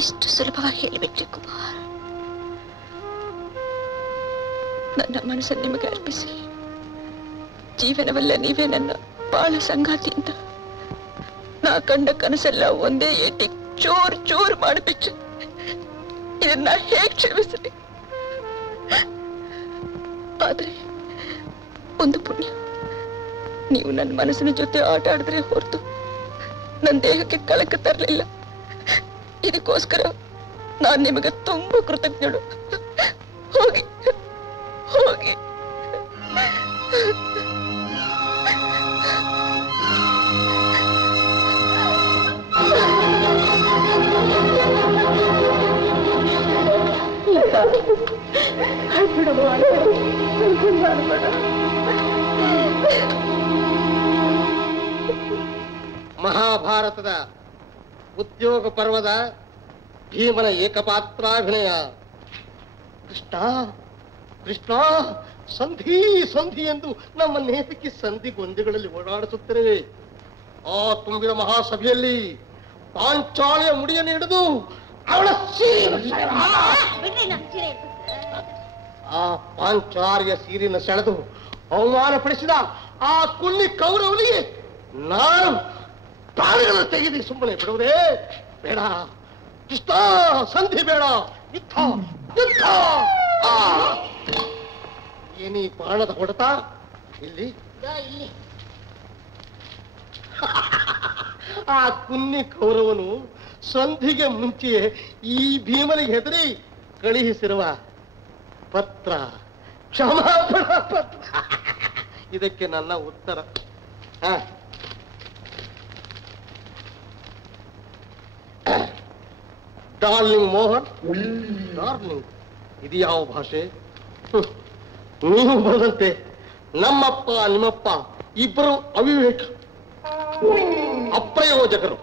ಎಷ್ಟು ಸುಲಭವಾಗಿ ಹೇಳಿಬಿಟ್ರಿ ಕುಮಾರ್. ನನ್ನ ಮನಸ್ಸನ್ನು ನಿಮಗೆ ಅರ್ಪಿಸಿ ಜೀವನವಲ್ಲ ನೀವೇ ನನ್ನ ಬಾಳ ಸಂಗಾತಿ ಅಂತ ನಾ ಕಂಡ ಕನಸೆಲ್ಲ ಒಂದೇ ಏಟಿ ಚೂರ್ ಮಾಡಿಬಿಟ್ಟು ಇದನ್ನ ಹೇಗೆ ಕ್ಷಮಿಸ್ರಿ? ಆದ್ರೆ ಒಂದು ಪುಣ್ಯ, ನೀವು ನನ್ನ ಮನಸ್ಸಿನ ಜೊತೆ ಆಟ ಆಡಿದ್ರೆ ಹೊರತು ನನ್ನ ದೇಹಕ್ಕೆ ಕಳಕ ತರಲಿಲ್ಲ. ಇದಕ್ಕೋಸ್ಕರ ನಾನ್ ನಿಮಗೆ ತುಂಬಾ ಕೃತಜ್ಞಳು. ಹೋಗಿ ಹೋಗಿ. ಮಹಾಭಾರತದ ಉದ್ಯೋಗ ಪರ್ವದ ಭೀಮನ ಏಕಪಾತ್ರಾಭಿನಯ. ಕೃಷ್ಣ ಕೃಷ್ಣ ಸಂಧಿ ಸಂಧಿ ಎಂದು ನಮ್ಮ ನೇತಕ್ಕೆ ಸಂಧಿ ಗೊಂದಿಗಳಲ್ಲಿ ಓಡಾಡಿಸುತ್ತೇವೆ. ಆ ತುಂಬಿದ ಮಹಾಸಭೆಯಲ್ಲಿ ಪಾಂಚಾಳಿಯ ಮುಡಿಯನ್ನು ಹಿಡಿದು ಅವಳ ಆ ಪಾಂಚಾಲಿಯ ಸೀರಿನ ಸೆಳೆದು ಅವಮಾನಪಡಿಸಿದ ಆ ಕುಲ್ಲಿ ಕೌರವನಿಗೆ ನಾನು ಪ್ರಾಣಿಗಳನ್ನು ತೆಗೆದು ಸುಮ್ಮನೆ ಬಿಡುವುದೇ ಬೇಡ. ಕೃಷ್ಣ ಸಂಧಿ ಬೇಡ, ಯುದ್ಧ ಯುದ್ಧ. ಏನಿ ಬಾಣದ ಹೊಡೆತ ಇಲ್ಲಿ ಆ ಕುನ್ನಿ ಕೌರವನು ಸಂಧಿಗೆ ಮುಂಚೆಯೇ ಈ ಭೀಮನಿಗೆ ಹೆದರಿ ಕಳುಹಿಸಿರುವ ಪತ್ರ, ಕ್ಷಮಾಪಣಾ ಪತ್ರ. ಇದಕ್ಕೆ ನನ್ನ ಉತ್ತರ. ಡಾರ್ಲಿಂಗ್ ಮೋಹನ್, ಡಾರ್ಲಿಂಗ್ ಇದು ಯಾವ ಭಾಷೆ? ನೀವು ಬರೆದಂತೆ ನಮ್ಮಪ್ಪ ನಿಮ್ಮಪ್ಪ ಇಬ್ಬರು ಅವಿವೇಕ, ಅಪ್ರಯೋಜಕರು.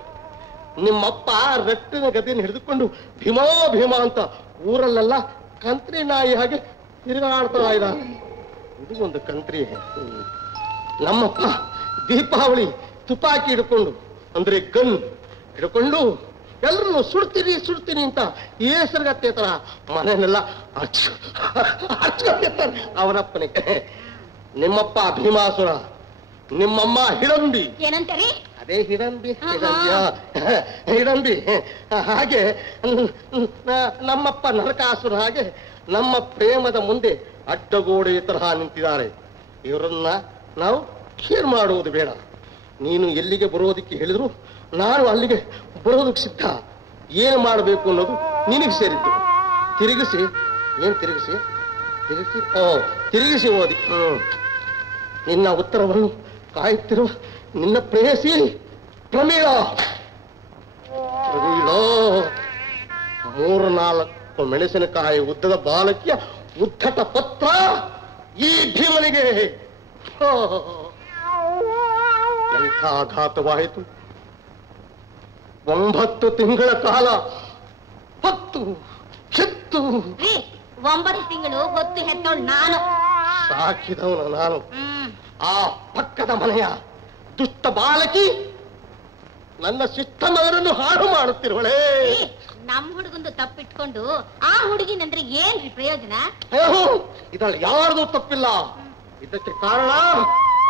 ನಿಮ್ಮಪ್ಪ ರಟ್ಟಿನ ಗದೆಯನ್ನು ಹಿಡಿದುಕೊಂಡು ಭೀಮಾ ಭೀಮಾ ಅಂತ ಊರಲ್ಲೆಲ್ಲ ಕಂತ್ರಿ ನಾಯಿ ಹಾಗೆ ತಿರುಗಾಡ್ತಾ ಇದ್ದ. ಇದು ಒಂದು ಕಂತ್ರಿ. ನಮ್ಮಪ್ಪ ದೀಪಾವಳಿ ತುಪಾಕಿ ಹಿಡ್ಕೊಂಡು, ಅಂದ್ರೆ ಗನ್ ಹಿಡ್ಕೊಂಡು ಎಲ್ಲರೂ ಸುಡ್ತೀನಿ ಸುಡ್ತೀನಿ ಅಂತ ಹೆಸರುಗತ್ತೆ ತರ ಮನೆಯನ್ನೆಲ್ಲ ಹಚ್ಕೊಳ್ತಾರೆ ಅವನಪ್ಪನಿಗೆ. ನಿಮ್ಮಪ್ಪ ಭೀಮಾಸುರ, ನಿಮ್ಮಮ್ಮ ಹಿಡಂಬಿ. ಏನಂತಾರೆ? ಅದೇ ಹಿಡಂಬಿ ಹಿಡಂಬಿ. ಹಾಗೆ ನಮ್ಮಪ್ಪ ನರಕಾಸುರ. ಹಾಗೆ ನಮ್ಮ ಪ್ರೇಮದ ಮುಂದೆ ಅಡ್ಡಗೋಡೆ ತರಹ ನಿಂತಿದ್ದಾರೆ. ಇವರನ್ನ ನಾವು ಖೇರ್ ಮಾಡುವುದು ಬೇಡ. ನೀನು ಎಲ್ಲಿಗೆ ಬರೋದಕ್ಕೆ ಹೇಳಿದ್ರು ನಾನು ಅಲ್ಲಿಗೆ ಬರೋದಕ್ಕೆ ಸಿದ್ಧ. ಏನು ಮಾಡಬೇಕು ಅನ್ನೋದು ನಿನಗೆ ಸೇರಿದ್ದು. ತಿರುಗಿಸಿ ಏನ್ ತಿರುಗಿಸಿ ತಿರುಗಿಸಿ ತಿರುಗಿಸಿ ಓದಿ. ನಿನ್ನ ಉತ್ತರವನ್ನು ಕಾಯುತ್ತಿರುವ ನಿನ್ನ ಪ್ರೇಯಸಿ ಪ್ರಮೀಳ. 3-4 ಮೆಣಸಿನಕಾಯಿ ಉದ್ದದ ಬಾಲಕಿಯ ಉದ್ದಟ ಪತ್ರ ಈ ಭೀಮನಿಗೆ. ಎಂಥ ಆಘಾತವಾಯಿತು. 9 ತಿಂಗಳ ಕಾಲ ಹೊತ್ತು ಹೆತ್ತು 9 ತಿಂಗಳು ಹೊತ್ತು ಹೆತ್ತೋಳು ನಾನು, ಸಾಕಿದವನು ನಾನು. ಆ ಪಕ್ಕದ ಮನೆಯ ದುಷ್ಟ ಬಾಲಕಿ ನನ್ನ ಸಿಟ್ಟ ಮಗನನ್ನು ಹಾಳು ಮಾಡುತ್ತಿರುವಳೆ. ನಮ್ಮ ಹುಡುಗಂದು ತಪ್ಪಿಟ್ಕೊಂಡು ಆ ಹುಡುಗಿನಂದ್ರೆ ಏನ್ರಿ ಪ್ರಯೋಜನ? ಇದರಲ್ಲಿ ಯಾರ್ದು ತಪ್ಪಿಲ್ಲ. ಇದಕ್ಕೆ ಕಾರಣ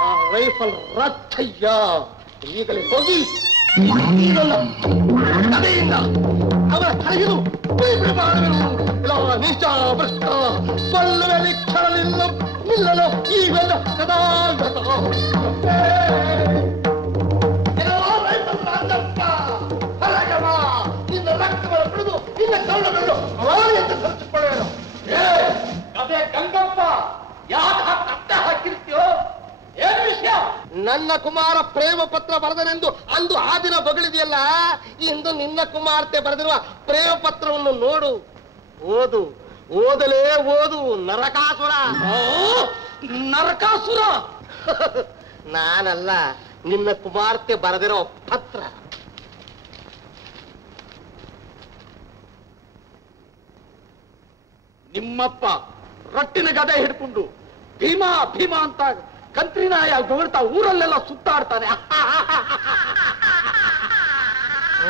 ಆ ರೈಫಲ್ ರಥಯ್ಯ. ಈಗಲೇ ಹೋಗಿ ಅವರ ತಲೆಗಿದು ನಿಶ್ಚ ಭ್ರಷ್ಟ ಕೊಲ್ಲುವೆ ನಿಕ್ಷರಲಿಲ್ಲ ನಿಲ್ಲಲು ಈವೆಲ್ಲ ಸದಾ ನಿನ್ನ ರಕ್ತವನ್ನು ಬಿಡುದು ನಿನ್ನ ಕಣ್ಣುಗಳು ಮಾರಿಯಂತೆ ತರಿಸಿಕೊಳ್ಳುವೆನು. ಅದೇ ಗಂಗಪ್ಪ ಯಾಕೆ ಕತ್ತೆ ಹಾಕಿರ್ತೀಯೋ? ಏನು ವಿಷಯ? ನನ್ನ ಕುಮಾರ ಪ್ರೇಮ ಪತ್ರ ಬರೆದನೆಂದು ಅಂದು ಆ ದಿನ ಬಗಳಿದೆಯಲ್ಲ, ಇಂದು ನಿನ್ನ ಕುಮಾರ್ತೆ ಬರೆದಿರುವ ಪ್ರೇಮ ಪತ್ರವನ್ನು ನೋಡು, ಓದು. ಓದಲೇ ಓದು ನರಕಾಸುರ. ನರಕಾಸುರ ನಾನಲ್ಲ, ನಿನ್ನ ಕುಮಾರ್ತೆ ಬರೆದಿರೋ ಪತ್ರ. ನಿಮ್ಮಪ್ಪ ರಟ್ಟಿನ ಗದೆ ಹಿಡ್ಕೊಂಡು ಭೀಮಾ ಭೀಮಾ ಅಂತ ಕಂತ್ರಿನಾಯ ಹೊಗಳ್ತಾ ಊರಲ್ಲೆಲ್ಲ ಸುತ್ತಾಡ್ತಾನೆ.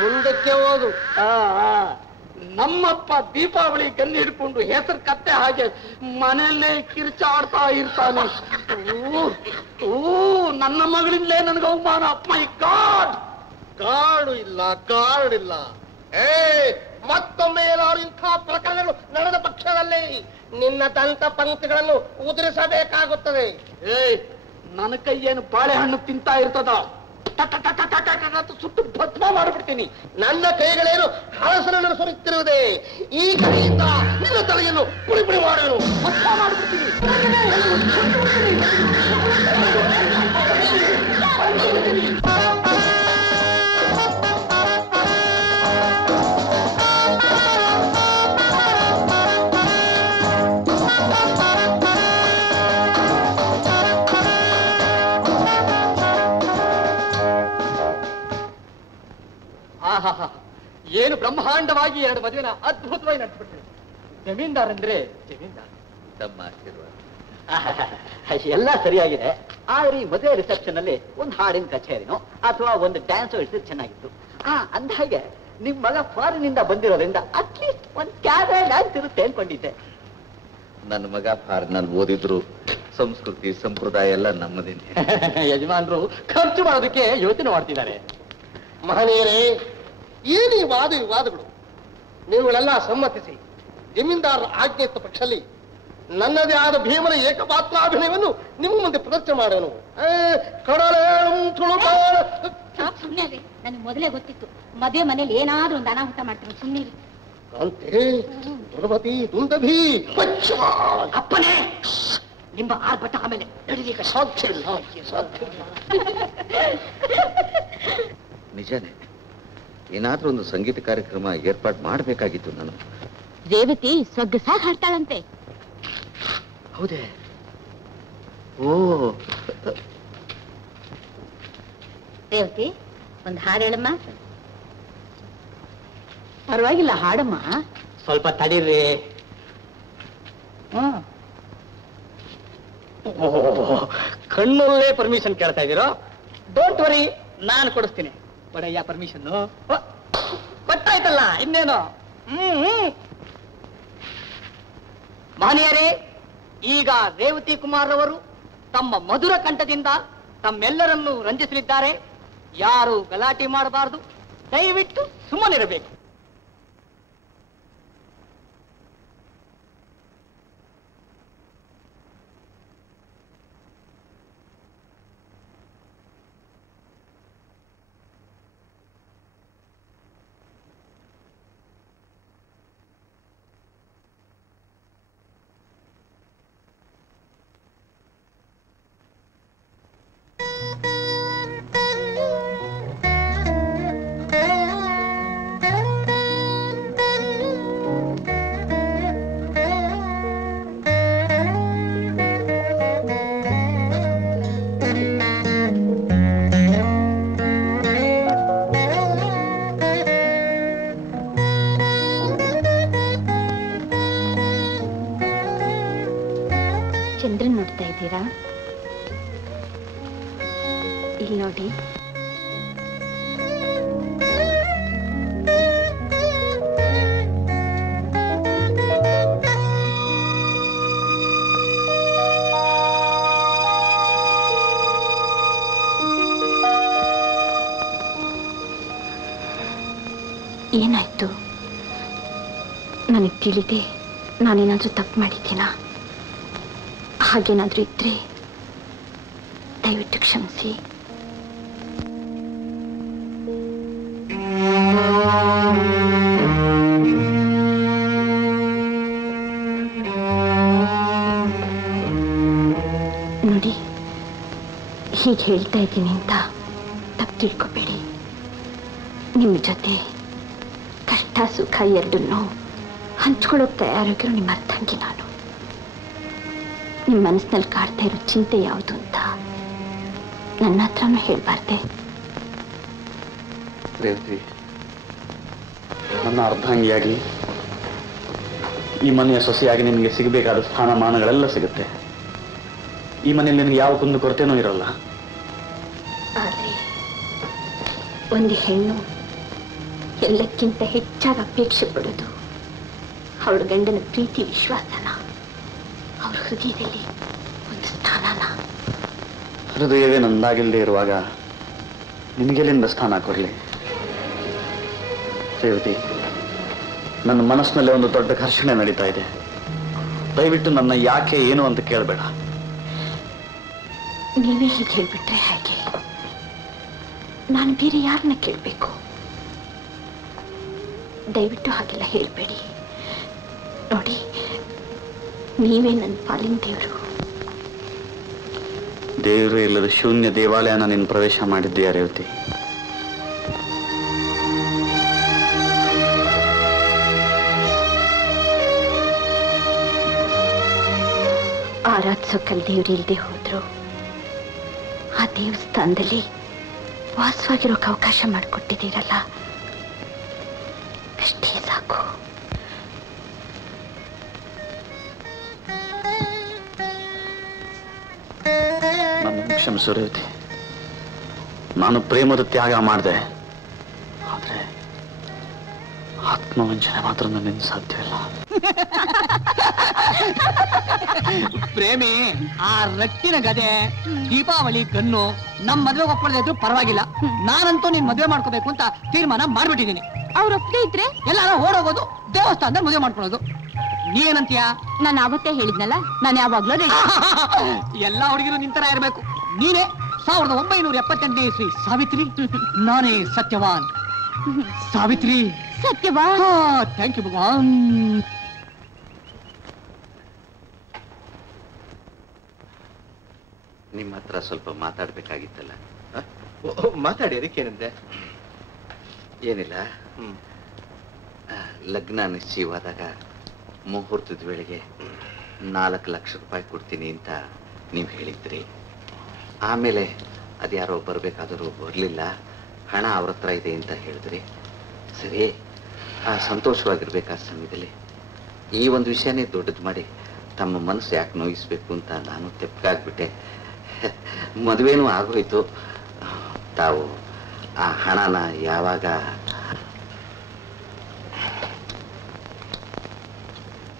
ಮುಂದಕ್ಕೆ ಹೋದು. ನಮ್ಮಪ್ಪ ದೀಪಾವಳಿ ಗನ್ನಿ ಹಿಡ್ಕೊಂಡು ಹೆಸರು ಕತ್ತೆ ಹಾಗೆ ಮನೆಯಲ್ಲೇ ಕಿರ್ಚಾಡ್ತಾ ಇರ್ತಾನೆ. ನನ್ನ ಮಗಳಿಂದಲೇ ನನಗೆ ಅವಮಾನ. ಮೈ ಗಾಡ್. ಗಾಡು ಇಲ್ಲ, ಗಾಡಿಲ್ಲ. ಮತ್ತೊಮ್ಮೆ ಏನಾದ್ರು ಇಂಥ ಪ್ರಕರಣಗಳು ನಡೆದ ಪಕ್ಷದಲ್ಲಿ ನಿನ್ನ ದಂತ ಪಂಕ್ತಿಗಳನ್ನು ಉದುರಿಸಬೇಕಾಗುತ್ತದೆ. ನನ್ನ ಕೈ ಏನು ಬಾಳೆಹಣ್ಣು ತಿಂತಾ ಇರ್ತದ? ಸುಟ್ಟು ಭಸ್ಮ ಮಾಡಿಬಿಡ್ತೀನಿ. ನನ್ನ ಕೈಗಳೇನು ಹಳಸನನ್ನು ಸುರಿಯುತ್ತಿರುವುದೇ, ಈ ಕೈಯಿಂದ ನಿನ್ನ ತಲೆಯನ್ನು ಪುಡಿ ಪುಡಿ ಮಾಡೋನು, ಭಸ್ಮ ಮಾಡಿಬಿಡ್ತೀನಿ. ಏನು ಬ್ರಹ್ಮಾಂಡವಾಗಿ 2 ಮದುವೆನ ಅದ್ಭುತವಾಗಿ ನಡೆಸ್ಬಿಟ್ರಿ. ಜಮೀನ್ದಾರ್ ಅಂದ್ರೆ ಜಮೀನ್ದಾರ್. ತಮ್ಮ ಆಶೀರ್ವಾದ. ಎಲ್ಲ ಸರಿಯಾಗಿದೆ. ಆದ್ರೆ ಈ ಮದುವೆ ರಿಸೆಪ್ಷನ್ ಅಲ್ಲಿ ಒಂದು ಹಾಡಿನ ಕಚೇರಿನೋ ಅಥವಾ ಒಂದು ಡ್ಯಾನ್ಸ್ ಇಳಿಸಿದ್ರೆ ಚೆನ್ನಾಗಿತ್ತು. ಅಂದ ಹಾಗೆ ನಿಮ್ ಮಗ ಫಾರಿನ್ ಇಂದ ಬಂದಿರೋದ್ರಿಂದ ಅಟ್ಲೀಸ್ಟ್ ಒಂದು ಕ್ಯಾರೆ ಡ್ಯಾನ್ಸ್ ಇರುತ್ತೆ ಅನ್ಕೊಂಡಿದ್ದೆ. ನನ್ನ ಮಗ ಫಾರಿನಲ್ಲಿ ಓದಿದ್ರು ಸಂಸ್ಕೃತಿ ಸಂಪ್ರದಾಯ ಎಲ್ಲ ನಮ್ಮದೇನೆ. ಯಜಮಾನ್ರು ಖರ್ಚು ಮಾಡೋದಕ್ಕೆ ಯೋಚನೆ ಮಾಡ್ತಿದ್ದಾರೆ. ಮಹನೀಯರೇ, ಏನಿ ವಾದ ವಿವಾದಗಳು? ನೀವುಗಳೆಲ್ಲ ಸಮ್ಮತಿಸಿ ಜಮೀನ್ದಾರರ ಆಜ್ಞೆ ಇದ್ದ ಪಕ್ಷದಲ್ಲಿ ನನ್ನದೇ ಆದ ಭೀಮನ ಏಕಪಾತ್ರಾಭಿನಯವನ್ನು ನಿಮ್ಮ ಮುಂದೆ ಪ್ರದರ್ಶನ ಮಾಡೋನು. ಸುಮ್ಮನೆ ನನಗೆ ಮೊದಲೇ ಗೊತ್ತಿತ್ತು ಮದುವೆ ಮನೇಲಿ ಏನಾದ್ರೂ ಒಂದು ಅನಾಹುತ ಮಾಡ್ತಾರೆ. ಸುಮ್ಮನೆ ಕಾಂತೆ, ದುರ್ಮತಿ, ದುಂದಭಿ, ಅಪ್ಪನೇ ನಿಮ್ಮ ಆರ್ಭಟ ಆಮೇಲೆ ನಡೀಲಿಕ್ಕೆ ಸಾಧ್ಯ ಇಲ್ಲ. ನಿಜಾನೇ, ಏನಾದ್ರೂ ಒಂದು ಸಂಗೀತ ಕಾರ್ಯಕ್ರಮ ಏರ್ಪಾಡು ಮಾಡಬೇಕಾಗಿತ್ತು ನಾನು. ರೇವತಿ ಸೊಗ್ಗಸಾಗಿ ಹಾಡ್ತಾಳಂತೆ. ಹೌದೇ? ಓ, ರೇವತಿ ಒಂದು ಹಾಡು ಹೇಳಮ್ಮ. ಪರವಾಗಿಲ್ಲ, ಹಾಡಮ್ಮ. ಸ್ವಲ್ಪ ತಡೀರಿ. ಕಣ್ಣಲ್ಲೇ ಪರ್ಮಿಷನ್ ಕೇಳ್ತಾ ಇದ್ದೀರೋ? ಡೋಂಟ್ ವರಿ, ನಾನು ಕೊಡಿಸ್ತೀನಿ. ಬಡಯ್ಯ ಪರ್ಮಿಷನ್ ಕೊಟ್ಟಾಯ್ತಲ್ಲ, ಇನ್ನೇನು. ಮಾನ್ಯರೇ, ಈಗ ರೇವತಿ ಕುಮಾರ್ ಅವರು ತಮ್ಮ ಮಧುರ ಕಂಠದಿಂದ ತಮ್ಮೆಲ್ಲರನ್ನು ರಂಜಿಸಲಿದ್ದಾರೆ. ಯಾರು ಗಲಾಟೆ ಮಾಡಬಾರದು, ದಯವಿಟ್ಟು ಸುಮ್ಮನಿರಬೇಕು. ಚಂದ್ರನ್ ನೋಡ್ತಾ ಇದ್ದೀರಾ? ಇಲ್ಲಿ ನೋಡಿ. ಏನಾಯ್ತು? ನನಗೆ ತಿಳಿದೆ ನಾನೇನಾದ್ರೂ ತಪ್ಪು ಮಾಡಿದ್ದೀನಾ? ಹಾಗೇನಾದ್ರೂ ಇದ್ರೆ ದಯವಿಟ್ಟು ಕ್ಷಮಿಸಿ. ನೋಡಿ, ಹೀಗೆ ಹೇಳ್ತಾ ಇದ್ದೀನಿ ಅಂತ ತಪ್ಪು ತಿಳ್ಕೊಬೇಡಿ. ನಿಮ್ಮ ಜೊತೆ ಕಷ್ಟ ಸುಖ ಎರಡನ್ನೂ ಹಂಚ್ಕೊಳ್ಳೋಕೆ ತಯಾರಾಗಿರೋ ನಿಮ್ಮ ಅರ್ಥಂಗಿ ನಾನು. ನಿಮ್ಮ ಮನಸ್ಸಿನಲ್ಲಿ ಕಾಡ್ತಾ ಇರೋ ಚಿಂತೆ ಯಾವುದು ಅಂತ ನನ್ನ ಹತ್ರನೂ ಹೇಳ್ಬಾರ್ದೆ? ರೇವತಿ, ನನ್ನ ಅರ್ಧಾಂಗಿಯಾಗಿ ಈ ಮನೆಯ ಸೊಸೆಯಾಗಿ ನಿನಗೆ ಸಿಗಬೇಕಾದ ಸ್ಥಾನಮಾನಗಳೆಲ್ಲ ಸಿಗುತ್ತೆ. ಈ ಮನೆಯಲ್ಲಿ ನಿನಗೆ ಯಾವ ಕುಂದು ಕೊರತೆನೂ ಇರಲ್ಲ. ಆದರೆ ಒಂದು ಹೆಣ್ಣು ಎಲ್ಲಕ್ಕಿಂತ ಹೆಚ್ಚಾಗಿ ಅಪೇಕ್ಷೆ ಪಡೋದು ಅವಳ ಗಂಡನ ಪ್ರೀತಿ ವಿಶ್ವಾಸನ, ಅವ್ರ ಹೃದಯದಲ್ಲಿ ಒಂದು ಸ್ಥಾನನ. ಹೃದಯವೇ ನಂದಾಗಿಲ್ಲದೆ ಇರುವಾಗ ನಿನಗೆಲ್ಲಿಂದ ಸ್ಥಾನ ಕೊಡಲಿ? ರೇವತಿ, ನನ್ನ ಮನಸ್ಸಿನಲ್ಲಿ ಒಂದು ದೊಡ್ಡ ಘರ್ಷಣೆ ನಡೀತಾ ಇದೆ. ದಯವಿಟ್ಟು ನನ್ನ ಯಾಕೆ ಏನು ಅಂತ ಕೇಳಬೇಡ. ನೀವೇ ಹೀಗೆ ಹೇಳ್ಬಿಟ್ರೆ ಹೇಗೆ? ನಾನು ಬೇರೆ ಯಾರನ್ನ ಕೇಳಬೇಕು? ದಯವಿಟ್ಟು ಹಾಗೆಲ್ಲ ಹೇಳ್ಬೇಡಿ. ನೋಡಿ, ನೀವೇ ನನ್ನ ಪಾಲಿನ ದೇವರು. ದೇವರು ಇಲ್ಲದ ಶೂನ್ಯ ದೇವಾಲಯನ ನೀನು ಪ್ರವೇಶ ಮಾಡಿದ್ದೀಯ ರೇವತಿ. ಆರಾಧಿಸೋಕಲ್ ದೇವ್ರಿಲ್ದೆ ಹೋದ್ರು ಆ ದೇವಸ್ಥಾನದಲ್ಲಿ ವಾಸವಾಗಿರೋಕೆ ಅವಕಾಶ ಮಾಡಿಕೊಟ್ಟಿದ್ದೀರಲ್ಲ, ಅಷ್ಟೇ ಸಾಕು. ನನ್ನ ಕ್ಷಮಿಸು ರೇವತಿ. ನಾನು ಪ್ರೇಮದ ತ್ಯಾಗ ಮಾಡಿದೆ, ಆದ್ರೆ ಆತ್ಮವಂಚನೆ ಮಾತ್ರ ನನ್ನಿಂದ ಸಾಧ್ಯವಿಲ್ಲ. ಪ್ರೇಮಿ, ಆ ರಟ್ಟಿನ ಗದೆ, ದೀಪಾವಳಿ ಕಣ್ಣು ನಮ್ ಮದ್ವೆಗೆ ಒಪ್ಕೊಳ್ಳದೆ ಇದ್ರು ಪರವಾಗಿಲ್ಲ. ನಾನಂತೂ ನೀನ್ ಮದ್ವೆ ಮಾಡ್ಕೋಬೇಕು ಅಂತ ತೀರ್ಮಾನ ಮಾಡ್ಬಿಟ್ಟಿದ್ದೀನಿ. ಅವ್ರು ಒಪ್ಪದೇ ಇದ್ರೆ ಎಲ್ಲಾರ ಓಡೋಗೋದು, ದೇವಸ್ಥಾನದಲ್ಲಿ ಮದುವೆ ಮಾಡ್ಕೊಳ್ಳೋದು. ನೀನಂತೀಯ? ನಾನು ಅವತ್ತೇ ಹೇಳಿದ್ನಲ್ಲ, ನಾನು ಯಾವಾಗ್ಲೂ ರೆಡಿ. ಎಲ್ಲ ಹುಡುಗಿರು ನಿಂತರ ಇರ್ಬೇಕು. ನೀನೇ 1978ನೇ ಇಸ್ವಿ ಸಾವಿತ್ರಿ, ನಾನೇ ಸತ್ಯವಾನ್. ಸಾವಿತ್ರಿ ಸತ್ಯವಾನ್. ಥ್ಯಾಂಕ್ ಯು ಭಗವಾನ್. ನಿಮ್ಮ ಹತ್ರ ಸ್ವಲ್ಪ ಮಾತಾಡ್ಬೇಕಾಗಿತ್ತಲ್ಲ. ಮಾತಾಡಿ, ಅದಕ್ಕೇನಂತೆ? ಏನಿಲ್ಲ, ಲಗ್ನ ನಿಶ್ಚಯವಾದಾಗ ಮುಹೂರ್ತದ ವೇಳೆಗೆ 4 ಲಕ್ಷ ರೂಪಾಯಿ ಕೊಡ್ತೀನಿ ಅಂತ ನೀವು ಹೇಳಿದ್ರಿ. ಆಮೇಲೆ ಅದ್ಯಾರೋ ಬರಬೇಕಾದರೂ ಬರಲಿಲ್ಲ, ಹಣ ಅವ್ರ ಹತ್ರ ಇದೆ ಅಂತ ಹೇಳಿದ್ರಿ. ಸರಿ, ಸಂತೋಷವಾಗಿರ್ಬೇಕಾದ ಸಮಯದಲ್ಲಿ ಈ ಒಂದು ವಿಷಯನೇ ದೊಡ್ಡದು ಮಾಡಿ ತಮ್ಮ ಮನಸ್ಸು ಯಾಕೆ ನೋಯಿಸ್ಬೇಕು ಅಂತ ನಾನು ತೆಪ್ಪಗಾಗ್ಬಿಟ್ಟೆ. ಮದುವೆನೂ ಆಗೋಯ್ತು. ತಾವು ಆ ಹಣನ ಯಾವಾಗ?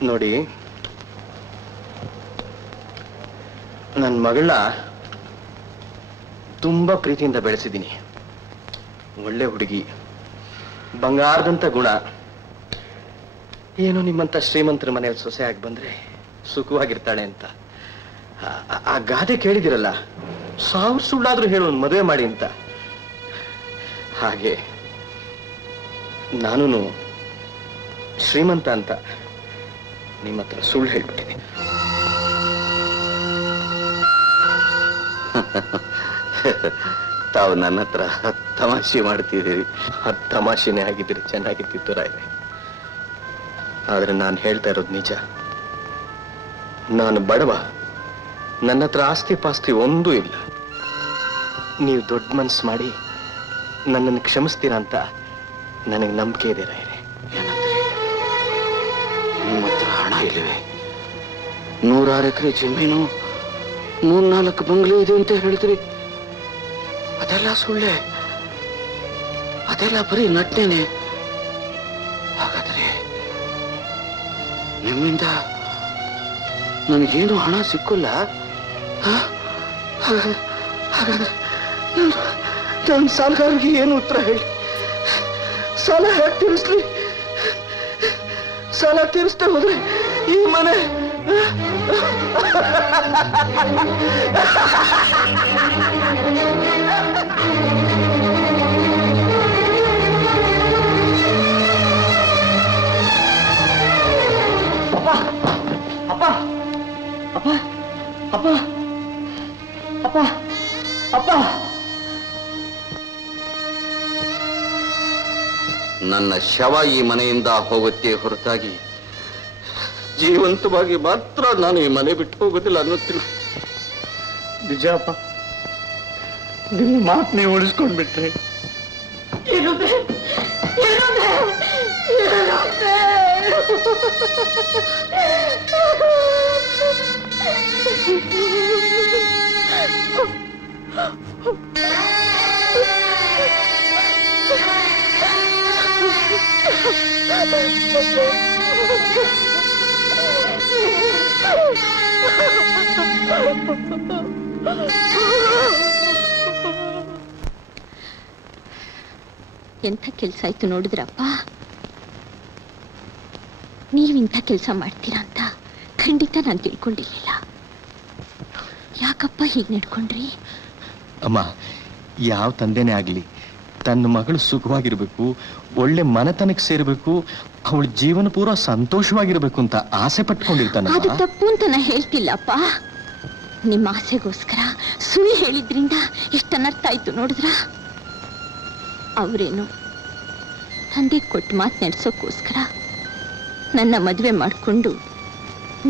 ನೋಡಿ, ನನ್ನ ಮಗಳನ್ನ ತುಂಬಾ ಪ್ರೀತಿಯಿಂದ ಬೆಳೆಸಿದ್ದೀನಿ. ಒಳ್ಳೆ ಹುಡುಗಿ, ಬಂಗಾರದಂತ ಗುಣ. ಏನು ನಿಮ್ಮಂತ ಶ್ರೀಮಂತರ ಮನೆಯಲ್ಲಿ ಸೊಸೆ ಆಗಿ ಬಂದ್ರೆ ಸುಖವಾಗಿರ್ತಾಳೆ ಅಂತ ಆ ಗಾದೆ ಕೇಳಿದಿರಲ್ಲ, 1000 ಸುಳ್ಳಾದ್ರೂ ಹೇಳು ಮದುವೆ ಮಾಡಿ ಅಂತ. ಹಾಗೆ ನಾನು ಶ್ರೀಮಂತ ಅಂತ ನಿಮ್ಮ ಹತ್ರ ಸುಳ್ಳು ಹೇಳ್ಬಿಟ್ಟಿದ್ದೀನಿ. ತಾವು ನನ್ನ ಹತ್ರ ತಮಾಷೆ ಮಾಡ್ತಿದ್ದೀರಿ. ಅದು ತಮಾಷೆನೇ ಆಗಿದ್ದೀರಿ, ಚೆನ್ನಾಗಿತ್ತು ರಾಯ್ರೆ. ಆದ್ರೆ ನಾನು ಹೇಳ್ತಾ ಇರೋದು ನಿಜ. ನಾನು ಬಡವ, ನನ್ನ ಹತ್ರ ಆಸ್ತಿ ಪಾಸ್ತಿ ಒಂದೂ ಇಲ್ಲ. ನೀವು ದೊಡ್ಡ ಮನಸ್ಸು ಮಾಡಿ ನನ್ನನ್ನು ಕ್ಷಮಿಸ್ತೀರಾ ಅಂತ ನನಗೆ ನಂಬಿಕೆ ಇದೆ ರಾಯ್ರೆ. ನಿಮ್ಮ ಹತ್ರ ಹಣ ಇಲ್ಲವೇ? 106 ಎಕರೆ ಜಮೀನು, 3-4 ಬಂಗ್ಲೆ ಇದೆ ಅಂತ ಹೇಳ್ತೀರಿ. ಅದೆಲ್ಲ ಸುಳ್ಳೆ, ಅದೆಲ್ಲ ಬರೀ ನಟನೆ. ಹಾಗಾದ್ರೆ ನಿಮ್ಮಿಂದ ನನಗೇನು ಹಣ ಸಿಕ್ಕೋಲ್ಲ? ಹಾಗಾದ್ರೆ ನನ್ನ ಸಾಲಗಾರರಿಗೆ ಏನು ಉತ್ತರ ಹೇಳಿ? ಸಾಲ ಹೇಗೆ ತೀರಿಸ್ಲಿ? ಸಾಲ ತೀರಿಸ್ತಾ ಹೋದ್ರೆ ಈ ಮನೆ ಅಪ್ಪ ಅಪ್ಪ ಅಪ್ಪ ಅಪ್ಪ ಅಪ್ಪ ನನ್ನ ಶವ ಈ ಮನೆಯಿಂದ ಹೋಗುತ್ತೆ ಹೊರತಾಗಿ ಜೀವಂತವಾಗಿ ಮಾತ್ರ ನಾನು ಈ ಮನೆ ಬಿಟ್ಟು ಹೋಗೋದಿಲ್ಲ ಅನ್ನೋತಿಲ್ಲ. ನಿಜ ಅಪ್ಪ, ನಿಮ್ಮ ಮಾತು ನೀವು ಉಳಿಸ್ಕೊಂಡ್ಬಿಟ್ರೆ ಎಂಥ ಕೆಲಸ ಆಯ್ತು ನೋಡಿದ್ರಪ್ಪ. ನೀವಿಂಥ ಕೆಲಸ ಮಾಡ್ತೀರಾ ಅಂತ ಖಂಡಿತ ನಾನು ತಿಳ್ಕೊಂಡಿರ್ಲಿಲ್ಲ. ಯಾಕಪ್ಪ ಹೀಗೆ ನಡ್ಕೊಂಡ್ರಿ? ಅಮ್ಮ, ಯಾವ ತಂದೆನೇ ಆಗ್ಲಿ ತನ್ನ ಮಗಳು ಸುಖವಾಗಿರ್ಬೇಕು, ಒಳ್ಳೆ ಮನೆತನಕ್ಕೆ ಸೇರ್ಬೇಕು, ಅವಳ ಜೀವನ ಪೂರ ಸಂತೋಷವಾಗಿರ್ಬೇಕು ಅಂತ ಆಸೆ ಪಟ್ಕೊಂಡಿರ್ತಾನ. ಅದು ತಪ್ಪು ಅಂತ ನಾ ಹೇಳ್ತಿಲ್ಲಪ್ಪ. ನಿಮ್ಮ ಆಸೆಗೋಸ್ಕರ ಸುಳ್ಳು ಹೇಳಿದ್ರಿಂದ ಎಷ್ಟು ಅನರ್ಥ ಆಯ್ತು ನೋಡಿದ್ರ. ಅವರೇನು ತಂದೆ ಕೊಟ್ಟು ಮಾತು ನಡೆಸೋಕ್ಕೋಸ್ಕರ ನನ್ನ ಮದುವೆ ಮಾಡಿಕೊಂಡು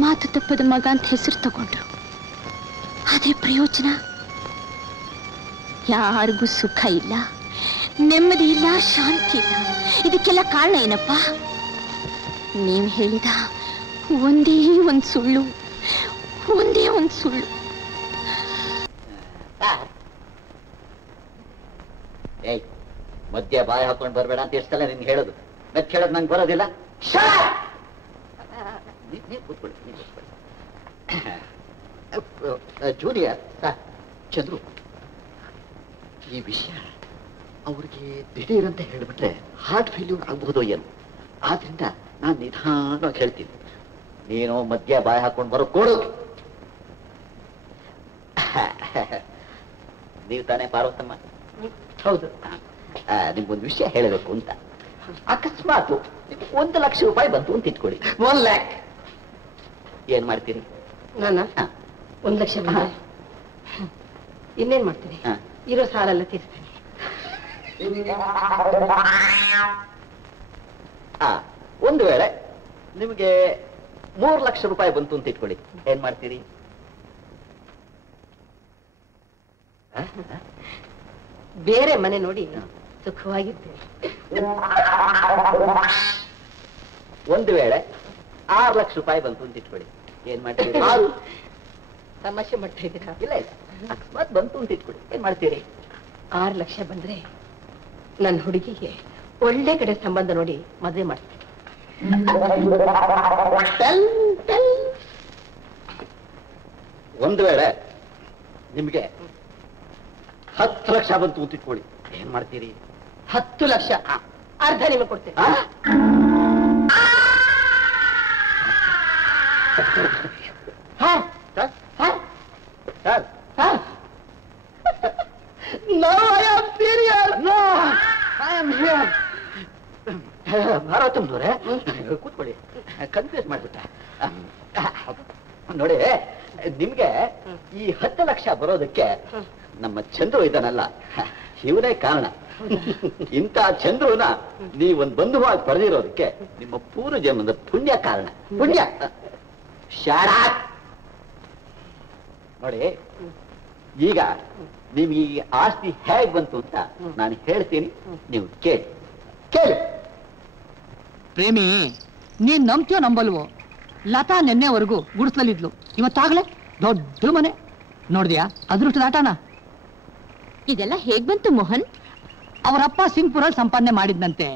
ಮಾತು ತಪ್ಪದ ಮಗ ಅಂತ ಹೆಸರು ತಗೊಂಡ್ರು. ಆದ್ರೆ ಪ್ರಯೋಜನ? ಯಾರಿಗೂ ಸುಖ ಇಲ್ಲ, ನೆಮ್ಮದಿ ಇಲ್ಲ, ಶಾಂತಿ ಇಲ್ಲ. ಇದಕ್ಕೆಲ್ಲ ಕಾರಣ ಏನಪ್ಪ? ನೀವು ಹೇಳಿದ ಒಂದೇ ಒಂದು ಸುಳ್ಳು, ಒಂದೇ ಒಂದು ಸುಳ್ಳು. ಏಯ್, ಮಧ್ಯ ಬಾಯಿ ಹಾಕೊಂಡು ಬರ್ಬೇಡ ಅಂತ ಎಷ್ಟು ಸಲ ನಿನ್ಗೆ ಹೇಳೋದು? ಮತ್ತೆ ಹೇಳೋದು ನಂಗೆ ಬರೋದಿಲ್ಲ. ಜೂನಿಯರ್ ಚಂದ್ರು, ಈ ವಿಷಯ ಅವ್ರಿಗೆ ದಿಢೀರಂತ ಹೇಳಿಬಿಟ್ರೆ ಹಾರ್ಟ್ ಫೇಲ್ಯೂರ್ ಆಗ್ಬಹುದು ಏನು. ಆದ್ರಿಂದ ನಾನು ನಿಧಾನವಾಗಿ ಹೇಳ್ತೀನಿ. ನೀನು ಮಧ್ಯ ಬಾಯಿ ಹಾಕೊಂಡು ಬರೋ ಕೊಡು. ನೀವು ತಾನೇ ಪಾರ್ವತಮ್ಮ? ಹೌದು. ನಿಮ್ಗೊಂದು ವಿಷಯ ಹೇಳಬೇಕು ಅಂತ. ಅಕಸ್ಮಾತ್ ನಿಮ್ಗೆ 1 ಲಕ್ಷ ರೂಪಾಯಿ ಬಂತು ಅಂತ ಇಟ್ಕೊಳ್ಳಿ. 1 ಲ್ಯಾಕ್ ಏನ್ ಮಾಡ್ತೀರಿ? ನಾನ 1 ಲಕ್ಷ ಇನ್ನೇನ್ ಮಾಡ್ತೀನಿ? ಇರೋ ಸಾಲೆಲ್ಲ ತೀರ್ಸ್ತೇನೆ. ಒಂದು ವೇಳೆ ನಿಮಗೆ 3 ಲಕ್ಷ ರೂಪಾಯಿ ಬಂತು ಅಂತ ಇಟ್ಕೊಳ್ಳಿ, ಏನ್ ಮಾಡ್ತೀರಿ? ಬೇರೆ ಮನೆ ನೋಡಿ ಸುಖವಾಗಿರ್ತೇನೆ. ಒಂದು ವೇಳೆ 6 ಲಕ್ಷ ರೂಪಾಯಿ ಬಂತು ಅಂತ ಇಟ್ಕೊಳ್ಳಿ, ಏನ್ ಮಾಡ್ತೀರಿ? ತಮಾಷೆ ಮಾಡ್ತಾ ಇದ್ದೀರಾ? ಇಲ್ಲ ಇಲ್ಲ, ಅಕಸ್ಮಾತ್ ಬಂತು ಅಂತ ಇಟ್ಕೊಳ್ಳಿ, ಏನ್ ಮಾಡ್ತೀರಿ? 6 ಲಕ್ಷ ಬಂದ್ರೆ ನನ್ನ ಹುಡುಗಿಗೆ ಒಳ್ಳೆ ಕಡೆ ಸಂಬಂಧ ನೋಡಿ ಮದುವೆ ಮಾಡ್ತೀನಿ. ಒಂದು ವೇಳೆ ನಿಮ್ಗೆ 10 ಲಕ್ಷ ಬಂತು ಅಂತ ಇಟ್ಕೊಳ್ಳಿ, ಏನ್ ಮಾಡ್ತೀರಿ? 10 ಲಕ್ಷ ಅರ್ಧ ನಿಮಗೆ ಕೊಡ್ತೇನೆ. ಭಾರತಮ್ನವ್ರೆ, ಕೂತ್ಕೊಳ್ಳಿ. ಕನ್ಫ್ಯೂಸ್ ಮಾಡ್ಬಿಟ್ಟ ನೋಡಿ. ನಿಮ್ಗೆ ಈ 10 ಲಕ್ಷ ಬರೋದಕ್ಕೆ ನಮ್ಮ ಚಂದ್ರು ಇದ್ದಾನಲ್ಲ, ಇವನೇ ಕಾರಣ. ಇಂಥ ಚಂದ್ರುನ ನೀವೊಂದು ಬಂಧುವಾಗಿ ಪಡೆದಿರೋದಕ್ಕೆ ನಿಮ್ಮ ಪೂರ್ವ ಜನ್ಮದ ಪುಣ್ಯ ಕಾರಣ. ಪುಣ್ಯ ನೋಡಿ. ಈಗ ನಿಮ್ಗೆ ಈ ಆಸ್ತಿ ಹೇಗ್ ಬಂತು ಅಂತ ನಾನು ಹೇಳ್ತೀನಿ, ನೀವು ಕೇಳಿ. ಕೇಳಿ. ಪ್ರೇಮಿ, ನೀನ್ ನಂಬ್ತೀಯೋ ನಂಬಲ್ವೋ, ಲತಾ ನೆನ್ನೆವರೆಗೂ ಗುಡಿಸ್ಲಲ್ಲಿದ್ಲು, ಇವತ್ತಾಗ್ಲೇ ದೊಡ್ಡ ಮನೆ. ನೋಡ್ದ್ಯಾ ಅದೃಷ್ಟದ ಆಟನ? ಇದೆಲ್ಲ ಹೇಗ್ ಬಂತು ಮೋಹನ್? ಅವರಪ್ಪ ಸಿಂಗ್ಪುರಲ್ಲಿ ಸಂಪಾದನೆ ಮಾಡಿದ್ನಂತೆ.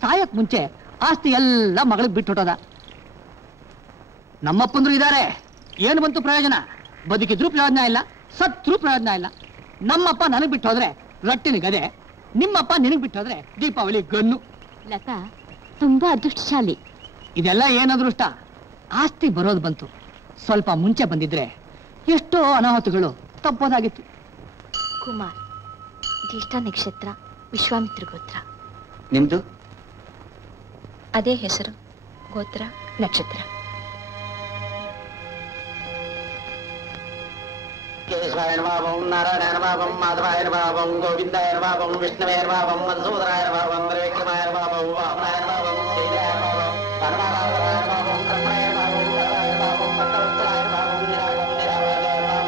ಸಾಯಕ್ ಮುಂಚೆ ಆಸ್ತಿ ಎಲ್ಲ ಮಗಳಿಗೆ ಬಿಟ್ಟು ಹೊಟ್ಟೋದ. ನಮ್ಮಪ್ಪಂದ್ರು ಇದಾರೆ, ಏನು ಬಂತು ಪ್ರಯೋಜನ? ಬದುಕಿದ್ರು ಪ್ರಯೋಜನ ಇಲ್ಲ, ಸತ್ರು ಪ್ರಯೋಜನ ಇಲ್ಲ. ನಮ್ಮಪ್ಪ ನನಗ್ ಬಿಟ್ಟು ಹೋದ್ರೆ ರಟ್ಟಿನ ಗದೆ, ನಿಮ್ಮಪ್ಪ ನಿನಗ್ ಬಿಟ್ಟು ಹೋದ್ರೆ ದೀಪಾವಳಿ ಗನ್ನು. ಲತಾ ತುಂಬಾ ಅದೃಷ್ಟಶಾಲಿ. ಇದೆಲ್ಲ ಏನ್ ಅದೃಷ್ಟ? ಆಸ್ತಿ ಬರೋದು ಬಂತು, ಸ್ವಲ್ಪ ಮುಂಚೆ ಬಂದಿದ್ರೆ ಎಷ್ಟೋ ಅನಾಹುತಗಳು ತಪ್ಪೋದಾಗಿತ್ತು. ಕುಮಾರ್, ಜ್ಯೇಷ್ಠ ನಕ್ಷತ್ರ, ವಿಶ್ವಾಮಿತ್ರ ಗೋತ್ರ. ನಿಮ್ದು ಅದೇ ಹೆಸರು, ಗೋತ್ರ, ನಕ್ಷತ್ರ. ಕೇಶವಾಯ ನಮಃ, ನಾರಾಯಣಾಯ ನಮಃ, ಮಾಧವಾಯ ನಮಃ, ಗೋವಿಂದಾಯ ನಮಃ, ವಿಷ್ಣುವೇ ನಮಃ, ಮಧುಸೂದನಾಯ ನಮಃ, ತ್ರಿವಿಕ್ರಮಾಯ ನಮಃ, ವಾಮನಾಯ ನಮಃ, ಶ್ರೀಧರಾಯ ನಮಃ, ಪರಮಾನಂದರಾಯ ನಮಃ, ಬ್ರಹ್ಮಣಾಯ ನಮಃ, ವರದಾಯ ನಮಃ, ಮಕ್ಕಳೋತ್ತರಾಯ ನಮಃ, ನಿರಾಗಮನಿರಾಗಮನಾಯ ನಮಃ.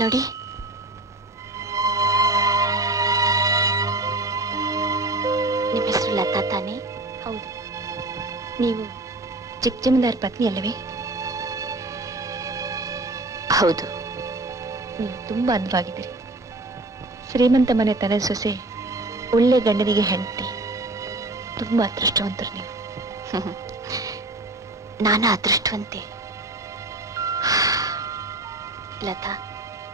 ನೋಡಿ, ನಿಮ್ಮ ಹೆಸರು ಲತಾ ತಾನೆ? ಹೌದು. ನೀವು ಜಮೀನ್ದಾರ್ ಪತ್ನಿ ಅಲ್ಲವೇ? ಹೌದು. ನೀವು ತುಂಬಾ ಅಂದವಾಗಿದ್ದೀರಿ. ಶ್ರೀಮಂತ ಮನೆ ತನ ಸೊಸೆ, ಒಳ್ಳೆ ಗಂಡನಿಗೆ ಹೆಂಡತಿ. ತುಂಬಾ ಅದೃಷ್ಟವಂತರು ನೀವು. ನಾನಾ ಅದೃಷ್ಟವಂತೆ. ಲತಾ,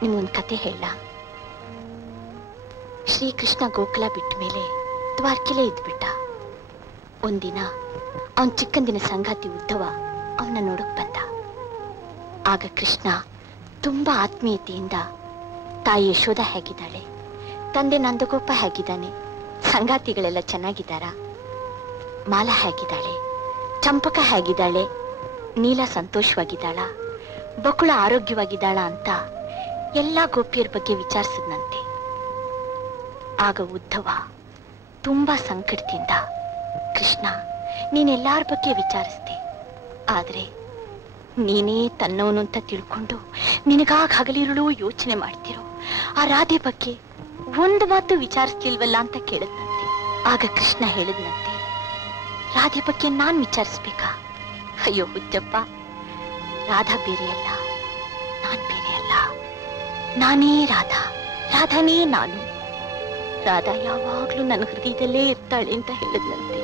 ನಿಮ್ಗೊಂದು ಕತೆ ಹೇಳ. ಶ್ರೀಕೃಷ್ಣ ಗೋಕುಲ ಬಿಟ್ಟ ಮೇಲೆ ದ್ವಾರಕೆಲೇ ಇದ್ಬಿಟ್ಟ. ಒಂದಿನ ಅವನ್ ಚಿಕ್ಕಂದಿನ ಸಂಗಾತಿ ಉದ್ದವ ಅವನ ನೋಡಕ್ ಬಂದ. ಆಗ ಕೃಷ್ಣ ತುಂಬಾ ಆತ್ಮೀಯತೆಯಿಂದ ತಾಯಿ ಯಶೋಧ ಹೇಗಿದ್ದಾಳೆ, ತಂದೆ ನಂದಗೋಪ ಹೇಗಿದ್ದಾನೆ, ಸಂಗಾತಿಗಳೆಲ್ಲ ಚೆನ್ನಾಗಿದ್ದಾರಾ, ಮಾಲಾ ಹೇಗಿದ್ದಾಳೆ, ಚಂಪಕ ಹೇಗಿದ್ದಾಳೆ, ನೀಲ ಸಂತೋಷವಾಗಿದ್ದಾಳ, ಬಕುಳ ಆರೋಗ್ಯವಾಗಿದ್ದಾಳ ಅಂತ ಎಲ್ಲಾ ಗೋಪಿಯರ ಬಗ್ಗೆ ವಿಚಾರಿಸಿದ್ನಂತೆ. ಆಗ ಉದ್ದವ ತುಂಬಾ ಸಂಕಟದಿಂದ, ಕೃಷ್ಣ ನೀನೆಲ್ಲಾರ ಬಗ್ಗೆ ವಿಚಾರಿಸ್ದೆ, ಆದ್ರೆ ನೀನೇ ತನ್ನವನು ಅಂತ ತಿಳ್ಕೊಂಡು ನಿನಗಾಗ ಹಗಲಿರುಳು ಯೋಚನೆ ಮಾಡ್ತಿರೋ ಆ ರಾಧೆ ಬಗ್ಗೆ ಒಂದು ಮಾತು ವಿಚಾರಿಸ್ಲಿಲ್ವಲ್ಲ ಅಂತ ಕೇಳಿದ್ನಂತೆ. ಆಗ ಕೃಷ್ಣ ಹೇಳಿದ್ನಂತೆ, ರಾಧೆ ಬಗ್ಗೆ ನಾನ್ ವಿಚಾರಿಸ್ಬೇಕಾ? ಅಯ್ಯೋ ಹುಚ್ಚಪ್ಪ, ರಾಧಾ ಬೇರೆಯಲ್ಲ, ನಾನ್ ಬೇರೆಯಲ್ಲ, ನಾನೇ ರಾಧಾ, ರಾಧಾನೇ ನಾನು. ರಾಧಾ ಯಾವಾಗ್ಲೂ ನನ್ನ ಹೃದಯದಲ್ಲೇ ಇರ್ತಾಳೆ ಅಂತ ಹೇಳಿದ್ನಂತೆ.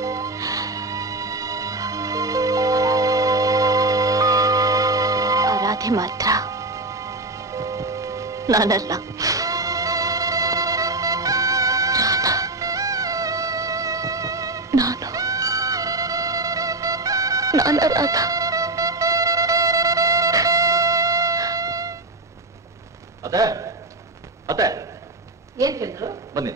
ಆ ರಾಧೆ ಮಾತ್ರ ನಾನಲ್ಲ. ರಾಧಾ ನಾನು ರಾಧಾ. ಅತ್ತೆ ಅತ್ತೆ ಏನ್ ಚಂದ್ರು? ಬನ್ನಿ.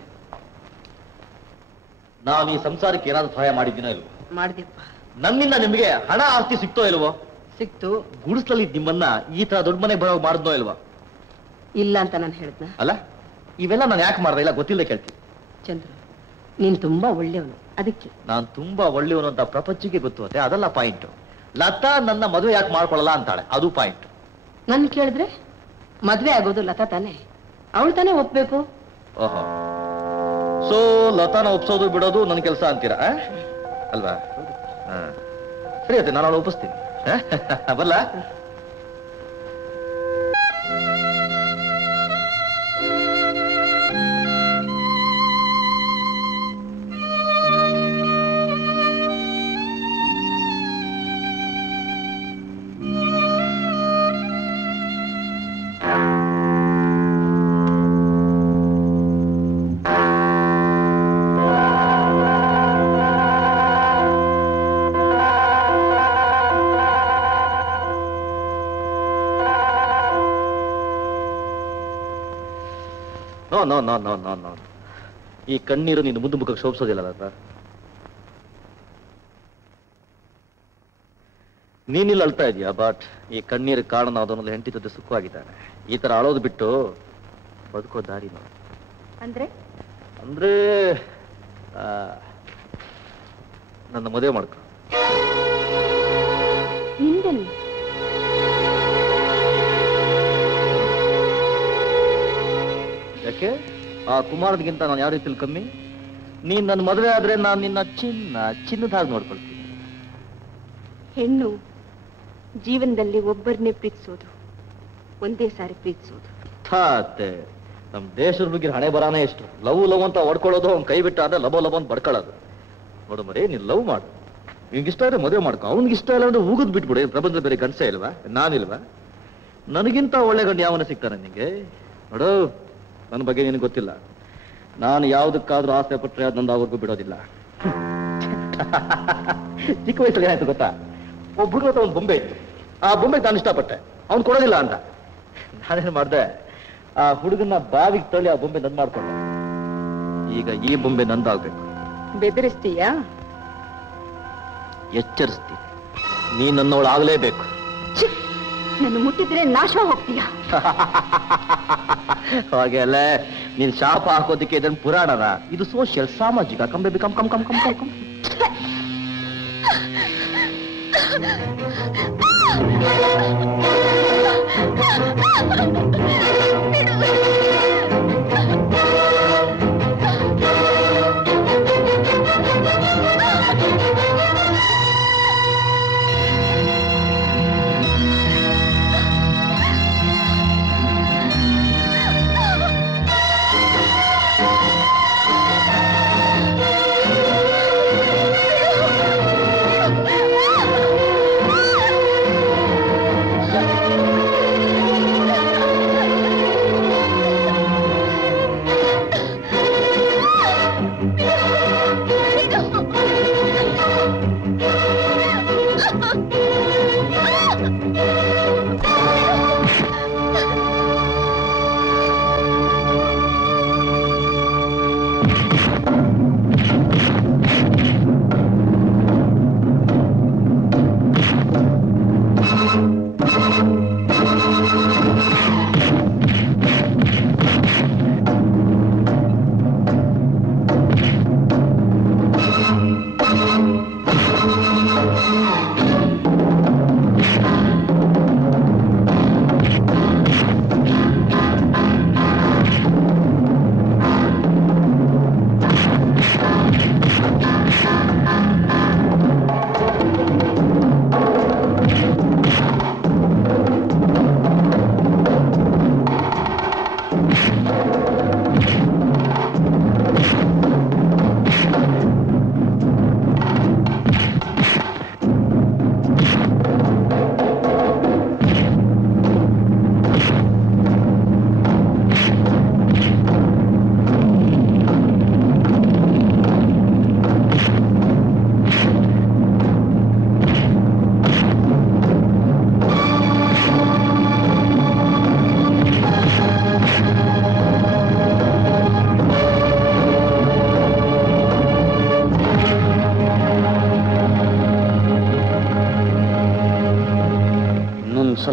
ನಾನು ಈ ಸಂಸಾರಕ್ಕೆ ಏನಾದ್ರು ಸಹಾಯ ಮಾಡಿದ್ದೀನೋ ಇಲ್ವೋ? ಮಾಡಿದೆಪ್ಪ. ನನ್ನಿಂದ ನಿಮಗೆ ಹಣ ಆಸ್ತಿ ಸಿಕ್ತೋ ಇಲ್ವೋ? ಸಿಕ್ತು. ಗುಡಿಸ್ಲಲ್ಲಿ ನಿಮ್ಮನ್ನ ಈ ತರ ದೊಡ್ಡ ಮನೆಗೆ ಬರೋ ಮಾಡಿದ್ನೋ ಇಲ್ವಾ? ಇಲ್ಲ ಅಂತ ನಾನು ಹೇಳಿದ್ನ. ಅಲ್ಲ, ಇವೆಲ್ಲ ನಾನು ಯಾಕೆ ಮಾಡ್ದೆ? ಇಲ್ಲ ಗೊತ್ತಿಲ್ಲ ಕೇಳ್ತೀನಿ. ಚಂದ್ರು, ನೀನ್ ತುಂಬಾ ಒಳ್ಳೆಯವನು, ಅದಕ್ಕೆ. ನಾನು ತುಂಬಾ ಒಳ್ಳೆಯವನು ಅಂತ ಪ್ರಪಂಚಕ್ಕೆ ಗೊತ್ತು. ಅತ್ತೆ ಅದಲ್ಲ ಪಾಯಿಂಟ್. ಲತಾ ನನ್ನ ಮದುವೆ ಯಾಕೆ ಮಾಡ್ಕೊಳ್ಳಲ್ಲ ಅಂತಾಳೆ, ಅದು ಪಾಯಿಂಟ್. ನನ್ ಕೇಳಿದ್ರೆ ಮದ್ವೆ ಆಗೋದು ಲತಾ ತಾನೆ, ಅವಳು ತಾನೇ ಒಪ್ಬೇಕು. ಓಹೋ, ಸೊ ಲತಾನ ಒಪ್ಸೋದು ಬಿಡೋದು ನನ್ನ ಕೆಲಸ ಅಂತೀರಾ ಅಲ್ವಾ? ಸರಿ ಅತ್ತೆ, ನಾನು ಅವಳು ಒಪ್ಪಿಸ್ತೀನಿ. ಬಲ್ಲ. No no no no no ಈ ಕಣ್ಣೀರು ನಿನ್ನ ಮುಂದೆ ಮುಖಕ್ಕೆ ಶೋಭಿಸೋದಿಲ್ಲ ಲತಾ. ನೀನಿಲ್ಲ ಅಳ್ತಾ ಇದೀಯಾ, ಬಟ್ ಈ ಕಣ್ಣೀರು ಕಾರಣ ಅದನ್ನೆಲ್ಲ ಹೆಂಡತಿ ಜೊತೆ ಸುಖವಾಗಿದ್ದಾನೆ. ಈ ತರ ಅಳೋದು ಬಿಟ್ಟು ಬದುಕೋ ದಾರಿ ನೋಡಿ. ಅಂದ್ರೆ ಅಂದ್ರೆ ನನ್ನ ಮದುವೆ ಮಾಡ್ಕೊ. ನಿಂದೆಲ್ಲಿ? ಯಾಕೆ? ಆ ಕುಮಾರನಿಗಿಂತ ನಾನು ಯಾವ ರೀತಿಲಿ ಕಮ್ಮಿ? ನೀನ್ ನನ್ನ ಮದುವೆ ಆದ್ರೆ ನಾನು ನಿನ್ನ ಚಿನ್ನದ ಹಾಗೆ ನೋಡ್ಕೊಳ್ತೀನಿ. ಹೆಣ್ಣು ಜೀವನದಲ್ಲಿ ಒಬ್ಬರನ್ನೇ ಪ್ರೀತಿಸೋದು, ಒಂದೇ ಸಾರಿ ಪ್ರೀತಿಸೋದು. ಅತ್ತೆ, ನಮ್ ದೇಶದ ಬಗ್ಗೆ ಹಣೆ ಬರಾನೇ ಎಷ್ಟು. ಲವ್ ಅಂತ ಹೊಡ್ಕೊಳ್ಳೋದು, ಅವ್ನ್ ಕೈ ಬಿಟ್ಟ ಆದ್ರೆ ಲಬೋ ಅಂತ ಬಡ್ಕೊಳ್ಳೋದು. ನೋಡು ಮರಿ, ನೀನ್ ಲವ್ ಮಾಡು, ನಿನ್ಗೆ ಇಷ್ಟ ಇದ್ರೆ ಮದುವೆ ಮಾಡ್ಕೊ. ಅವ್ನಿಗೆ ಇಷ್ಟ ಇಲ್ಲ ಅಂದ್ರೆ ಉಗಿದ್ ಬಿಟ್ಬಿಡು. ಪ್ರಪಂಚ ಬೇರೆ ಗಂಡಸೇ ಇಲ್ವಾ? ನಾನಿಲ್ವಾ? ನನಗಿಂತ ಒಳ್ಳೆ ಗಂಡ ಯಾವನ ಸಿಗ್ತಾನೆ ನಿಂಗೆ? ನೋಡು, ನನ್ನ ಬಗ್ಗೆ ನಿನಗೆ ಗೊತ್ತಿಲ್ಲ. ನಾನು ಯಾವ್ದಕ್ಕಾದ್ರೂ ಆಸೆ ಪಟ್ಟರೆ ಅದು ನಂದಾವರೆಗೂ ಬಿಡೋದಿಲ್ಲ. ಚಿಕ್ಕ ವಯಸ್ಸಲ್ಲಿ ಏನಾಯ್ತು ಗೊತ್ತಾ? ಒಬ್ಬ ಹುಡುಗ ಹತ್ರ ಒಂದು ಬೊಂಬೆ ಇತ್ತು. ಆ ಬೊಂಬೆಗೆ ನಾನು ಇಷ್ಟಪಟ್ಟೆ, ಅವ್ನು ಕೊಡೋದಿಲ್ಲ ಅಂತ. ನಾನೇನು ಮಾಡ್ದೆ, ಆ ಹುಡುಗನ ಬಾವಿಗೆ ತಳ್ಳಿ ಆ ಬೊಂಬೆ ನಂದು ಮಾಡ್ಕೊಂಡೆ. ಈಗ ಈ ಬೊಂಬೆ ನಂದಾಗ್ಬೇಕು. ಬೆದರಿಸ್ತೀಯಾ? ಎಚ್ಚರಿಸ್ತೀನಿ, ನೀ ನನ್ನವಳು ಆಗ್ಲೇಬೇಕು. ನನ್ನ ಮುಟ್ಟಿದ್ರೆ ನಾಶ ಹೋಗ್ತೀಯಾ? ಹಾಗೆ ಅಲ್ಲ, ನೀನ್ ಶಾಪ ಹಾಕೋದಕ್ಕೆ ಇದನ್ನ ಪುರಾಣನ, ಇದು ಸೋಷಿಯಲ್, ಸಾಮಾಜಿಕ. Come baby come come come come come come.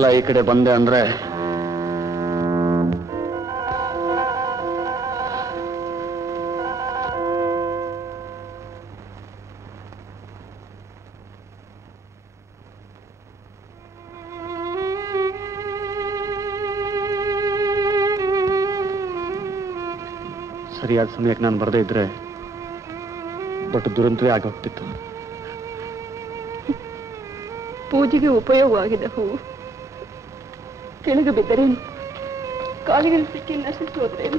ಸಲ ಈ ಕಡೆ ಬಂದೆ ಅಂದ್ರೆ ಸರಿಯಾದ ಸಮಯಕ್ಕೆ ನಾನು ಬರದೇ ಇದ್ರೆ ದೊಡ್ಡ ದುರಂತವೇ ಆಗಿ ಹೋಗ್ತಿತ್ತು. ಪೂಜೆಗೆ ಉಪಯೋಗವಾಗಿದೆ ಹೂವು ಕೆಳಗೆ ಬಿದ್ದರೇನು, ಕಾಲಿಗೆ ಸಿಕ್ಕಿ ನಶಿಸಿ ಹೋದ್ರೇನು?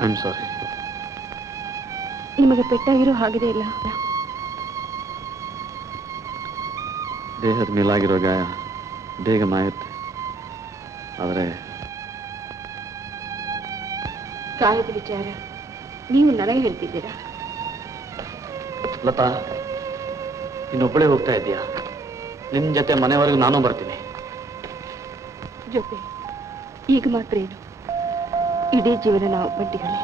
I am sorry. ನಿಮಗೆ ಪೆಟ್ಟಾಗಿರೋ ಹಾಗಿದೆ ಇಲ್ಲ? ದೇಹದ ಮೇಲಾಗಿರೋ ಗಾಯ ಬೇಗ ಮಾಯುತ್ತೆ, ಆದರೆ ಕಾಯದ ವಿಚಾರ ನೀವು ನನಗೆ ಹೇಳ್ತಿದ್ದೀರಾ? ಲತಾ, ಇನ್ನೊಬ್ಬಳೇ ಹೋಗ್ತಾ ಇದೀಯಾ? ನಿನ್ ಜೊತೆ ಮನೆವರೆಗೂ ನಾನು ಬರ್ತೀನಿ. ಜೊತೆ ಈಗ ಮಾತ್ರ ಏನು, ಇಡೀ ಜೀವನ ನಾವು ಬಡ್ಡಿಗಳೇ.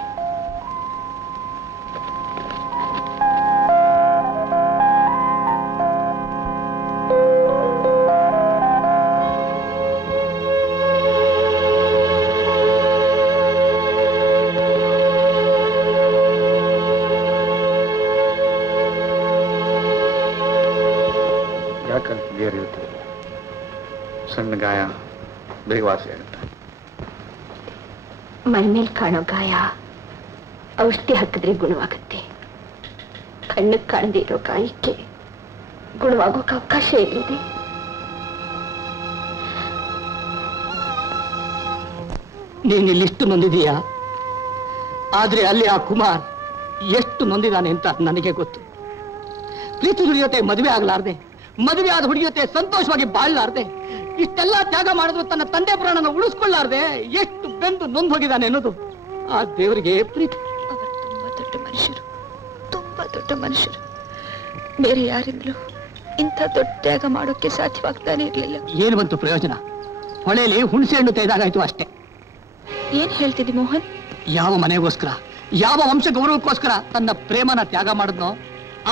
ಸಣ್ಣ ಗಾಯ ಬೇಗ ವಾಸಿ ಆಗುತ್ತೆ. ಮೈ ಮೇಲೆ ಕಾಣೋ ಗಾಯ ಔಷಧಿ ಹಾಕಿದ್ರೆ ಗುಣವಾಗುತ್ತೆ. ಕಣ್ಣಿಗೆ ಕಾಣದೇ ಇರೋ ಗಾಯಕ್ಕೆ ಗುಣವಾಗೋಕೆ ಅವಕಾಶ ಎಲ್ಲಿದೆ? ನೀನು ಇಲ್ಲಿಷ್ಟು ನೊಂದಿದೀಯಾ, ಆದ್ರೆ ಅಲ್ಲಿ ಆ ಕುಮಾರ್ ಎಷ್ಟು ನೊಂದಿದ್ದಾನೆ ಅಂತ ನನಗೆ ಗೊತ್ತು. ಪ್ರೀತಿ ಹುಡುಗಿಯತೆ ಮದುವೆ ಆಗ್ಲಾರ್ದೆ, ಮದುವೆ ಆದ ಹುಡುಗಿಯತೆ ಸಂತೋಷವಾಗಿ ಬಾಳ್ಲಾರ್ದೆ, ಇಷ್ಟೆಲ್ಲ ತ್ಯಾಗ ಮಾಡಿದ್ರು ತನ್ನ ತಂದೆ ಪ್ರಾಣನ ಉಳಿಸ್ಕೊಳ್ಳಾರ್ದೆ ಎಷ್ಟು ಬೆಂದು ನೊಂದು ಹೋಗಿದ್ದಾನೆ ಅನ್ನೋದು ಆ ದೇವರಿಗೆ ಪ್ರೀತಿ. ಅವರು ತುಂಬಾ ದೊಡ್ಡ ಮನುಷ್ಯರು, ತುಂಬಾ ದೊಡ್ಡ ಮನುಷ್ಯರು. ಬೇರೆ ಯಾರಿಂದಲೂ ಇಂಥ ದೊಡ್ಡ ತ್ಯಾಗ ಮಾಡೋಕೆ ಸಾಧ್ಯವಾಗ್ತಾನೆ ಇರ್ಲಿಲ್ಲ. ಏನು ಬಂತು ಪ್ರಯೋಜನ? ಹೊಳೆಯಲ್ಲಿ ಹುಣಸೆ ಹಣ್ಣು ತೆಗೆದಾಗಾಯ್ತು ಅಷ್ಟೇ. ಏನ್ ಹೇಳ್ತಿದ್ದಿ ಮೋಹನ್? ಯಾವ ಮನೆಗೋಸ್ಕರ, ಯಾವ ವಂಶ ಗೌರವಕ್ಕೋಸ್ಕರ ತನ್ನ ಪ್ರೇಮನ ತ್ಯಾಗ ಮಾಡಿದ್ನೋ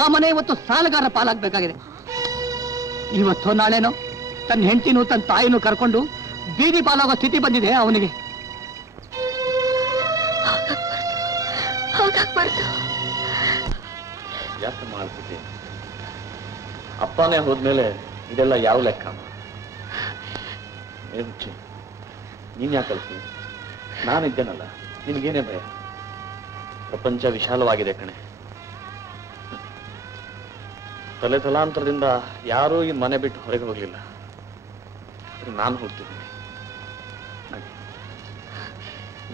ಆ ಮನೆ ಇವತ್ತು ಸಾಲಗಾರ ಪಾಲಾಗಬೇಕಾಗಿದೆ. ಇವತ್ತೋ ನಾಳೆನೋ ತನ್ನ ಹೆಂಡತಿನೂ ತನ್ನ ತಾಯಿನೂ ಕರ್ಕೊಂಡು ಬೀದಿ ಪಾಲಾಗೋ ಸ್ಥಿತಿ ಬಂದಿದೆ ಅವನಿಗೆ. ಯಾಕೆ ಮಾಡ್ತಿದ್ದೆ? ಅಪ್ಪನೇ ಹೋದ್ಮೇಲೆ ಇದೆಲ್ಲ ಯಾವ ಲೆಕ್ಕ? ನೀನ್ ಯಾಕೆ ಕಳ್ತೀನಿ? ನಾನಿದ್ದೇನಲ್ಲ, ನಿನಗೇನೇ ಭಯ? ಪ್ರಪಂಚ ವಿಶಾಲವಾಗಿದೆ ಕಣೆ. ತಲೆ ತಲಾಂತರದಿಂದ ಯಾರೂ ಈ ಮನೆ ಬಿಟ್ಟು ಹೊರಗೆ ಹೋಗ್ಲಿಲ್ಲ. ನಾನು ಹೋಗ್ತಿದ್ದೀನಿ.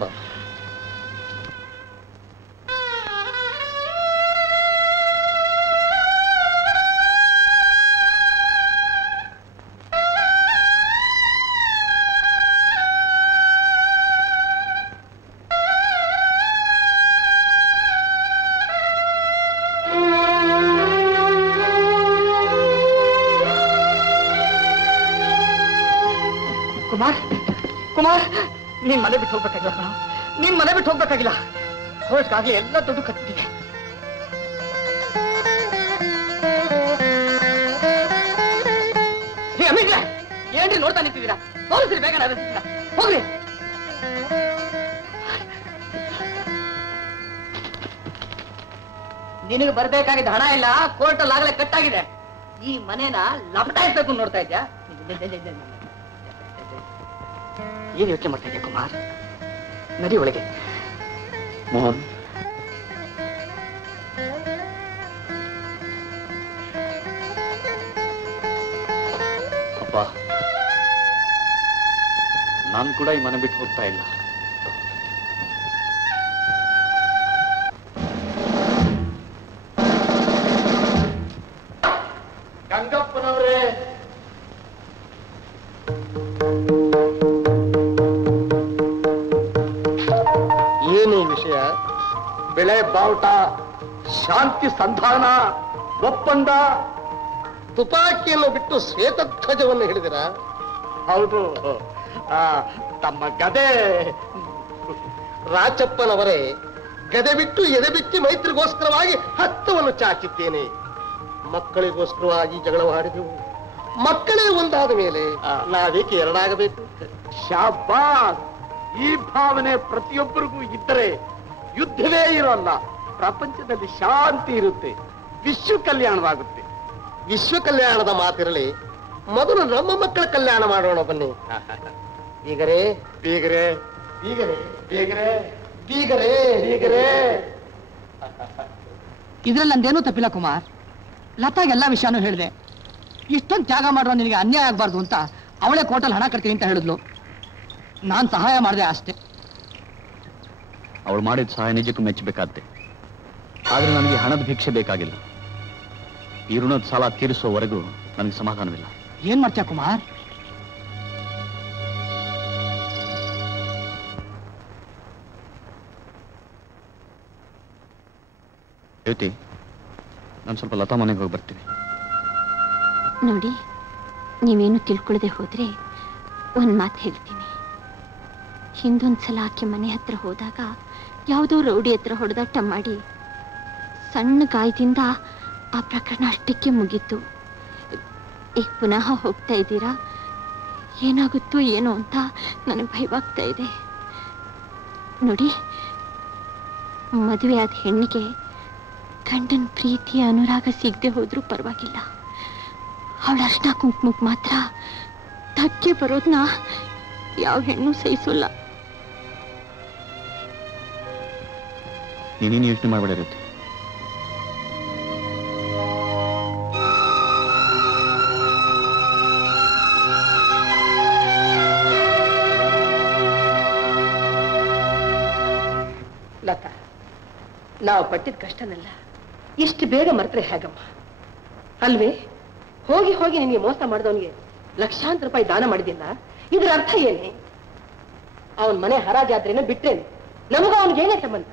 ಬಾ. ಕುಮಾರ್, ಕುಮಾರ್, ನೀನ್ ಮನೆ ಬಿಟ್ಟು ಹೋಗ್ಬೇಕಾಗಿಲ್ಲ ಕಣ. ನೀನ್ ಮನೆ ಬಿಟ್ಟು ಹೋಗ್ಬೇಕಾಗಿಲ್ಲ. ಕೋರ್ಟ್ಗಾಗ್ಲಿ ಎಲ್ಲ ದುಡ್ಡು ಕಟ್ಟಿದೆ. ಅಮೀನ್ರೆ, ಏನ್ರಿ ನೋಡ್ತಾ ನಿಂತಿದ್ದೀರಾ? ತೋರಿಸ್ರಿ ಬೇಗ ಅರೆಸ್ತೀರಾ, ಹೋಗ್ರಿ. ನಿನಗೆ ಬರ್ಬೇಕಾಗಿದ್ದ ಹಣ ಇಲ್ಲ, ಕೋರ್ಟಲ್ಲಿ ಆಗಲೇ ಕಟ್ಟಾಗಿದೆ. ಈ ಮನೇನ ಲಪಟಾಯಿಸ್ಬೇಕು ನೋಡ್ತಾ ಇದ್ಯಾ? ಏನ್ ಯೋಚನೆ ಮಾಡ್ತಾ ಇದೆಯಾ ಕುಮಾರ್? ನದಿ ಒಳಗೆ. ಮೋಹನ್, ಅಪ್ಪ, ನಾನು ಕೂಡ ಈ ಮನೆ ಬಿಟ್ಟು ಹೋಗ್ತಾ ಇಲ್ಲ. ಗಂಗಪ್ಪನವರೇ, ಏನು ವಿಷಯ? ಬೆಳೆ ಬಾವುಟ, ಶಾಂತಿ ಸಂಧಾನ, ಒಪ್ಪಂದ, ತುಪಾಕಿಯನ್ನು ಬಿಟ್ಟು ಶ್ವೇತಧ್ವಜವನ್ನು ಹಿಡಿದಿರ? ಹೌದು, ತಮ್ಮ ಗದೆ. ರಾಚಪ್ಪನವರೇ, ಗದೆ ಬಿಟ್ಟು ಎದೆ ಬಿಚ್ಚಿ ಮೈತ್ರಿಗೋಸ್ಕರವಾಗಿ ಹಸ್ತವನ್ನು ಚಾಚಿದ್ದೇನೆ. ಮಕ್ಕಳಿಗೋಸ್ಕರವಾಗಿ ಜಗಳವಾಡಿದೆವು. ಮಕ್ಕಳೇ ಒಂದಾದ ಮೇಲೆ ನಾವೇಕೆ ಎರಡಾಗಬೇಕು? ಶಾಬಾಸ್! ಈ ಭಾವನೆ ಪ್ರತಿಯೊಬ್ಬರಿಗೂ ಇದ್ದರೆ ಯುದ್ಧವೇ ಇರೋಲ್ಲ. ಪ್ರಪಂಚದಲ್ಲಿ ಶಾಂತಿ ಇರುತ್ತೆ, ವಿಶ್ವ ಕಲ್ಯಾಣವಾಗುತ್ತೆ. ವಿಶ್ವ ಕಲ್ಯಾಣದ ಮಾತಿರಲಿ, ಮೊದಲು ನಮ್ಮ ಮಕ್ಕಳ ಕಲ್ಯಾಣ ಮಾಡೋಣ ಬನ್ನಿ. ಬೀಗರೇ ಬೀಗರೇ ಬೀಗರೇ ಬೀಗರೇ ಬೀಗರೇ ಬೀಗರೇ. ಇದ್ರಲ್ಲಿ ನಂದೇನೂ ತಪ್ಪಿಲ್ಲ ಕುಮಾರ್. ಲತಾಗೆ ಎಲ್ಲ ವಿಷಯನೂ ಹೇಳಿದೆ. ಇಷ್ಟೊಂದು ತ್ಯಾಗ ಮಾಡುವ ನಿನಗೆ ಅನ್ಯಾಯ ಆಗಬಾರ್ದು ಅಂತ ಅವಳೇ ಕೋರ್ಟಲ್ಲಿ ಹಣ ಕಟ್ತೀನಿ ಅಂತ ಹೇಳಿದ್ಲು. ನಾನು ಸಹಾಯ ಮಾಡಿದೆ ಅಷ್ಟೇ. ಅವಳು ಮಾಡಿದ ಸಹಾಯ ನಿಜಕ್ಕೂ ಮೆಚ್ಚಬೇಕಾದ್ದೆ. ಆದ್ರೆ ನನಗೆ ಹಣದ ಭಿಕ್ಷೆ ಬೇಕಾಗಿಲ್ಲ. ಈ ಋಣದ ಸಾಲ ತೀರಿಸುವವರೆಗೂ ನನಗೆ ಸಮಾಧಾನವಿಲ್ಲ. ಏನ್ ಮಾಡ್ತೀಯ ಕುಮಾರ್? ಯುವತಿ, ನಾನು ಸ್ವಲ್ಪ ಲತಾ ಮನೆಗೆ ಹೋಗಿ ಬರ್ತೀನಿ. ನೋಡಿ, ನೀವೇನು ತಿಳ್ಕೊಳ್ಳದೆ ಹೋದ್ರೆ ಒಂದ್ ಮಾತು ಹೇಳ್ತೀನಿ. ಹಿಂದೊಂದ್ಸಲ ಆಕೆ ಮನೆ ಹತ್ರ ಹೋದಾಗ ಯಾವುದೋ ರೌಡಿ ಹತ್ರ ಹೊಡೆದಾಟ ಮಾಡಿ ಸಣ್ಣ ಗಾಯದಿಂದ ಆ ಪ್ರಕರಣ ಅಷ್ಟಕ್ಕೆ ಮುಗೀತು. ಈಗ ಪುನಃ ಹೋಗ್ತಾ ಇದ್ದೀರಾ, ಏನಾಗುತ್ತೋ ಏನೋ ಅಂತ ನನಗೆ ಭಯವಾಗ್ತಾ ಇದೆ. ನೋಡಿ, ಮದುವೆ ಆದ ಹೆಣ್ಣಿಗೆ ಗಂಡನ ಪ್ರೀತಿ ಅನುರಾಗ ಸಿಗದೆ ಹೋದ್ರೂ ಪರವಾಗಿಲ್ಲ. ಅವಳ ಅರ್ಶನ ಕುಂಕುಮಕ್ಕೆ ಮಾತ್ರ ಧಕ್ಕೆ ಬರೋದನ್ನ ಯಾವ ಹೆಣ್ಣು ಸಹಿಸೋಲ್ಲ. ನೀನೇನು ಯೋಚನೆ ಮಾಡಬೇಡಿರುತ್ತೆ. ಲತಾ, ನಾವು ಪಟ್ಟಿದ ಕಷ್ಟನೆಲ್ಲ ಎಷ್ಟು ಬೇಗ ಮರೆತರೆ ಹೇಗಮ್ಮ ಅಲ್ವೇ? ಹೋಗಿ ಹೋಗಿ ನಿನಗೆ ಮೋಸ ಮಾಡಿದವನಿಗೆ ಲಕ್ಷಾಂತರ ರೂಪಾಯಿ ದಾನ ಮಾಡಿದಿಲ್ಲ, ಇದರ ಅರ್ಥ ಏನೇ? ಅವನ ಮನೆ ಹರಾಜಾದ್ರೇನೆ ಬಿಟ್ಟೇನೆ, ನಮಗ ಅವನಿಗೇನೇ ಸಂಬಂಧ?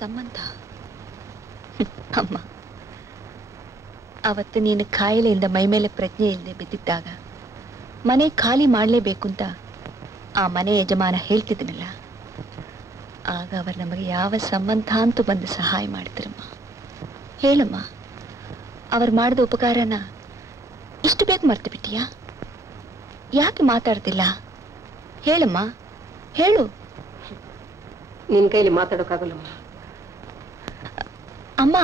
ಸಂಬಂಧ ಅಮ್ಮ, ಅವತ್ತು ನೀನು ಕಾಯಿಲೆಯಿಂದ ಮೈಮೇಲೆ ಪ್ರಜ್ಞೆ ಇಲ್ಲದೆ ಬಿದ್ದಿದ್ದಾಗ ಮನೆ ಖಾಲಿ ಮಾಡಲೇಬೇಕು ಅಂತ ಆ ಮನೆ ಯಜಮಾನ ಹೇಳ್ತಿದ್ದನಲ್ಲ, ಆಗ ಅವರು ನಮಗೆ ಯಾವ ಸಂಬಂಧ ಅಂತೂ ಬಂದು ಸಹಾಯ ಮಾಡಿದ್ರಮ್ಮ. ಹೇಳಮ್ಮ, ಅವ್ರು ಮಾಡಿದ ಉಪಕಾರನ ಇಷ್ಟು ಬೇಗ ಮರ್ತು ಬಿಟ್ಟಿಯಾ? ಯಾಕೆ ಮಾತಾಡ್ತಿಲ್ಲ? ಹೇಳಮ್ಮ, ಹೇಳು. ನಿನ್ ಕೈಲಿ ಮಾತಾಡೋಕ್ಕಾಗಲ್ಲಮ್ಮ. ಅಮ್ಮ,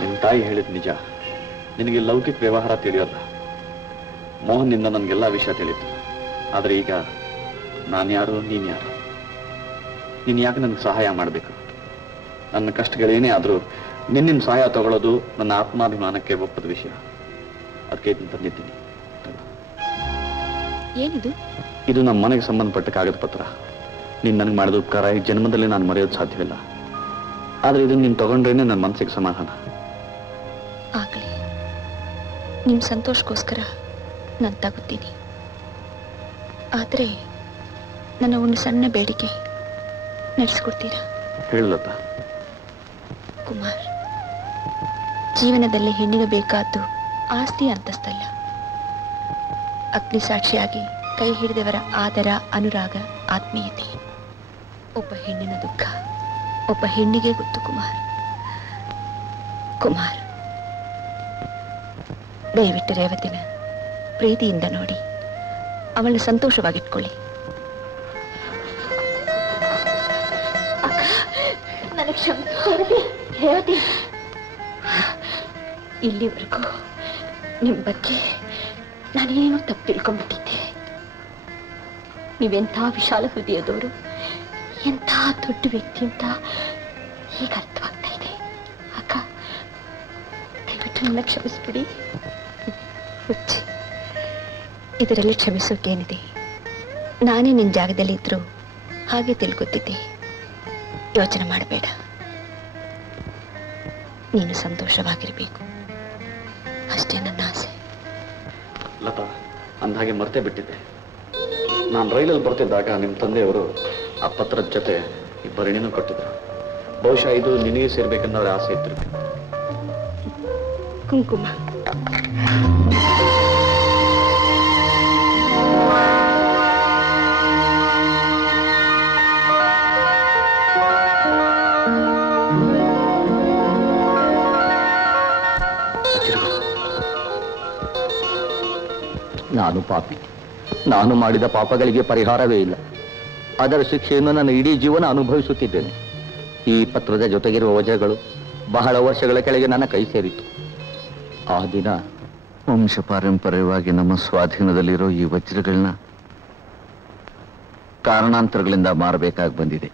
ನಿನ್ನ ತಾಯಿ ಹೇಳಿದ್ ನಿಜ. ನಿನಗೆ ಲೌಕಿಕ ವ್ಯವಹಾರ ತಿಳಿಯೋಲ್ಲ. ಮೋಹನ್ನಿಂದ ನನಗೆಲ್ಲ ವಿಷಯ ತಿಳಿತು. ಆದ್ರೆ ಈಗ ನಾನು ಯಾರು, ನೀನ್ ಯಾರು? ನೀನ್ ಯಾಕೆ ನನಗೆ ಸಹಾಯ ಮಾಡಬೇಕು? ನನ್ನ ಕಷ್ಟಗಳೇನೇ ಆದ್ರೂ ನಿನ್ನಿನ ಸಹಾಯ ತಗೊಳ್ಳೋದು ನನ್ನ ಆತ್ಮಾಭಿಮಾನಕ್ಕೆ ಒಪ್ಪದ ವಿಷಯ. ಅದಕ್ಕೆ ಇದನ್ನು ತಂದಿದ್ದೀನಿ. ಏನಿದು? ಇದು ನಮ್ಮ ಮನೆಗೆ ಸಂಬಂಧಪಟ್ಟ ಕಾಗದ ಪತ್ರ. ನೀನ್ ನನಗೆ ಮಾಡಿದ ಉಪಕಾರ ಈ ಜನ್ಮದಲ್ಲಿ ನಾನು ಮರೆಯೋದು ಸಾಧ್ಯವಿಲ್ಲ. ಆದ್ರೆ ಇದನ್ನ ನೀನ್ ತಗೊಂಡ್ರೇನೆ ನನ್ನ ಮನಸ್ಸಿಗೆ ಸಮಾಧಾನ. ಆಗ್ಲಿ, ನಿಮ್ ಸಂತೋಷಕ್ಕೋಸ್ಕರ ನಾನು ತಗೋತೀನಿ. ಆದ್ರೆ ನನ್ನ ಒಂದು ಸಣ್ಣ ಬೇಡಿಕೆ ನಡೆಸ್ಕೊಡ್ತೀರಾ? ಹೇಳಲತ್ತ. ಕುಮಾರ್, ಜೀವನದಲ್ಲಿ ಹೆಣ್ಣಿಗೆ ಬೇಕಾದ್ದು ಆಸ್ತಿ ಅಂತಸ್ತಲ್ಲ, ಅಗ್ನಿ ಸಾಕ್ಷಿಯಾಗಿ ಕೈ ಹಿಡಿದವರ ಆದರ, ಅನುರಾಗ, ಆತ್ಮೀಯತೆ. ಒಬ್ಬ ಹೆಣ್ಣಿನ ದುಃಖ ಒಬ್ಬ ಹೆಣ್ಣಿಗೆ ಗೊತ್ತು ಕುಮಾರ್. ಕುಮಾರ್, ದಯವಿಟ್ಟು ರೇವತಿನ ಪ್ರೀತಿಯಿಂದ ನೋಡಿ ಅವಳನ್ನ ಸಂತೋಷವಾಗಿಟ್ಕೊಳ್ಳಿ. ರೇವತಿ, ಇಲ್ಲಿವರೆಗೂ ನಿಮ್ ಬಗ್ಗೆ ನಾನೇನೋ ತಪ್ಪು ತಿಳ್ಕೊಂಡ್ಬಿಟ್ಟಿದ್ದೆ. ನೀವೆಂಥ ವಿಶಾಲ ಹೃದಯದವರು, ಎಂಥ ದೊಡ್ಡ ವ್ಯಕ್ತಿ ಅಂತ ಈಗ ಅರ್ಥವಾಗ್ತಾ ಇದೆ. ಅಕ್ಕ, ದಯವಿಟ್ಟು ನನ್ನ ಕ್ಷಮಿಸ್ಬಿಡಿ. ಹುಚ್ಚಿ, ಇದರಲ್ಲಿ ಕ್ಷಮಿಸೋಕೇನಿದೆ? ನಾನೇ ನಿನ್ನ ಜಾಗದಲ್ಲಿ ಇದ್ರು ಹಾಗೆ ತಿಳ್ಕೊತಿದ್ದೆ. ಯೋಚನೆ ಮಾಡಬೇಡ, ನೀನು ಸಂತೋಷವಾಗಿರ್ಬೇಕು ಅಷ್ಟೇ ನನ್ನ ಆಸೆ. ಲತಾ, ಅಂದಾಗೆ ಮರ್ತೇ ಬಿಟ್ಟಿದ್ದೆ. ನಾನು ರೈಲಲ್ಲಿ ಬರ್ತಿದ್ದಾಗ ನಿಮ್ಮ ತಂದೆಯವರು ಆ ಪತ್ರದ ಜೊತೆ ಈ ಭರಣಿನೂ ಕೊಟ್ಟಿದ್ರು. ಬಹುಶಃ ಇದು ನಿನಗೆ ಸೇರ್ಬೇಕನ್ನೋರ ಆಸೆ ಇತ್ತಿರ್ಬೇಕು. ಕುಂಕುಮ. ನಾನು ಪಾಪಿ. ನಾನು ಮಾಡಿದ ಪಾಪಗಳಿಗೆ ಪರಿಹಾರವೇ ಇಲ್ಲ. ಅದರ ಶಿಕ್ಷೆಯನ್ನು ನನ್ನ ಇಡೀ ಜೀವನ ಅನುಭವಿಸುತ್ತಿದ್ದೇನೆ. ಈ ಪತ್ರದ ಜೊತೆಗಿರುವ ವಜ್ರಗಳು ಬಹಳ ವರ್ಷಗಳ ಕೆಳಗೆ ನನ್ನ ಕೈ ಸೇರಿತು. ಆ ದಿನ ವಂಶ ಪಾರಂಪರ್ಯವಾಗಿ ನಮ್ಮ ಸ್ವಾಧೀನದಲ್ಲಿರೋ ಈ ವಜ್ರಗಳನ್ನ ಕಾರಣಾಂತರಗಳಿಂದ ಮಾರಬೇಕಾಗಿ ಬಂದಿದೆ.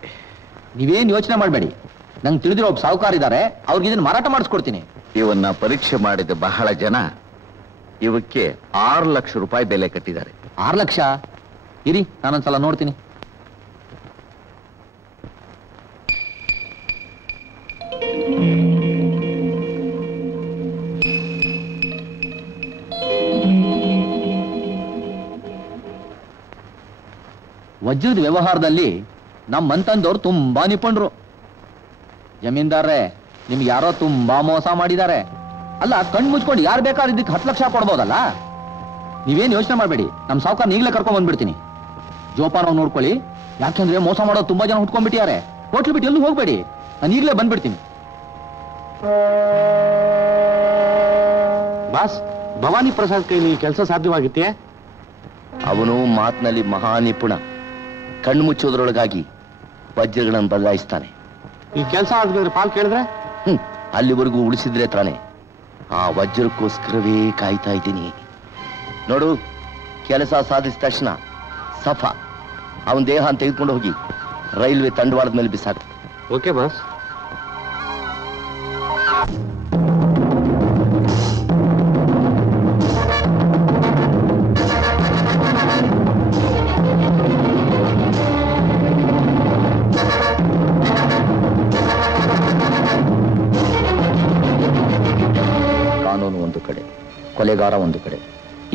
ನೀವೇನ್ ಯೋಚನೆ ಮಾಡಬೇಡಿ. ನಂಗೆ ತಿಳಿದಿರೋ ಒಬ್ಬ ಸಾಹುಕಾರ ಇದ್ದಾರೆ, ಅವ್ರಿಗೆ ಇದನ್ನ ಮಾರಾಟ ಮಾಡಿಸ್ಕೊಡ್ತೀನಿ. ಇವನ್ನ ಪರೀಕ್ಷೆ ಮಾಡಿದ ಬಹಳ ಜನ ಇವಕ್ಕೆ 6 ಲಕ್ಷ ರೂಪಾಯಿ ಬೆಲೆ ಕಟ್ಟಿದ್ದಾರೆ. 6 ಲಕ್ಷ? ಇರಿ, ನಾನೊಂದ್ಸಲ ನೋಡ್ತೀನಿ. ವಜ್ರದ ವ್ಯವಹಾರದಲ್ಲಿ ನಮ್ಮ ಮಂತಂದವ್ರು ತುಂಬಾ ನಿಪುಣರು. ಜಮೀನ್ದಾರ್ರೆ, ನಿಮ್ಗೆ ಯಾರೋ ತುಂಬಾ ಮೋಸ ಮಾಡಿದ್ದಾರೆ. ಅಲ್ಲ, ಕಣ್ ಮುಚ್ಕೊಂಡು ಯಾರು ಬೇಕಾದ್ರೆ ಇದಕ್ಕೆ 10 ಲಕ್ಷ ಕೊಡ್ಬೋದಲ್ಲ. ನೀವೇನು ಯೋಚನೆ ಮಾಡಬೇಡಿ, ನಮ್ಮ ಸಾವುಕಾರ ಈಗಲೇ ಕರ್ಕೊಂಡ್ ಬಂದ್ಬಿಡ್ತೀನಿ. ಜೋಪಾನ ನೋಡ್ಕೊಳ್ಳಿ, ಯಾಕೆಂದ್ರೆ ಮೋಸ ಮಾಡೋದು ತುಂಬಾ ಜನ ಹುಟ್ಕೊಂಡ್ಬಿಟ್ಟಿದ್ದಾರೆ. ಹೋಟ್ಲು ಬಿಟ್ಟು ಎಲ್ಲೂ ಹೋಗ್ಬೇಡಿ, ನಾನು ಈಗಲೇ ಬಂದ್ಬಿಡ್ತೀನಿ. ಬಾಸ್, ಭವಾನಿ ಪ್ರಸಾದ್ ಕೈಲಿ ಕೆಲಸ ಸಾಧ್ಯವಾಗಿತ್ತೆ? ಅವನು ಮಾತಿನಲ್ಲಿ ಮಹಾ ನಿಪುಣ. ಕಣ್ಣು ಮುಚ್ಚೋದ್ರೊಳಗಾಗಿ ವಜ್ರಗಳನ್ನು ಬದಲಾಯಿಸ್ತಾನೆ. ಈ ಕೆಲಸ ಆದ್ಮೇಲೆ ಪಾಲ್ ಕೇಳಿದ್ರೆ ಅಲ್ಲಿವರೆಗೂ ಉಳಿಸಿದ್ರೆ ತಾನೆ. ಆ ವಜ್ರಕ್ಕೋಸ್ಕರವೇ ಕಾಯ್ತಾ ಇದ್ದೀನಿ. ನೋಡು, ಕೆಲಸ ಸಾಧಿಸಿದ ತಕ್ಷಣ ಸಫಾ ಅವನ ದೇಹ ತೆಗೆದುಕೊಂಡು ಹೋಗಿ ರೈಲ್ವೆ ತಂಡವಾಳದ ಮೇಲೆ ಬಿಸಾಕು. Okay boss. ಕಾನೂನು ಒಂದು ಕಡೆ, ಕೊಲೆಗಾರ ಒಂದು ಕಡೆ,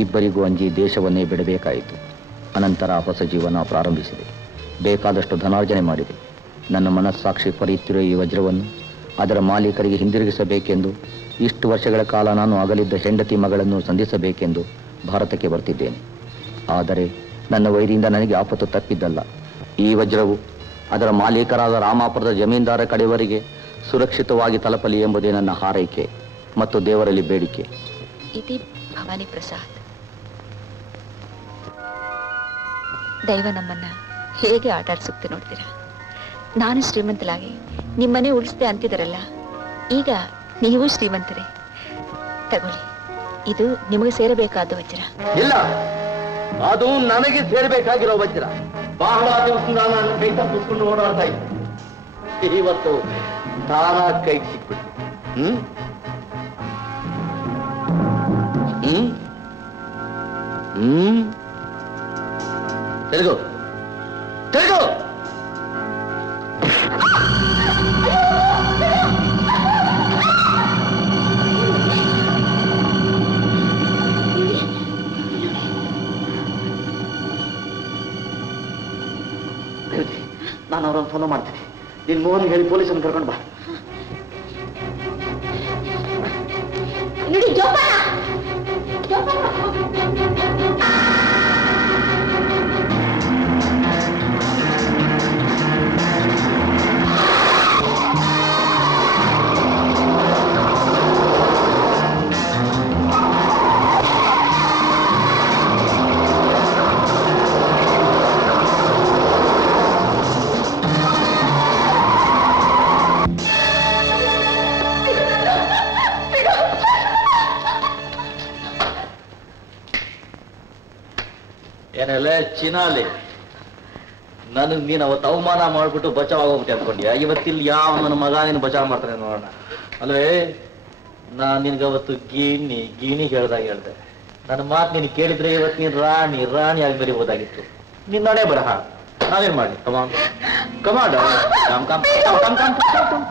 ಇಬ್ಬರಿಗೂ ಅಂಜಿ ದೇಶವನ್ನೇ ಬಿಡಬೇಕಾಯಿತು. ಅನಂತರ ಹೊಸ ಜೀವನ ಪ್ರಾರಂಭಿಸಿದೆ. ಬೇಕಾದಷ್ಟು ಧನಾರ್ಜನೆ ಮಾಡಿದೆ. ನನ್ನ ಮನಸ್ಸಾಕ್ಷಿ ಕೊರೆಯುತ್ತಿರುವ ಈ ವಜ್ರವನ್ನು ಅದರ ಮಾಲೀಕರಿಗೆ ಹಿಂದಿರುಗಿಸಬೇಕೆಂದು ಇಷ್ಟು ವರ್ಷಗಳ ಕಾಲ ನಾನು ಅಗಲಿದ್ದ ಹೆಂಡತಿ ಮಗಳನ್ನು ಸಂಧಿಸಬೇಕೆಂದು ಭಾರತಕ್ಕೆ ಬರ್ತಿದ್ದೇನೆ. ಆದರೆ ನನ್ನ ವೈರಿಯಿಂದ ನನಗೆ ಆಪತ್ತು ತಪ್ಪಿದ್ದಲ್ಲ. ಈ ವಜ್ರವು ಅದರ ಮಾಲೀಕರಾದ ರಾಮಾಪುರದ ಜಮೀನ್ದಾರ ಕಡೆಯವರಿಗೆ ಸುರಕ್ಷಿತವಾಗಿ ತಲುಪಲಿ ಎಂಬುದೇ ನನ್ನ ಹಾರೈಕೆ ಮತ್ತು ದೇವರಲ್ಲಿ ಬೇಡಿಕೆ. ಇದೇ ಭವಾನಿ ಪ್ರಸಾದ್. ದೈವ ನಮ್ಮನ್ನ ಹೇಗೆ ಆಟಾಡ್ಸುತ್ತೆ ನೋಡ್ತೀರಾ. ನಾನು ಶ್ರೀಮಂತಲಾಗಿ ನಿಮ್ಮನೆ ಉಳಿಸ್ದೆ ಅಂತಿದಾರಲ್ಲ, ಈಗ ನೀವು ಶ್ರೀಮಂತರೇ. ತಗೊಳ್ಳಿ, ಇದು ನಿಮಗೆ ಸೇರಬೇಕಾದ ವಜ್ರ. ಇಲ್ಲ, ಅದು ನನಗೆ ಸೇರಬೇಕಾಗಿರೋ ವಜ್ರ. ಬಹಳ ದಿವಸದಿಂದ ನಾನು ಕೈ ತಪ್ಪಿಸ್ಕೊಂಡು ಓಡಾಡ್ತಾ ಇದ್ದೆ. ಇವತ್ತು ತಾನ ಕೈಗೆ ಸಿಕ್ಬಿಟ್ಟು. ತೆಲುಗು ತೆಲುಗು ನಾನು ಅವ್ರನ್ನ ಫಾಲೋ ಮಾಡ್ತೀನಿ. ನಿನ್ ಮೋಹನ್ ಹೇಳಿ ಪೊಲೀಸನ್ನು ಕರ್ಕೊಂಡು ಬಾ. ನೋಡಿ ಜೋಪಾನ. ಏನೆಲ್ಲ ಚಿನಾಲಿ, ನನಗೆ ನೀನು ಅವತ್ತು ಅವಮಾನ ಮಾಡ್ಬಿಟ್ಟು ಬಚಾವ್ ಆಗೋಗ್ಬಿಟ್ಟು ಅನ್ಕೊಂಡ್ಯಾ. ಇವತ್ತಿಲ್ಲಿ ಯಾವ ನನ್ನ ಮಗ ನೀನು ಬಚಾವ್ ಮಾಡ್ತಾನೆ ನೋಡೋಣ. ಅಲ್ವೇ, ನಾನು ನಿನ್ಗೆ ಅವತ್ತು ಗೀಣಿ ಹೇಳ್ದೆ. ನನ್ನ ಮಾತು ನೀನು ಕೇಳಿದ್ರೆ ಇವತ್ತು ನೀನು ರಾಣಿ ಆಗಿ ಬೆರಿಬೋದಾಗಿತ್ತು. ನಿನ್ನ ನಡೆ ಬರಹ, ನಾವೇನ್ ಮಾಡಿ? Come on command come come come come come.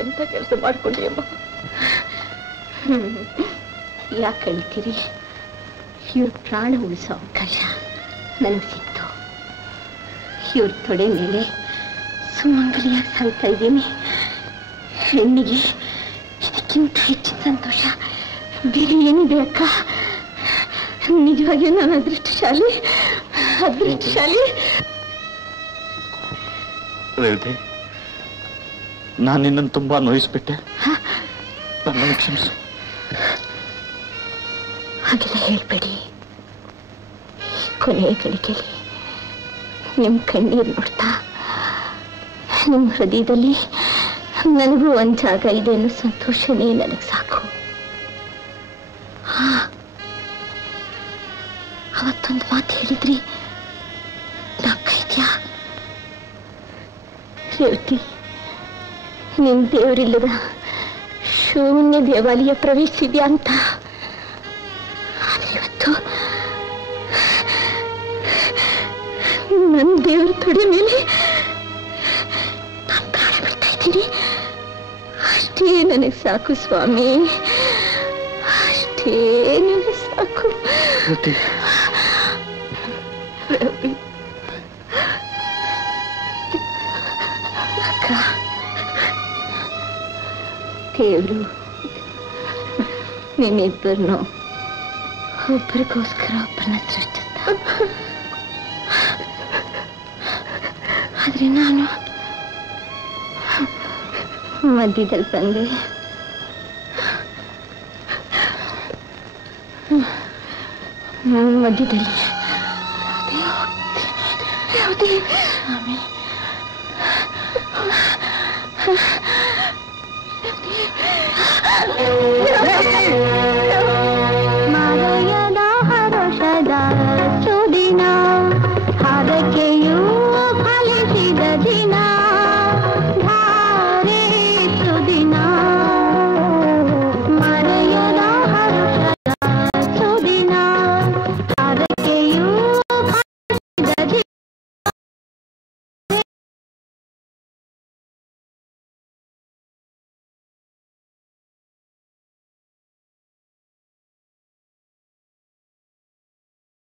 ಎಂತ ಕೆಲಸ ಮಾಡ್ಕೊಂಡಿಯಮ್ಮ? ಯಾಕೆ ಹೇಳ್ತೀರಿ? ಇವ್ರ ಪ್ರಾಣ ಉಳಿಸೋ ಅವಕಾಶ ನನಗೆ ಸಿಕ್ತು. ಇವ್ರ ತೊಡೆ ಮೇಲೆ ಸುಮಂಗಲಿಯಾಗಿ ಸಾಯ್ತಾ ಇದ್ದೀನಿ. ಹೆಣ್ಣಿಗೆ ಇದಕ್ಕಿಂತ ಹೆಚ್ಚಿನ ಸಂತೋಷ ಬೇರೆ ಏನಿದೆ ಅಕ್ಕ? ನಿಜವಾಗಿಯೂ ನಾನು ಅದೃಷ್ಟಶಾಲಿ. ರೇವತಿ, ನಾನು ನಿನ್ನನ್ನು ತುಂಬಾ ನೋಯಿಸ್ಬಿಟ್ಟೆ, ನನ್ನನ್ನು ಕ್ಷಮಿಸು. ಹಾಗೆಲ್ಲ ಹೇಳ್ಬೇಡಿ. ಕೊನೆಯ ಗಳಿಗೆಯಲ್ಲಿ ನಿಮ್ಮ ಕಣ್ಣೀರು ನೋಡ್ತಾ ನಿಮ್ಮ ಹೃದಯದಲ್ಲಿ ನನಗೂ ಒಂದು ಜಾಗ ಇದೆ ಅನ್ನೋ ಸಂತೋಷನೇ ನನಗೆ ಸಾಕು. ಅವತ್ತೊಂದು ಮಾತು ಹೇಳಿದ್ರಿ, ನಾಕೈದ್ಯಾ? ರೇವತಿ, ನಿನ್ ದೇವರಿಲ್ಲದ ಶೂನ್ಯ ದೇವಾಲಯ ಪ್ರವೇಶಿದ್ಯಾ ಅಂತ. ಆದ್ರೆ ಇವತ್ತು ನನ್ನ ದೇವರ ತೊಡೆ ಮೇಲೆ ನಾನು ಪ್ರಾಣ ಬಿಡ್ತಾ ಇದ್ದೀನಿ. ಅಷ್ಟೇ ನನಗೆ ಸಾಕು ಸ್ವಾಮಿ, ಅಷ್ಟೇ ನನಗೆ ಸಾಕು. ಅಕ್ಕ, ದೇವರು ನಿಮ್ಮಿಬ್ಬರನ್ನು ಒಬ್ಬರಿಗೋಸ್ಕರ ಒಬ್ಬರನ್ನ ಸೃಷ್ಟಿಸಿದ. ಆದ್ರೆ ನಾನು ಮಧ್ಯದಲ್ಲಿ ಬಂದೆ. ಮಧ್ಯದಲ್ಲಿ ಸ್ವಾಮಿ,